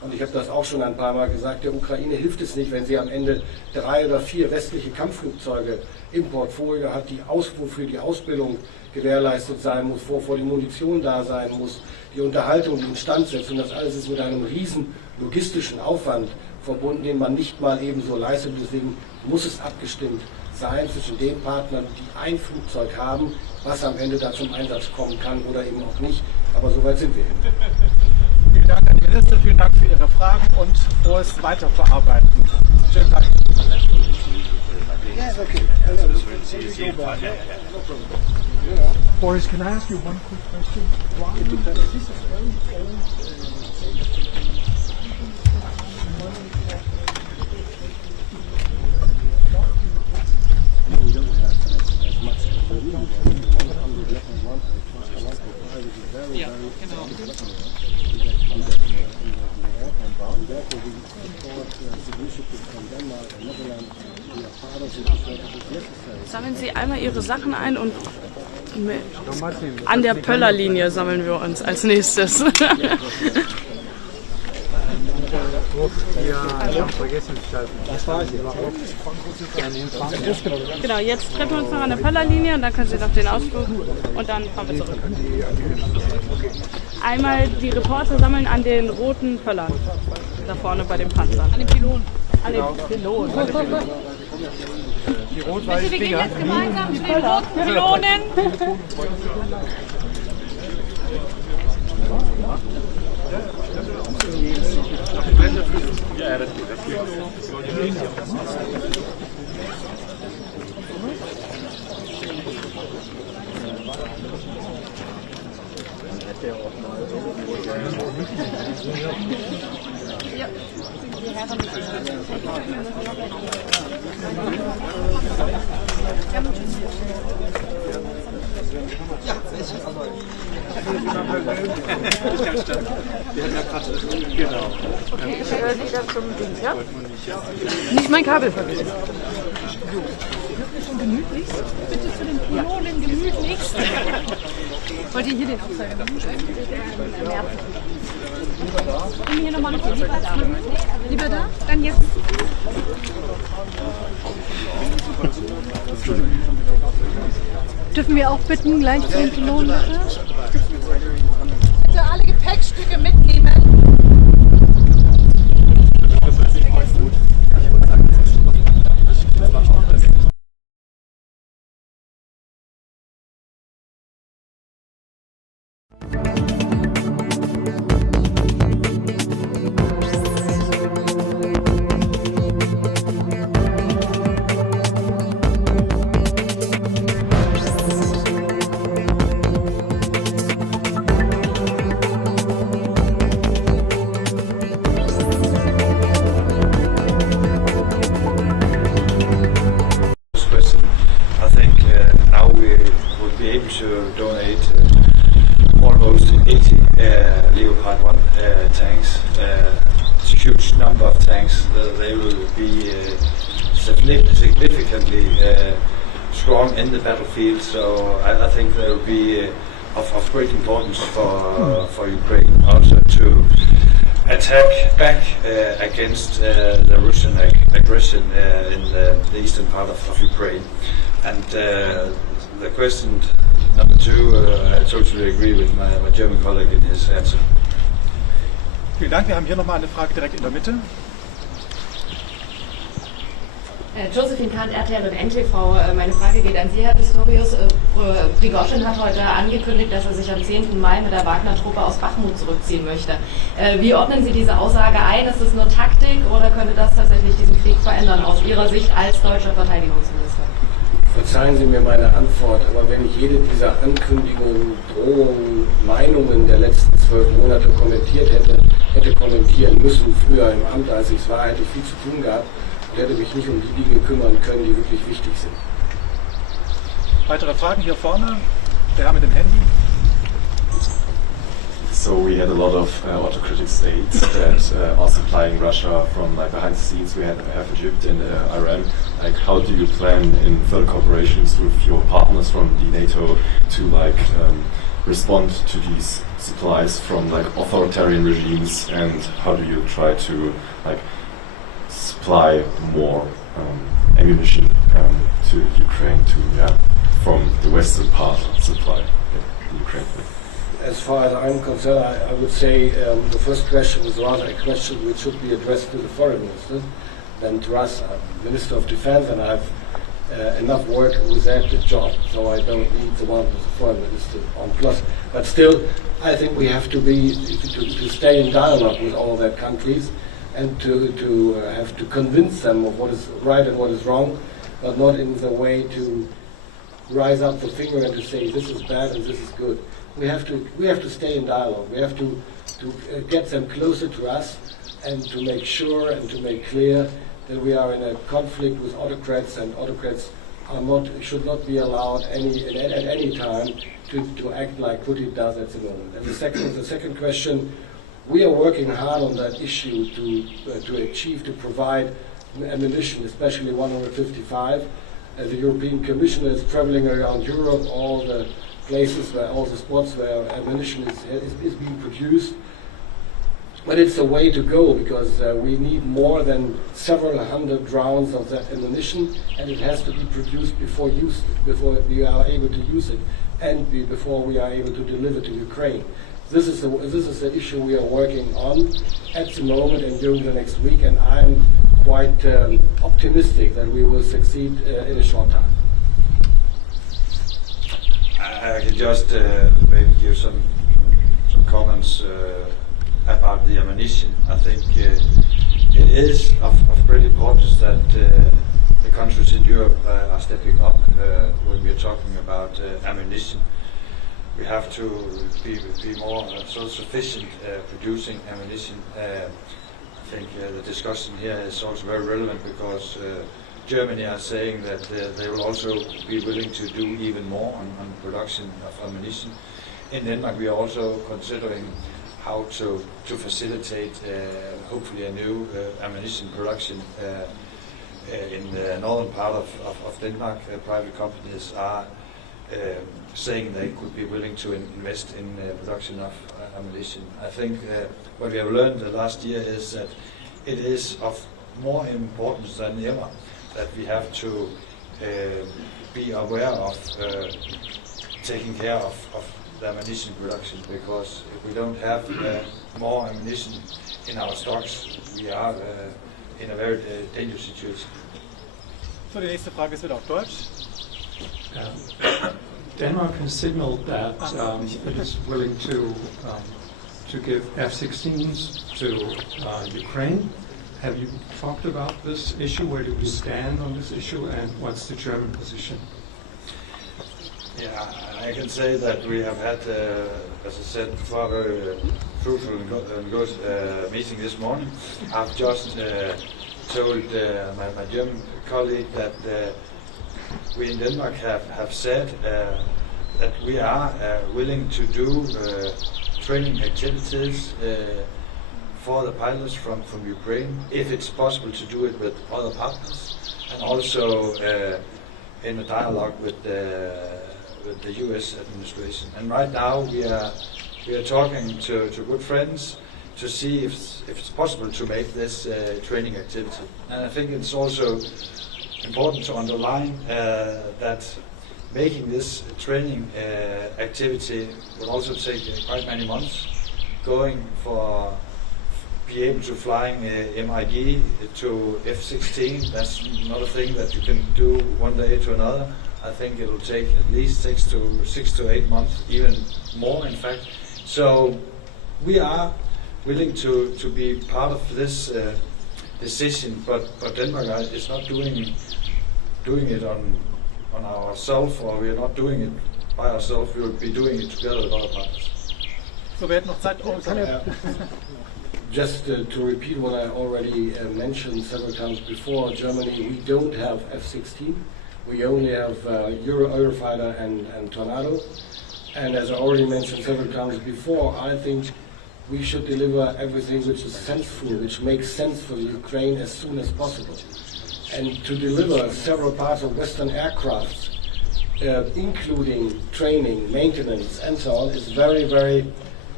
Und ich habe das auch schon ein paar Mal gesagt, der Ukraine hilft es nicht, wenn sie am Ende 3 oder 4 westliche Kampfflugzeuge im Portfolio hat, wofür die Ausbildung gewährleistet sein muss, wovor die Munition da sein muss, die Unterhaltung, die Instandsetzung, das alles ist mit einem riesen logistischen Aufwand verbunden, den man nicht mal eben so leistet. Deswegen muss es abgestimmt sein zwischen den Partnern, die ein Flugzeug haben, was am Ende da zum Einsatz kommen kann oder eben auch nicht. Aber soweit sind wir hin. Vielen Dank an die Minister, vielen Dank für Ihre Fragen und frohes Weiterverarbeiten. Schönen Dank. Yes, okay. Boris, can I ask you one quick question? Why is this a very We don't have as much as we need. On the Leopard 1, which is very, therefore we support the initiative from Denmark and Netherlands. We are part of it because it is necessary. Sammeln Sie einmal Ihre Sachen ein und an der Pöllerlinie sammeln wir uns als nächstes. Genau, jetzt treffen wir uns noch an der Pöllerlinie und dann können Sie noch den Ausflug und dann fahren wir zurück. Einmal die Reporter sammeln an den roten Pöllern, da vorne bei dem Panzer. An den Pylonen. An den Pylonen. Die rot-weißen Wir gehen Finger. jetzt gemeinsam zu den roten Pylonen. Ja, das geht. Ja. Genau. Okay, ich höre wieder zum Ding, ja? Nicht mein Kabel vergessen. Schon gemütlichst? Bitte zu den Pylonen gemütlichst. Wollt ihr hier den Aufzeiger machen? Können wir hier nochmal noch lieber da? Lieber da? Dann jetzt. Dürfen wir auch bitten, gleich zu den Pylonen, bitte? Bitte alle Gepäckstücke mitnehmen. Almost 80 Leopard 1 tanks. It's a huge number of tanks. They will be significantly strong in the battlefield, so I think they will be of great importance for Ukraine also to attack back against the Russian aggression in the eastern part of Ukraine. And the question number 2, I totally agree with my German colleague in his answer. Vielen Dank. Wir haben hier nochmal eine Frage direkt in der Mitte. Josephine Kahnt, RTL und NTV. Meine Frage geht an Sie, Herr Pistorius. Prigoschin hat heute angekündigt, dass er sich am 10. Mai mit der Wagner-Truppe aus Bachmut zurückziehen möchte. Wie ordnen Sie diese Aussage ein? Ist das nur Taktik oder könnte das tatsächlich diesen Krieg verändern, aus Ihrer Sicht als deutscher Verteidigungsminister? Verzeihen Sie mir meine Antwort, aber wenn ich jede dieser Ankündigungen, Drohungen, Meinungen der letzten 12 Monate hätte kommentieren müssen, früher im Amt, als ich es war, hätte ich viel zu tun gehabt und hätte mich nicht um die Dinge kümmern können, die wirklich wichtig sind. Weitere Fragen hier vorne? Der Herr mit dem Handy. So we had a lot of autocratic states that are supplying Russia from behind the scenes. We have Egypt and Iran. How do you plan in further cooperations with your partners from the NATO to respond to these supplies from like authoritarian regimes, and how do you try to like supply more ammunition to Ukraine from the western part supply Ukraine? As far as I'm concerned, I would say the first question is rather a question which should be addressed to the foreign minister than to us. I'm Minister of Defence, and I have enough work with that job, so I don't need the one with the foreign minister on plus. But still, I think we have to stay in dialogue with all their countries, and to have to convince them of what is right and what is wrong, but not in the way to rise up the finger and to say this is bad and this is good. We have to stay in dialogue. We have to get them closer to us, and to make sure and to make clear that we are in a conflict with autocrats, and autocrats should not be allowed at any time to act like Putin does at the moment. And the second question, we are working hard on that issue to provide ammunition, especially 155. The European Commission is traveling around Europe, all the places all the spots where ammunition is being produced. But it's a way to go, because we need more than several hundred rounds of that ammunition, and it has to be produced before we are able to use it, and before we are able to deliver to Ukraine. This is the issue we are working on at the moment and during the next week, and I'm quite optimistic that we will succeed in a short time. I can just maybe give some comments about the ammunition. I think it is of great importance that the countries in Europe are stepping up when we are talking about ammunition. We have to be more self-sufficient producing ammunition. I think the discussion here is also very relevant, because Germany are saying that they will also be willing to do even more on production of ammunition. In Denmark, we are also considering how to facilitate hopefully a new ammunition production in the northern part of Denmark. Private companies are saying they could be willing to invest in production of ammunition. I think what we have learned the last year is that it is of more importance than ever that we have to be aware of taking care of the ammunition production, because if we don't have more ammunition in our stocks, we are in a very dangerous situation. So, die nächste Frage ist wieder auf Deutsch. Denmark has signaled that it is willing to give F-16s to Ukraine. Have you talked about this issue? Where do we stand on this issue, and what's the German position? Yeah, I can say that we have had, as I said before, a very fruitful and good meeting this morning. I've just told my German colleague that we in Denmark have said that we are willing to do training activities for the pilots from Ukraine, if it's possible to do it with other partners, and also in a dialogue with the U.S. administration. And right now we are talking to good friends to see if it's possible to make this training activity. And I think it's also important to underline that making this training activity will also take quite many months. Going for be able to flying MIG to F-16, that's not a thing that you can do one day to another. I think it will take at least 6 to 8 months, even more in fact. So we are willing to be part of this decision, but Denmark is not doing it on ourselves, or we are not doing it by ourselves. We will be doing it together with other partners. So, wer hat noch Zeit? Just to repeat what I already mentioned several times before, Germany, we don't have F-16. We only have Eurofighter and Tornado. And as I already mentioned several times before, I think we should deliver everything which is sensible, which makes sense for Ukraine as soon as possible. And to deliver several parts of Western aircraft, including training, maintenance, and so on, is very, very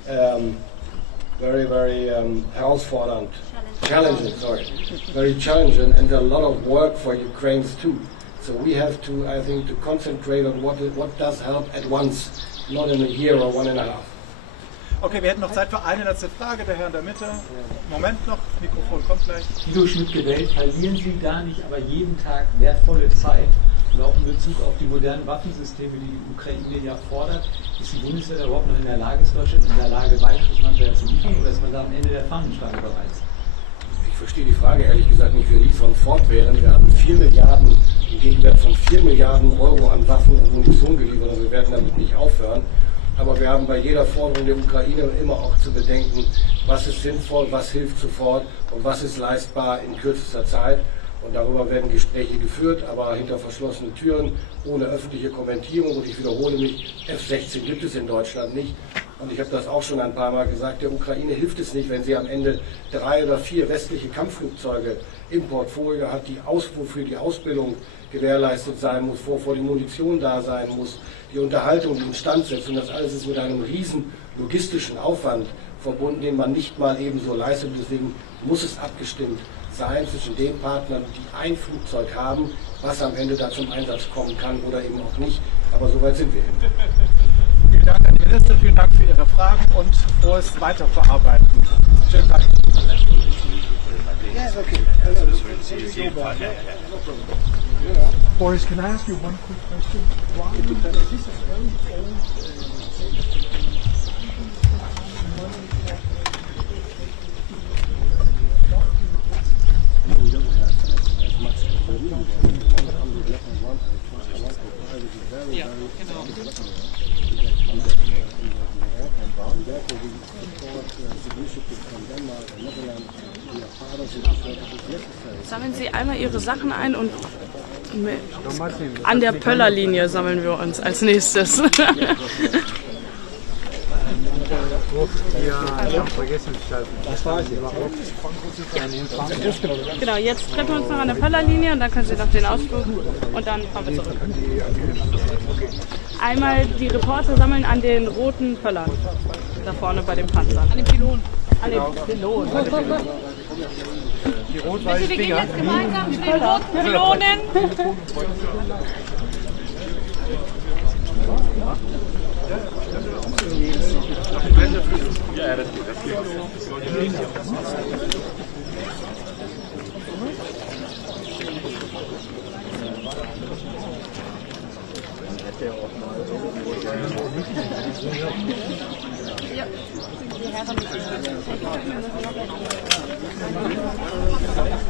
very herausfordernd, challenging, very challenging, and a lot of work for Ukrainians too. So we have to, I think, to concentrate on what does help at once, not in a year or 1.5. Okay, wir hätten noch Zeit für eine letzte Frage, der Herr in der Mitte. Moment noch, Mikrofon kommt gleich. Guido Schmidt gewählt, verlieren Sie da nicht aber jeden Tag wertvolle Zeit? Und auch in Bezug auf die modernen Waffensysteme, die die Ukraine ja fordert, ist die Bundeswehr da überhaupt noch in der Lage, ist Deutschland in der Lage, weiteres Material zu liefern, oder ist man da am Ende der Fahnenstange bereits? Ich verstehe die Frage ehrlich gesagt nicht. Wir liefern fortwährend. Wir haben 4 Milliarden, im Gegenwert von 4 Milliarden Euro an Waffen und Munition geliefert und wir werden damit nicht aufhören. Aber wir haben bei jeder Forderung der Ukraine immer auch zu bedenken, was ist sinnvoll, was hilft sofort und was ist leistbar in kürzester Zeit. Und darüber werden Gespräche geführt, aber hinter verschlossenen Türen, ohne öffentliche Kommentierung. Und ich wiederhole mich, F-16 gibt es in Deutschland nicht. Und ich habe das auch schon ein paar Mal gesagt, der Ukraine hilft es nicht, wenn sie am Ende 3 oder 4 westliche Kampfflugzeuge im Portfolio hat, wofür die Ausbildung gewährleistet sein muss, wovor die Munition da sein muss, die Unterhaltung, die Instandsetzung. Das alles ist mit einem riesen logistischen Aufwand verbunden, den man nicht mal ebenso leistet. Deswegen muss es abgestimmt sein zwischen den Partnern, die ein Flugzeug haben, was am Ende da zum Einsatz kommen kann oder eben auch nicht. Aber soweit sind wir eben. Vielen Dank, Herr Minister, vielen Dank für Ihre Fragen und frohes Weiterverarbeiten. Schönen Tag. Yes, okay. Boris, can I ask you one quick question? Why is this a very old We don't have as much as we need. 100 Leopard 1 is very, very therefore we support significant from Denmark and Netherlands. We are part of it, so it is necessary. Sammeln Sie einmal Ihre Sachen ein und an der Pöllerlinie sammeln wir uns als nächstes. Genau, jetzt treffen wir uns noch an der Pöllerlinie und dann können Sie noch den Ausflug und dann fahren wir zurück. Einmal die Reporter sammeln an den roten Pöllern, da vorne bei dem Panzer. An den Pylonen. An den Pylonen. Die rot-weißen Wir gehen Dinger. jetzt gemeinsam zu den roten Pylonen. Ja, das geht. Ja, die Herren.